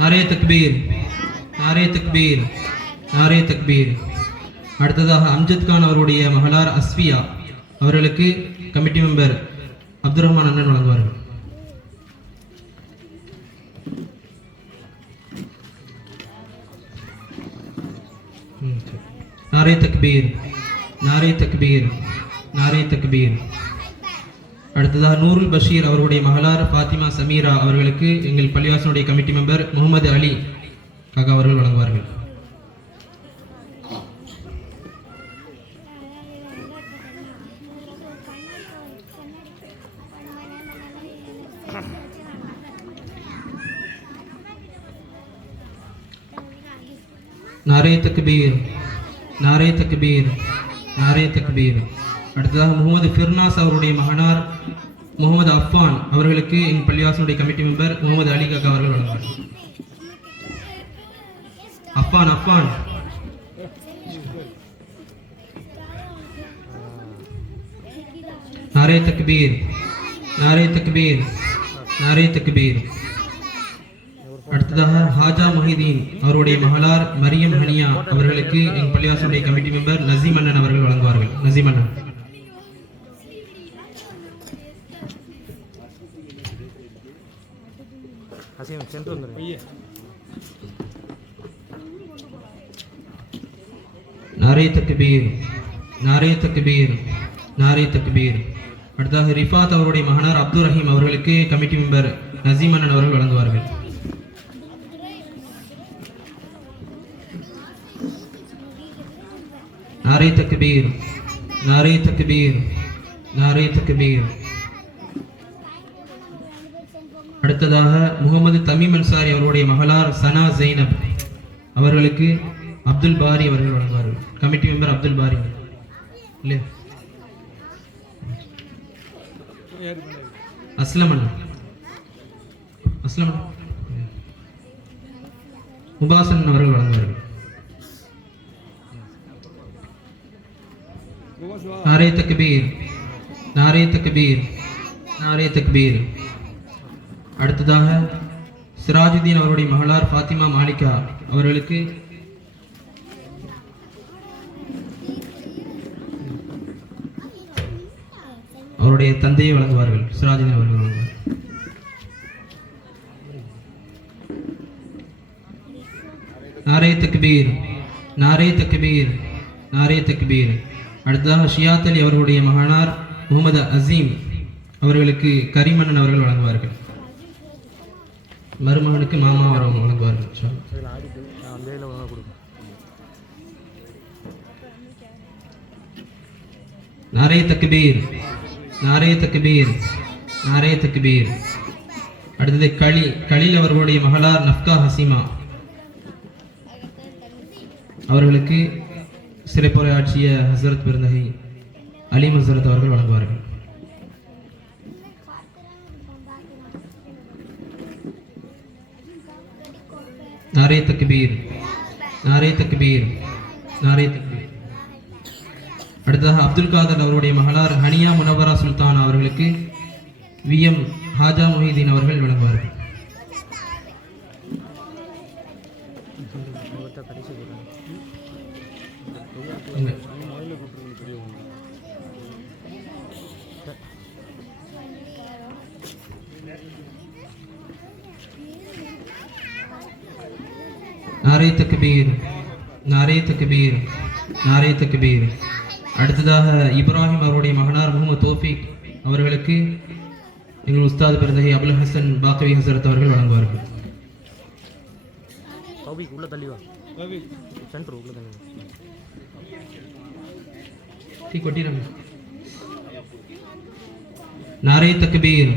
நாரே தக்பீர், நாரே தக்பீர், நாரே தக்பீர். அடுத்ததாக அம்ஜத் கான் அவருடைய மகளார் அஸ்வியா அவர்களுக்கு கமிட்டி மெம்பர் அப்துல் ரஹ்மான் அண்ணன் வழங்குவார்கள். நாரே தக்பீர், நாரே தக்பீர், நாரே தக்பீர். அடுத்ததாக நூருல் பஷீர் அவருடைய மகளார் ஃபாத்திமா சமீரா அவர்களுக்கு எங்கள் பள்ளிவாசனுடைய கமிட்டி மெம்பர் முகமது அலி காக்கா அவர்கள் வழங்குவார்கள். நாரே தக்பீர், நாரே தக்பீர், நாரே தக்பீர். அடுத்ததாக முகமது ஃபிர்னாஸ் அவருடைய மகனார் முகமது அஃபான் அவர்களுக்கு எங்கள் பள்ளிவாசனுடைய கமிட்டி மெம்பர் முகமது அலி காக்கா அவர்கள் வழங்குவார்கள். அஃபான் அஃபான் நாரே தக்பீர் நாரே தக்பீர் நாரே தக்பீர். அடுத்ததாக ஹாஜா முஹிதீன் அவருடைய மகளார் மரியம் ஹனியா அவர்களுக்கு எங்கள் பள்ளிவாசனுடைய கமிட்டி மெம்பர் நசீம் அண்ணன் அவர்கள் வழங்குவார்கள். நசீம் அண்ணன். நாரே தக்பீர் நாரே தக்பீர் நாரே தக்பீர். அடுத்ததாக ரிஃபாத் அவருடைய மகனார் அப்துல் ரஹீம் அவர்களுக்கு கமிட்டி மெம்பர் நசீம் அண்ணன் அவர்கள் வழங்குவார்கள். நாரே தக்பீர் நாரே தக்பீர் நாரே தக்பீர். அடுத்ததாக முகமது தமீம் அன்சாரி அவருடைய மகளார் சனா ஜெய்னப் அவர்களுக்கு அப்துல் பாரி அவர்கள் வழங்குவார்கள். கமிட்டி மெம்பர் அப்துல் பாரி இல்லையா? அஸ்லமன் அஸ்லமன் முபாசன் அவர்கள் வழங்குவார்கள். நாரே தக்பீர் நாரே தக்பீர் நாரே தக்பீர். அடுத்ததாக சிராஜுதீன் அவருடைய மகளார் ஃபாத்திமா மாலிகா அவர்களுக்கு அவருடைய தந்தையை வழங்குவார்கள். சிராஜுதீன் அவர்கள் வழங்குவார்கள். நாரே தக்பீர் நாரே தக்பீர் நாரே தக்பீர். அடுத்ததாக ஷியாத் அலி அவர்களுடைய மகனார் முகமது அசீம் அவர்களுக்கு கரிமன்னன் அவர்கள் வழங்குவார்கள். மருமகனுக்கு மாமா அவர்கள் வழங்குவார்கள். நாரே தக்பீர் நாரே தக்பீர் நாரே தக்பீர். அடுத்தது கலீல் அவர்களுடைய மகளார் நஃப்கா ஹசீமா அவர்களுக்கு சிறைப்புரை ஆட்சிய ஹசரத் பெருந்தகை அலீம் ஹசரத் அவர்கள் வழங்குவார்கள். நாரே தக்பீர் நாரே தக்பீர் நாரே தக்பீர். அடுத்ததாக அப்துல் காதர் அவருடைய மகளார் ஹனியா முனவரா சுல்தான் அவர்களுக்கு விஎம் ஹாஜா முஹிதீன் அவர்கள் வழங்குவார்கள். நாரே தக்பீர் நாரே தக்பீர் நாரே தக்பீர். அடுத்ததாக இப்ராஹிம் அவருடைய மகனார் முகமது தோஃபிக் அவர்களுக்கு எங்கள் உஸ்தாத் பெருந்தகை அபுல் ஹசன் பாக்கவி ஹசரத் அவர்கள் வழங்குவார்கள். நாரே தக்பீர்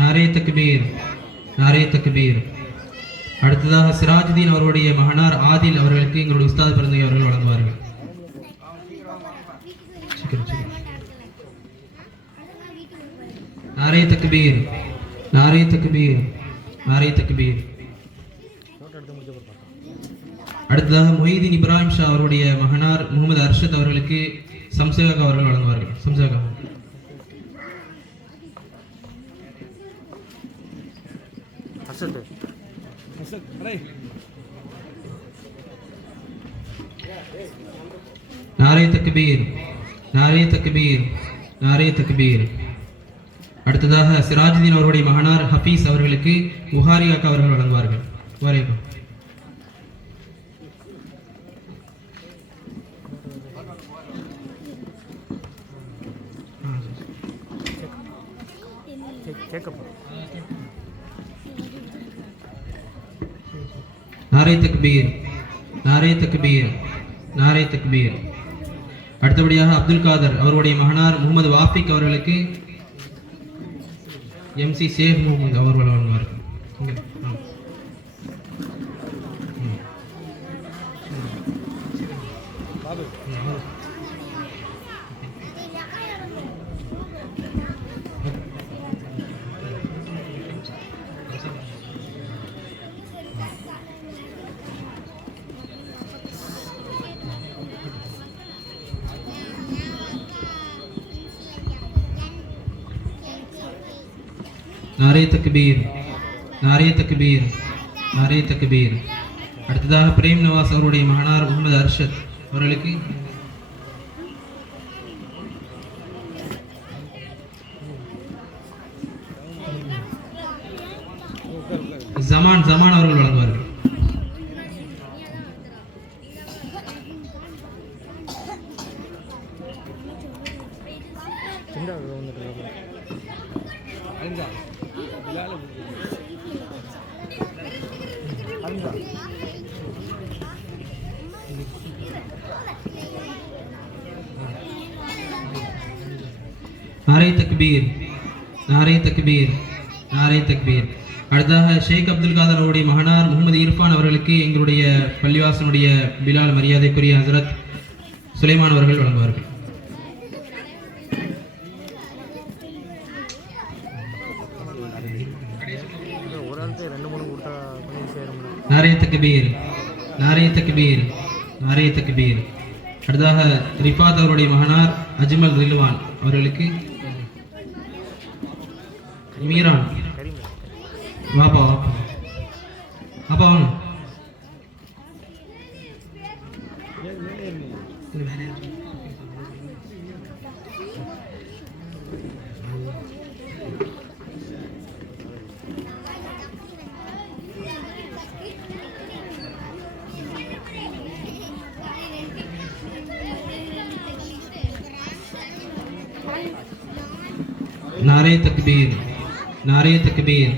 நாரே தக்பீர் நாரே தக்பீர். அடுத்ததாக சிராஜுதீன் அவருடைய மகனார் ஆதில் அவர்களுக்கு எங்களுடைய உஸ்தாத் பிறந்தகை அவர்கள் வழங்குவார்கள். நாரே தக்பீர் நாரே தக்பீர் நாரே தக்பீர். அடுத்ததாக மொஹிதீன் இப்ராஹிம் ஷா அவருடைய மகனார் முகமது அர்ஷத் அவர்களுக்கு சம்சேகா அவர்கள் வழங்குவார்கள். சம்சேகா. நாரே தக்பீர் நாரே தக்பீர் நாரே தக்பீர். அடுத்ததாக சிராஜுதீன் அவருடைய மகனார் ஹபீஸ் அவர்களுக்கு புகாரி அக்கா அவர்கள் வழங்குவார்கள். வரைக்கும் நாரே தக்பீர் நாரே தக்பீர் நாரே தக்பீர். அடுத்தபடியாக அப்துல் காதர் அவருடைய மகனார் முகமது வாஃபிக் அவர்களுக்கு எம்சி ஷேக் முகமது அவர்கள் வழங்குவார்கள். நாரே தக்பீர், நாரே தக்பீர், நாரே தக்பீர். அடுத்ததாக பிரேம் நவாஸ் அவருடைய மகனார் முகமது அர்ஷத் அவர்களுக்கு ஜமான் அவர்கள் வழங்குவார்கள். நாரே தக்பீர், நாரே தக்பீர், நாரே தக்பீர். அடுத்ததாக ஷேக் அப்துல் காதர் அவருடைய மகனார் முகமது இர்ஃபான் அவர்களுக்கு எங்களுடைய பள்ளிவாசனுடைய பிலால் மரியாதைக்குரிய ஹசரத் சுலைமான் அவர்கள் வழங்குவார்கள். நாரே தக்பீர், நாரே தக்பீர், நாரே தக்பீர். அடுத்ததாக ரிஃபாத் அவருடைய மகனார் அஜ்மல் ரில்வான் அவர்களுக்கு மீரான் வாப்பா வாப்பா வாப்பா வாங்க. நாரே தக்பீர், நாரே தக்பீர்,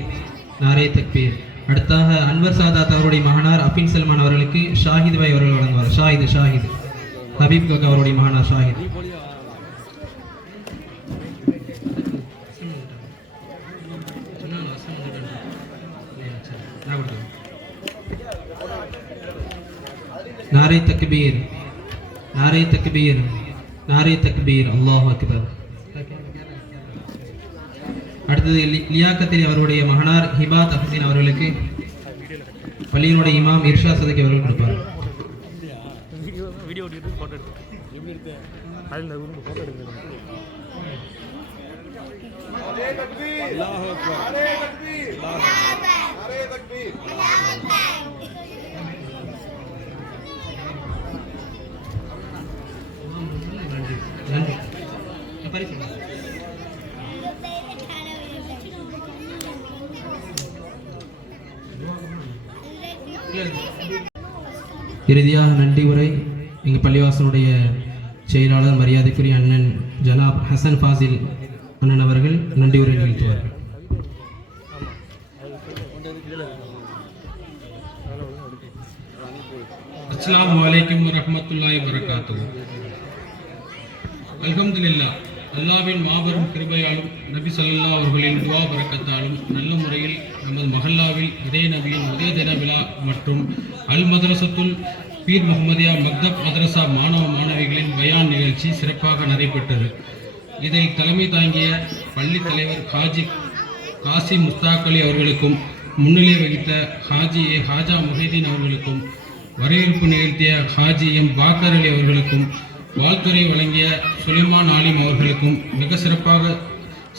நாரே தக்பீர். அடுத்தாக அன்வர் சாதாத் அவருடைய மகனார் அஃபின் சல்மான் அவர்களுக்கு ஷாஹித் பாய் அவர்கள் வழங்குவார். ஷாஹித் ஹபீப் கக்கா அவருடைய மகனார் ஷாஹித். நாரே தக்பீர், நாரே தக்பீர், நாரே தக்பீர், அல்லாஹ் அக்பர். அடுத்தது லியாக்கத்தில் அவருடைய மகனார் ஹிபாத் அஹ்சின் அவர்களுக்கு பள்ளியினுடைய இமாம் இர்ஷா சதகி அவர்கள் கொடுப்பார். இறுதியாக நன்றி உரை எங்கள் பள்ளிவாசனுடைய செயலாளர் மரியாதைக்குரிய அண்ணன் ஜனாப் ஹசன் ஃபாசில் அண்ணன் அவர்கள் நன்றி உரை நிகழ்த்துவார்கள். அஸ்ஸலாமு அலைக்கும் வரஹ்மத்துல்லாஹி வபரகாத்துஹு. அல்ஹம்துலில்லாஹ், அல்லாஹ்வின் மாபெரும் கிருபையாலும் நபி ஸல்லல்லாஹு அவர்களின் துஆ பரக்கத்தாலும் நல்ல முறையில் நமது மஹல்லாவில் இதே நபியின் உதய தின விழா மற்றும் அல் மதரசத்துல் பீர் முஹம்மதியா மக்தப் மதரசா மாணவ மாணவிகளின் பயான் நிகழ்ச்சி சிறப்பாக நடைபெற்றது. இதில் தலைமை தாங்கிய பள்ளி தலைவர் ஹாஜி காசி முஸ்தாக் அலி அவர்களுக்கும் முன்னிலை வகித்த ஹாஜி ஹாஜா முஹிதீன் அவர்களுக்கும் வரவேற்பு நிகழ்த்திய ஹாஜி எம் பாக்கர் அலி அவர்களுக்கும் வாழ்த்துறை வழங்கிய சுலைமான் ஆலிம் அவர்களுக்கும் மிக சிறப்பாக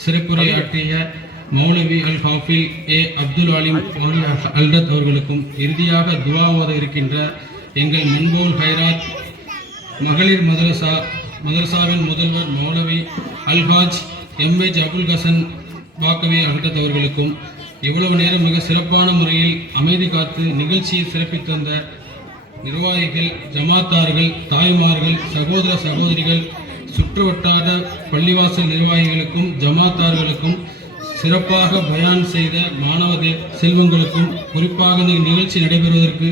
சிறப்புரையாற்றிய மௌலவி அல் ஹாஃபில் அப்துல் ஆலிம் மௌலி அல்ரத் அவர்களுக்கும் இறுதியாக துவா ஓத இருக்கின்ற எங்கள் மன்போல் ஹைராத் மகளிர் மதரசாவின் முதல்வர் மௌலவி அல்ஹாஜ் எம்ஏஜ் அபுல் ஹசன் பாக்கவி அல்ரத் அவர்களுக்கும் இவ்வளவு நேரம் மிக சிறப்பான முறையில் அமைதி காத்து நிகழ்ச்சியை சிறப்பித்து வந்த நிர்வாகிகள், ஜமாத்தார்கள், தாய்மார்கள், சகோதர சகோதரிகள், சுற்றுவட்டார பள்ளிவாசல் நிர்வாகிகளுக்கும் ஜமாத்தார்களுக்கும் சிறப்பாக பயான் செய்த மாணவ செல்வங்களுக்கும் குறிப்பாக இந்த நிகழ்ச்சி நடைபெறுவதற்கு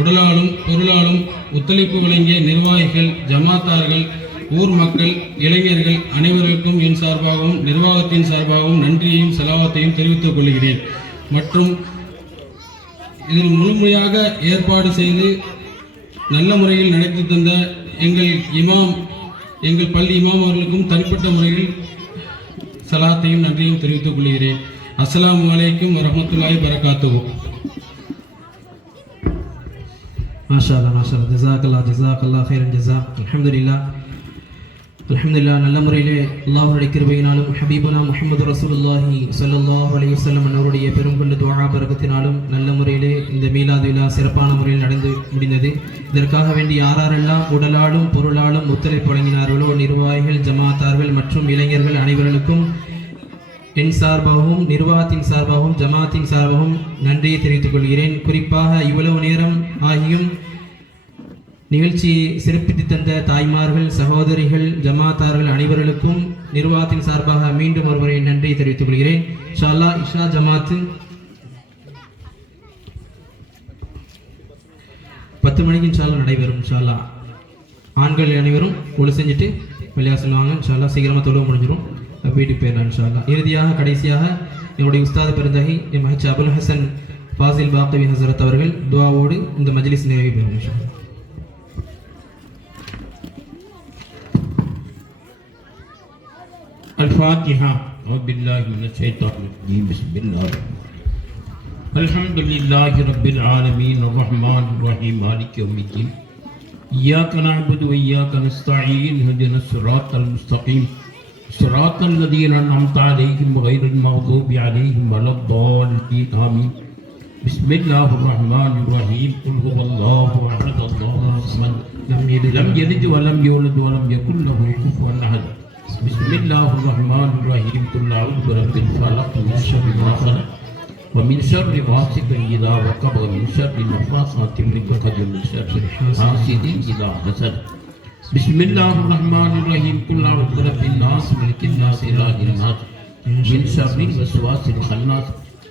உடலாலும் பொருளாலும் ஒத்துழைப்பு வழங்கிய நிர்வாகிகள், ஜமாத்தார்கள், ஊர் மக்கள், இளைஞர்கள் அனைவருக்கும் என் சார்பாகவும் நிர்வாகத்தின் சார்பாகவும் நன்றியையும் செலவாத்தையும் தெரிவித்துக் கொள்கிறேன். மற்றும் இதில் முழுமையாக ஏற்பாடு செய்து நல்ல முறையில் நடத்தி தந்த எங்கள் பள்ளி இமாம் அவர்களுக்கும் தனிப்பட்ட முறையில் சலாத்தையும் நன்றியும் தெரிவித்துக் கொள்கிறேன். அஸ்ஸலாமு அலைக்கும் வரஹ்மத்துல்லாஹி வபரகாத்துஹு. மாஷா அல்லாஹ், மாஷா அல்லாஹ், ஜஸாக்கல்லாஹ், ஜஸாக்கல்லாஹ் ஹைரன் ஜஸா. அல்ஹம்துலில்லாஹ். அல்ஹம்துலில்லாஹ் நல்ல முறையிலே அல்லாஹ்வுடைய கிருபையினாலும் ஹபீபுனா முஹம்மது ரசூலுல்லாஹி ஸல்லல்லாஹு அலைஹி வஸல்லம் அவருடைய பெருங்கொண்ட துஆ பரக்கத்தினாலும் நல்ல முறையிலே இந்த மீலாது விழா சிறப்பான முறையில் நடந்து முடிந்தது. இதற்காக வேண்டி யாரெல்லாம் உடலாலும் பொருளாலும் ஒத்துழைப்பு வழங்கினார்களோ நிர்வாகிகள், ஜமாத்தார்கள் மற்றும் இளைஞர்கள் அனைவர்களுக்கும் என் சார்பாகவும் நிர்வாகத்தின் சார்பாகவும் ஜமாத்தின் சார்பாகவும் நன்றியை தெரிவித்துக் கொள்கிறேன். குறிப்பாக இவ்வளவு நேரம் ஆகியும் நிகழ்ச்சியை சிறப்பித்து தந்த தாய்மார்கள், சகோதரிகள், ஜமாத்தார்கள் அனைவர்களுக்கும் நிர்வாகத்தின் சார்பாக மீண்டும் ஒருமுறை நன்றியை தெரிவித்துக் கொள்கிறேன். இன்ஷா அல்லாஹ் இஷா ஜமாத்து 10 மணிக்கு இன்ஷா அல்லாஹ் நடைபெறும். இன்ஷா அல்லாஹ் ஆண்கள் அனைவரும் ஒளி செஞ்சுட்டு வெளியாக சொல்லுவாங்க. இன்ஷா அல்லாஹ் சீக்கிரமாக தொழுவ முடிஞ்சிடும், வீட்டுக்கு போயிடலாம் இன்ஷா அல்லாஹ். இறுதியாக கடைசியாக என்னுடைய உஸ்தாத் பெருந்தகை எம்ஹெச் அபுல் ஹசன் ஃபாசில் பாக்கவி ஹசரத் அவர்கள் துஆவோடு இந்த மஜ்லிஸ் நிறைவு பெறும் இன்ஷா அல்லாஹ். الفاتحة أعوذ بالله من الشيطان الرجيم بسم الله الحمد لله رب العالمين الرحمن الرحيم مالك يوم الدين إياك نعبد وإياك نستعين اهدنا الصراط المستقيم صراط الذين أنعمت عليهم غير المغضوب عليهم ولا الضالين آمين بسم الله الرحمن الرحيم قل هو الله أحد الله الصمد لم يلد ولم يولد ولم يكن له كفوا أحد بسم الله الرحمن الرحيم قل أعوذ برب الفلق من شر ما خلق ومن شر غاسق إذا وقب ومن شر النفاثات في العقد ومن شر حاسد إذا حسد بسم الله الرحمن الرحيم قل أعوذ برب الناس ملك الناس إله الناس من شر الوسواس الخناس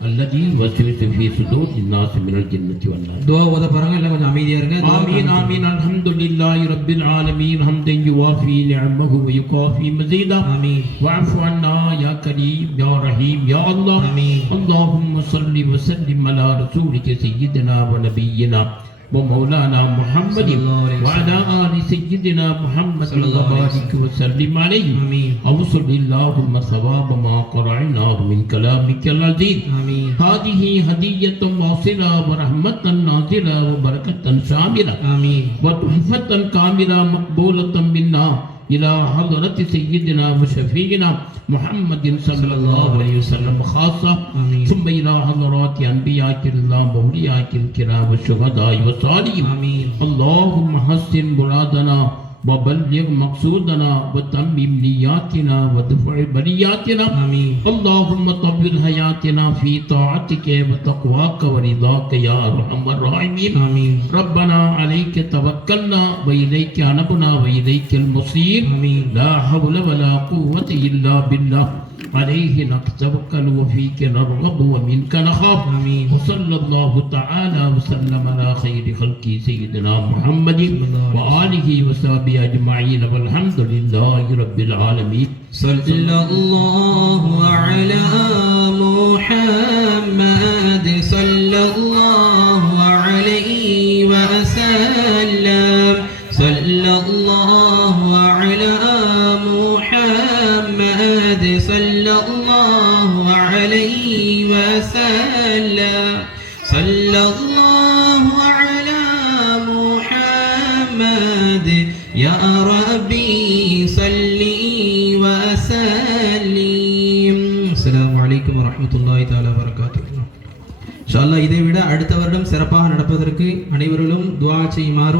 الذي يوسوس في صدور الناس من الجنة والناس. துஆ ஓத போறாங்க, எல்லாம் கொஞ்சம் அமைதியா இருங்க. آمين آمين الحمد لله رب العالمين حمدا يوافي نعمه ويكافي مزيدا. آمين. واعف عنا يا كريم يا رحيم يا الله. آمين. اللهم صل وسلم على رسولك سيدنا ونبينا ومولانا محمد وعلى آل سيدنا محمد وبارك وسلم عليه. آمين. أوصل اللهم ثواب ما قرأناه من كلامك العزيز. آمين. هذه هدية واصلة ورحمة نازلة وبركة شاملة. آمين. وتحفة كاملة مقبولة منا إلى حضرة سيدنا وشفيعنا محمد صلى الله عليه وسلم خاصة. آمين. ثم إلى حضرات أنبياء الله وأولياء الكرام والشهداء والصالحين. آمين. اللهم حسن مرادنا وبلغ مقصودنا وتمم نياتنا ودفع بلياتنا. آمين. اللهم طول حياتنا في طاعتك وتقواك ورضاك يا أرحم الراحمين. آمين. ربنا عليك توكلنا وإليك أنبنا وإليك المصير. آمين. لا حول ولا قوة إلا بالله عليه نتوكل وفيك نرغب ومنك نخاف. آمين. وصلى الله تعالى وسلم على خير خلقه سيدنا محمد وآله وصحبه أجمعين والحمد لله رب العالمين. صلى الله على محمد صلى الله عليه وسلم. صلى الله على محمد صلى الله عليه وسلم. صلى الله على محمد يا ربي صلي وسلم. السلام عليكم ورحمة الله تعالى وبركاته. இன்ஷா அல்லாஹ் இதை விட அடுத்த வருடம் சிறப்பாக நடப்பதற்கு அனைவர்களும் துஆ செய்யுமாறு